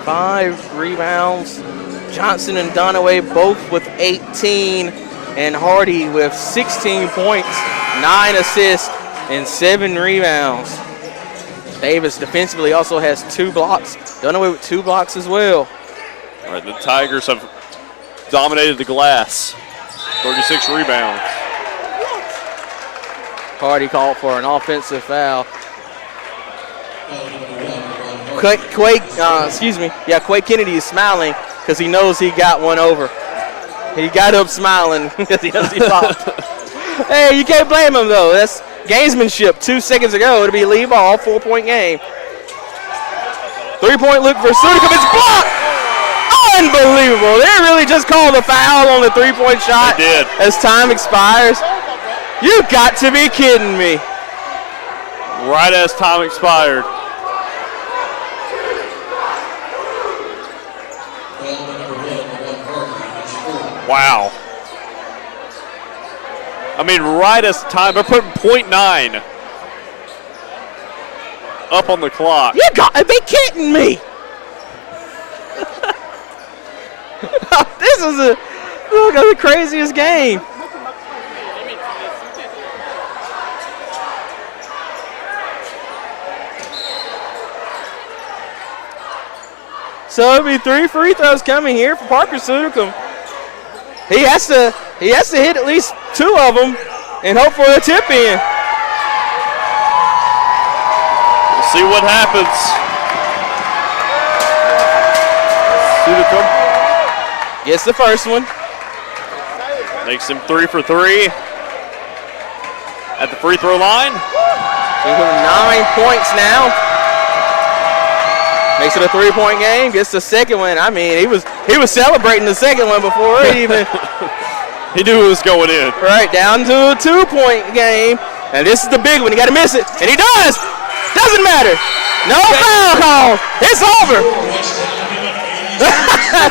5 rebounds. Johnson and Donaway both with 18, and Hardy with 16 points, 9 assists, and 7 rebounds. Davis defensively also has 2 blocks. Dunaway with 2 blocks as well. All right, the Tigers have dominated the glass. 36 rebounds. Hardy called for an offensive foul. Quake Kennedy is smiling because he knows he got one over. He got up smiling because he knows he fought. Hey, you can't blame him though. That's gamesmanship. 2 seconds ago, it'll be lead ball, 4-point game. 3-point look for Sudicum. It's blocked. Unbelievable. They really just called a foul on the 3-point shot. They did. As time expires. You got to be kidding me. Right as time expired. Wow. I mean, right as time, they're putting .9 up on the clock. You got to be kidding me. This is the craziest game. So it'll be 3 free throws coming here for Parker Sudicum. He has to hit at least 2 of them and hope for a tip in. We'll see what happens. Sudicum Gets the first one. makes him 3 for 3 at the free throw line. He's with 9 points now. Makes it a 3-point game. Gets the second one. I mean, he was celebrating the second one before it even. He knew it was going in. Right, down to a 2-point game. And this is the big one. You got to miss it. And he does. Doesn't matter. No foul call. It's over.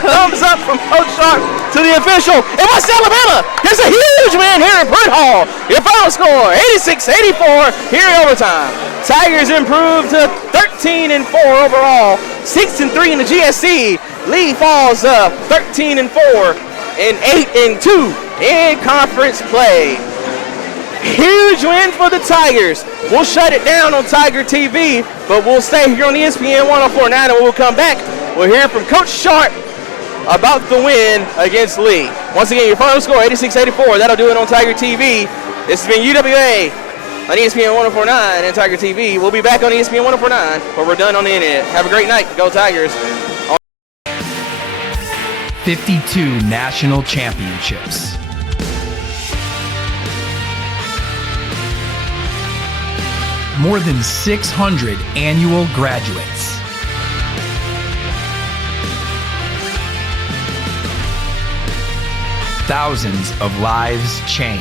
Thumbs up from Coach Sharp to the official. In West Alabama, there's a huge win here in Brent Hall. Your final score, 86-84 here in overtime. Tigers improved to 13-4 overall, 6-3 in the GSC. Lee falls 13-4 and 8-2 in conference play. Huge win for the Tigers. We'll shut it down on Tiger TV, but we'll stay here on ESPN 104.9, and when we'll come back, we'll hear from Coach Sharp about the win against Lee. Once again, your final score, 86-84. That'll do it on Tiger TV. This has been UWA on ESPN 104.9 and Tiger TV. We'll be back on ESPN 104.9, but we're done on the internet. Have a great night. Go Tigers. 52 national championships. More than 600 annual graduates. Thousands of lives changed.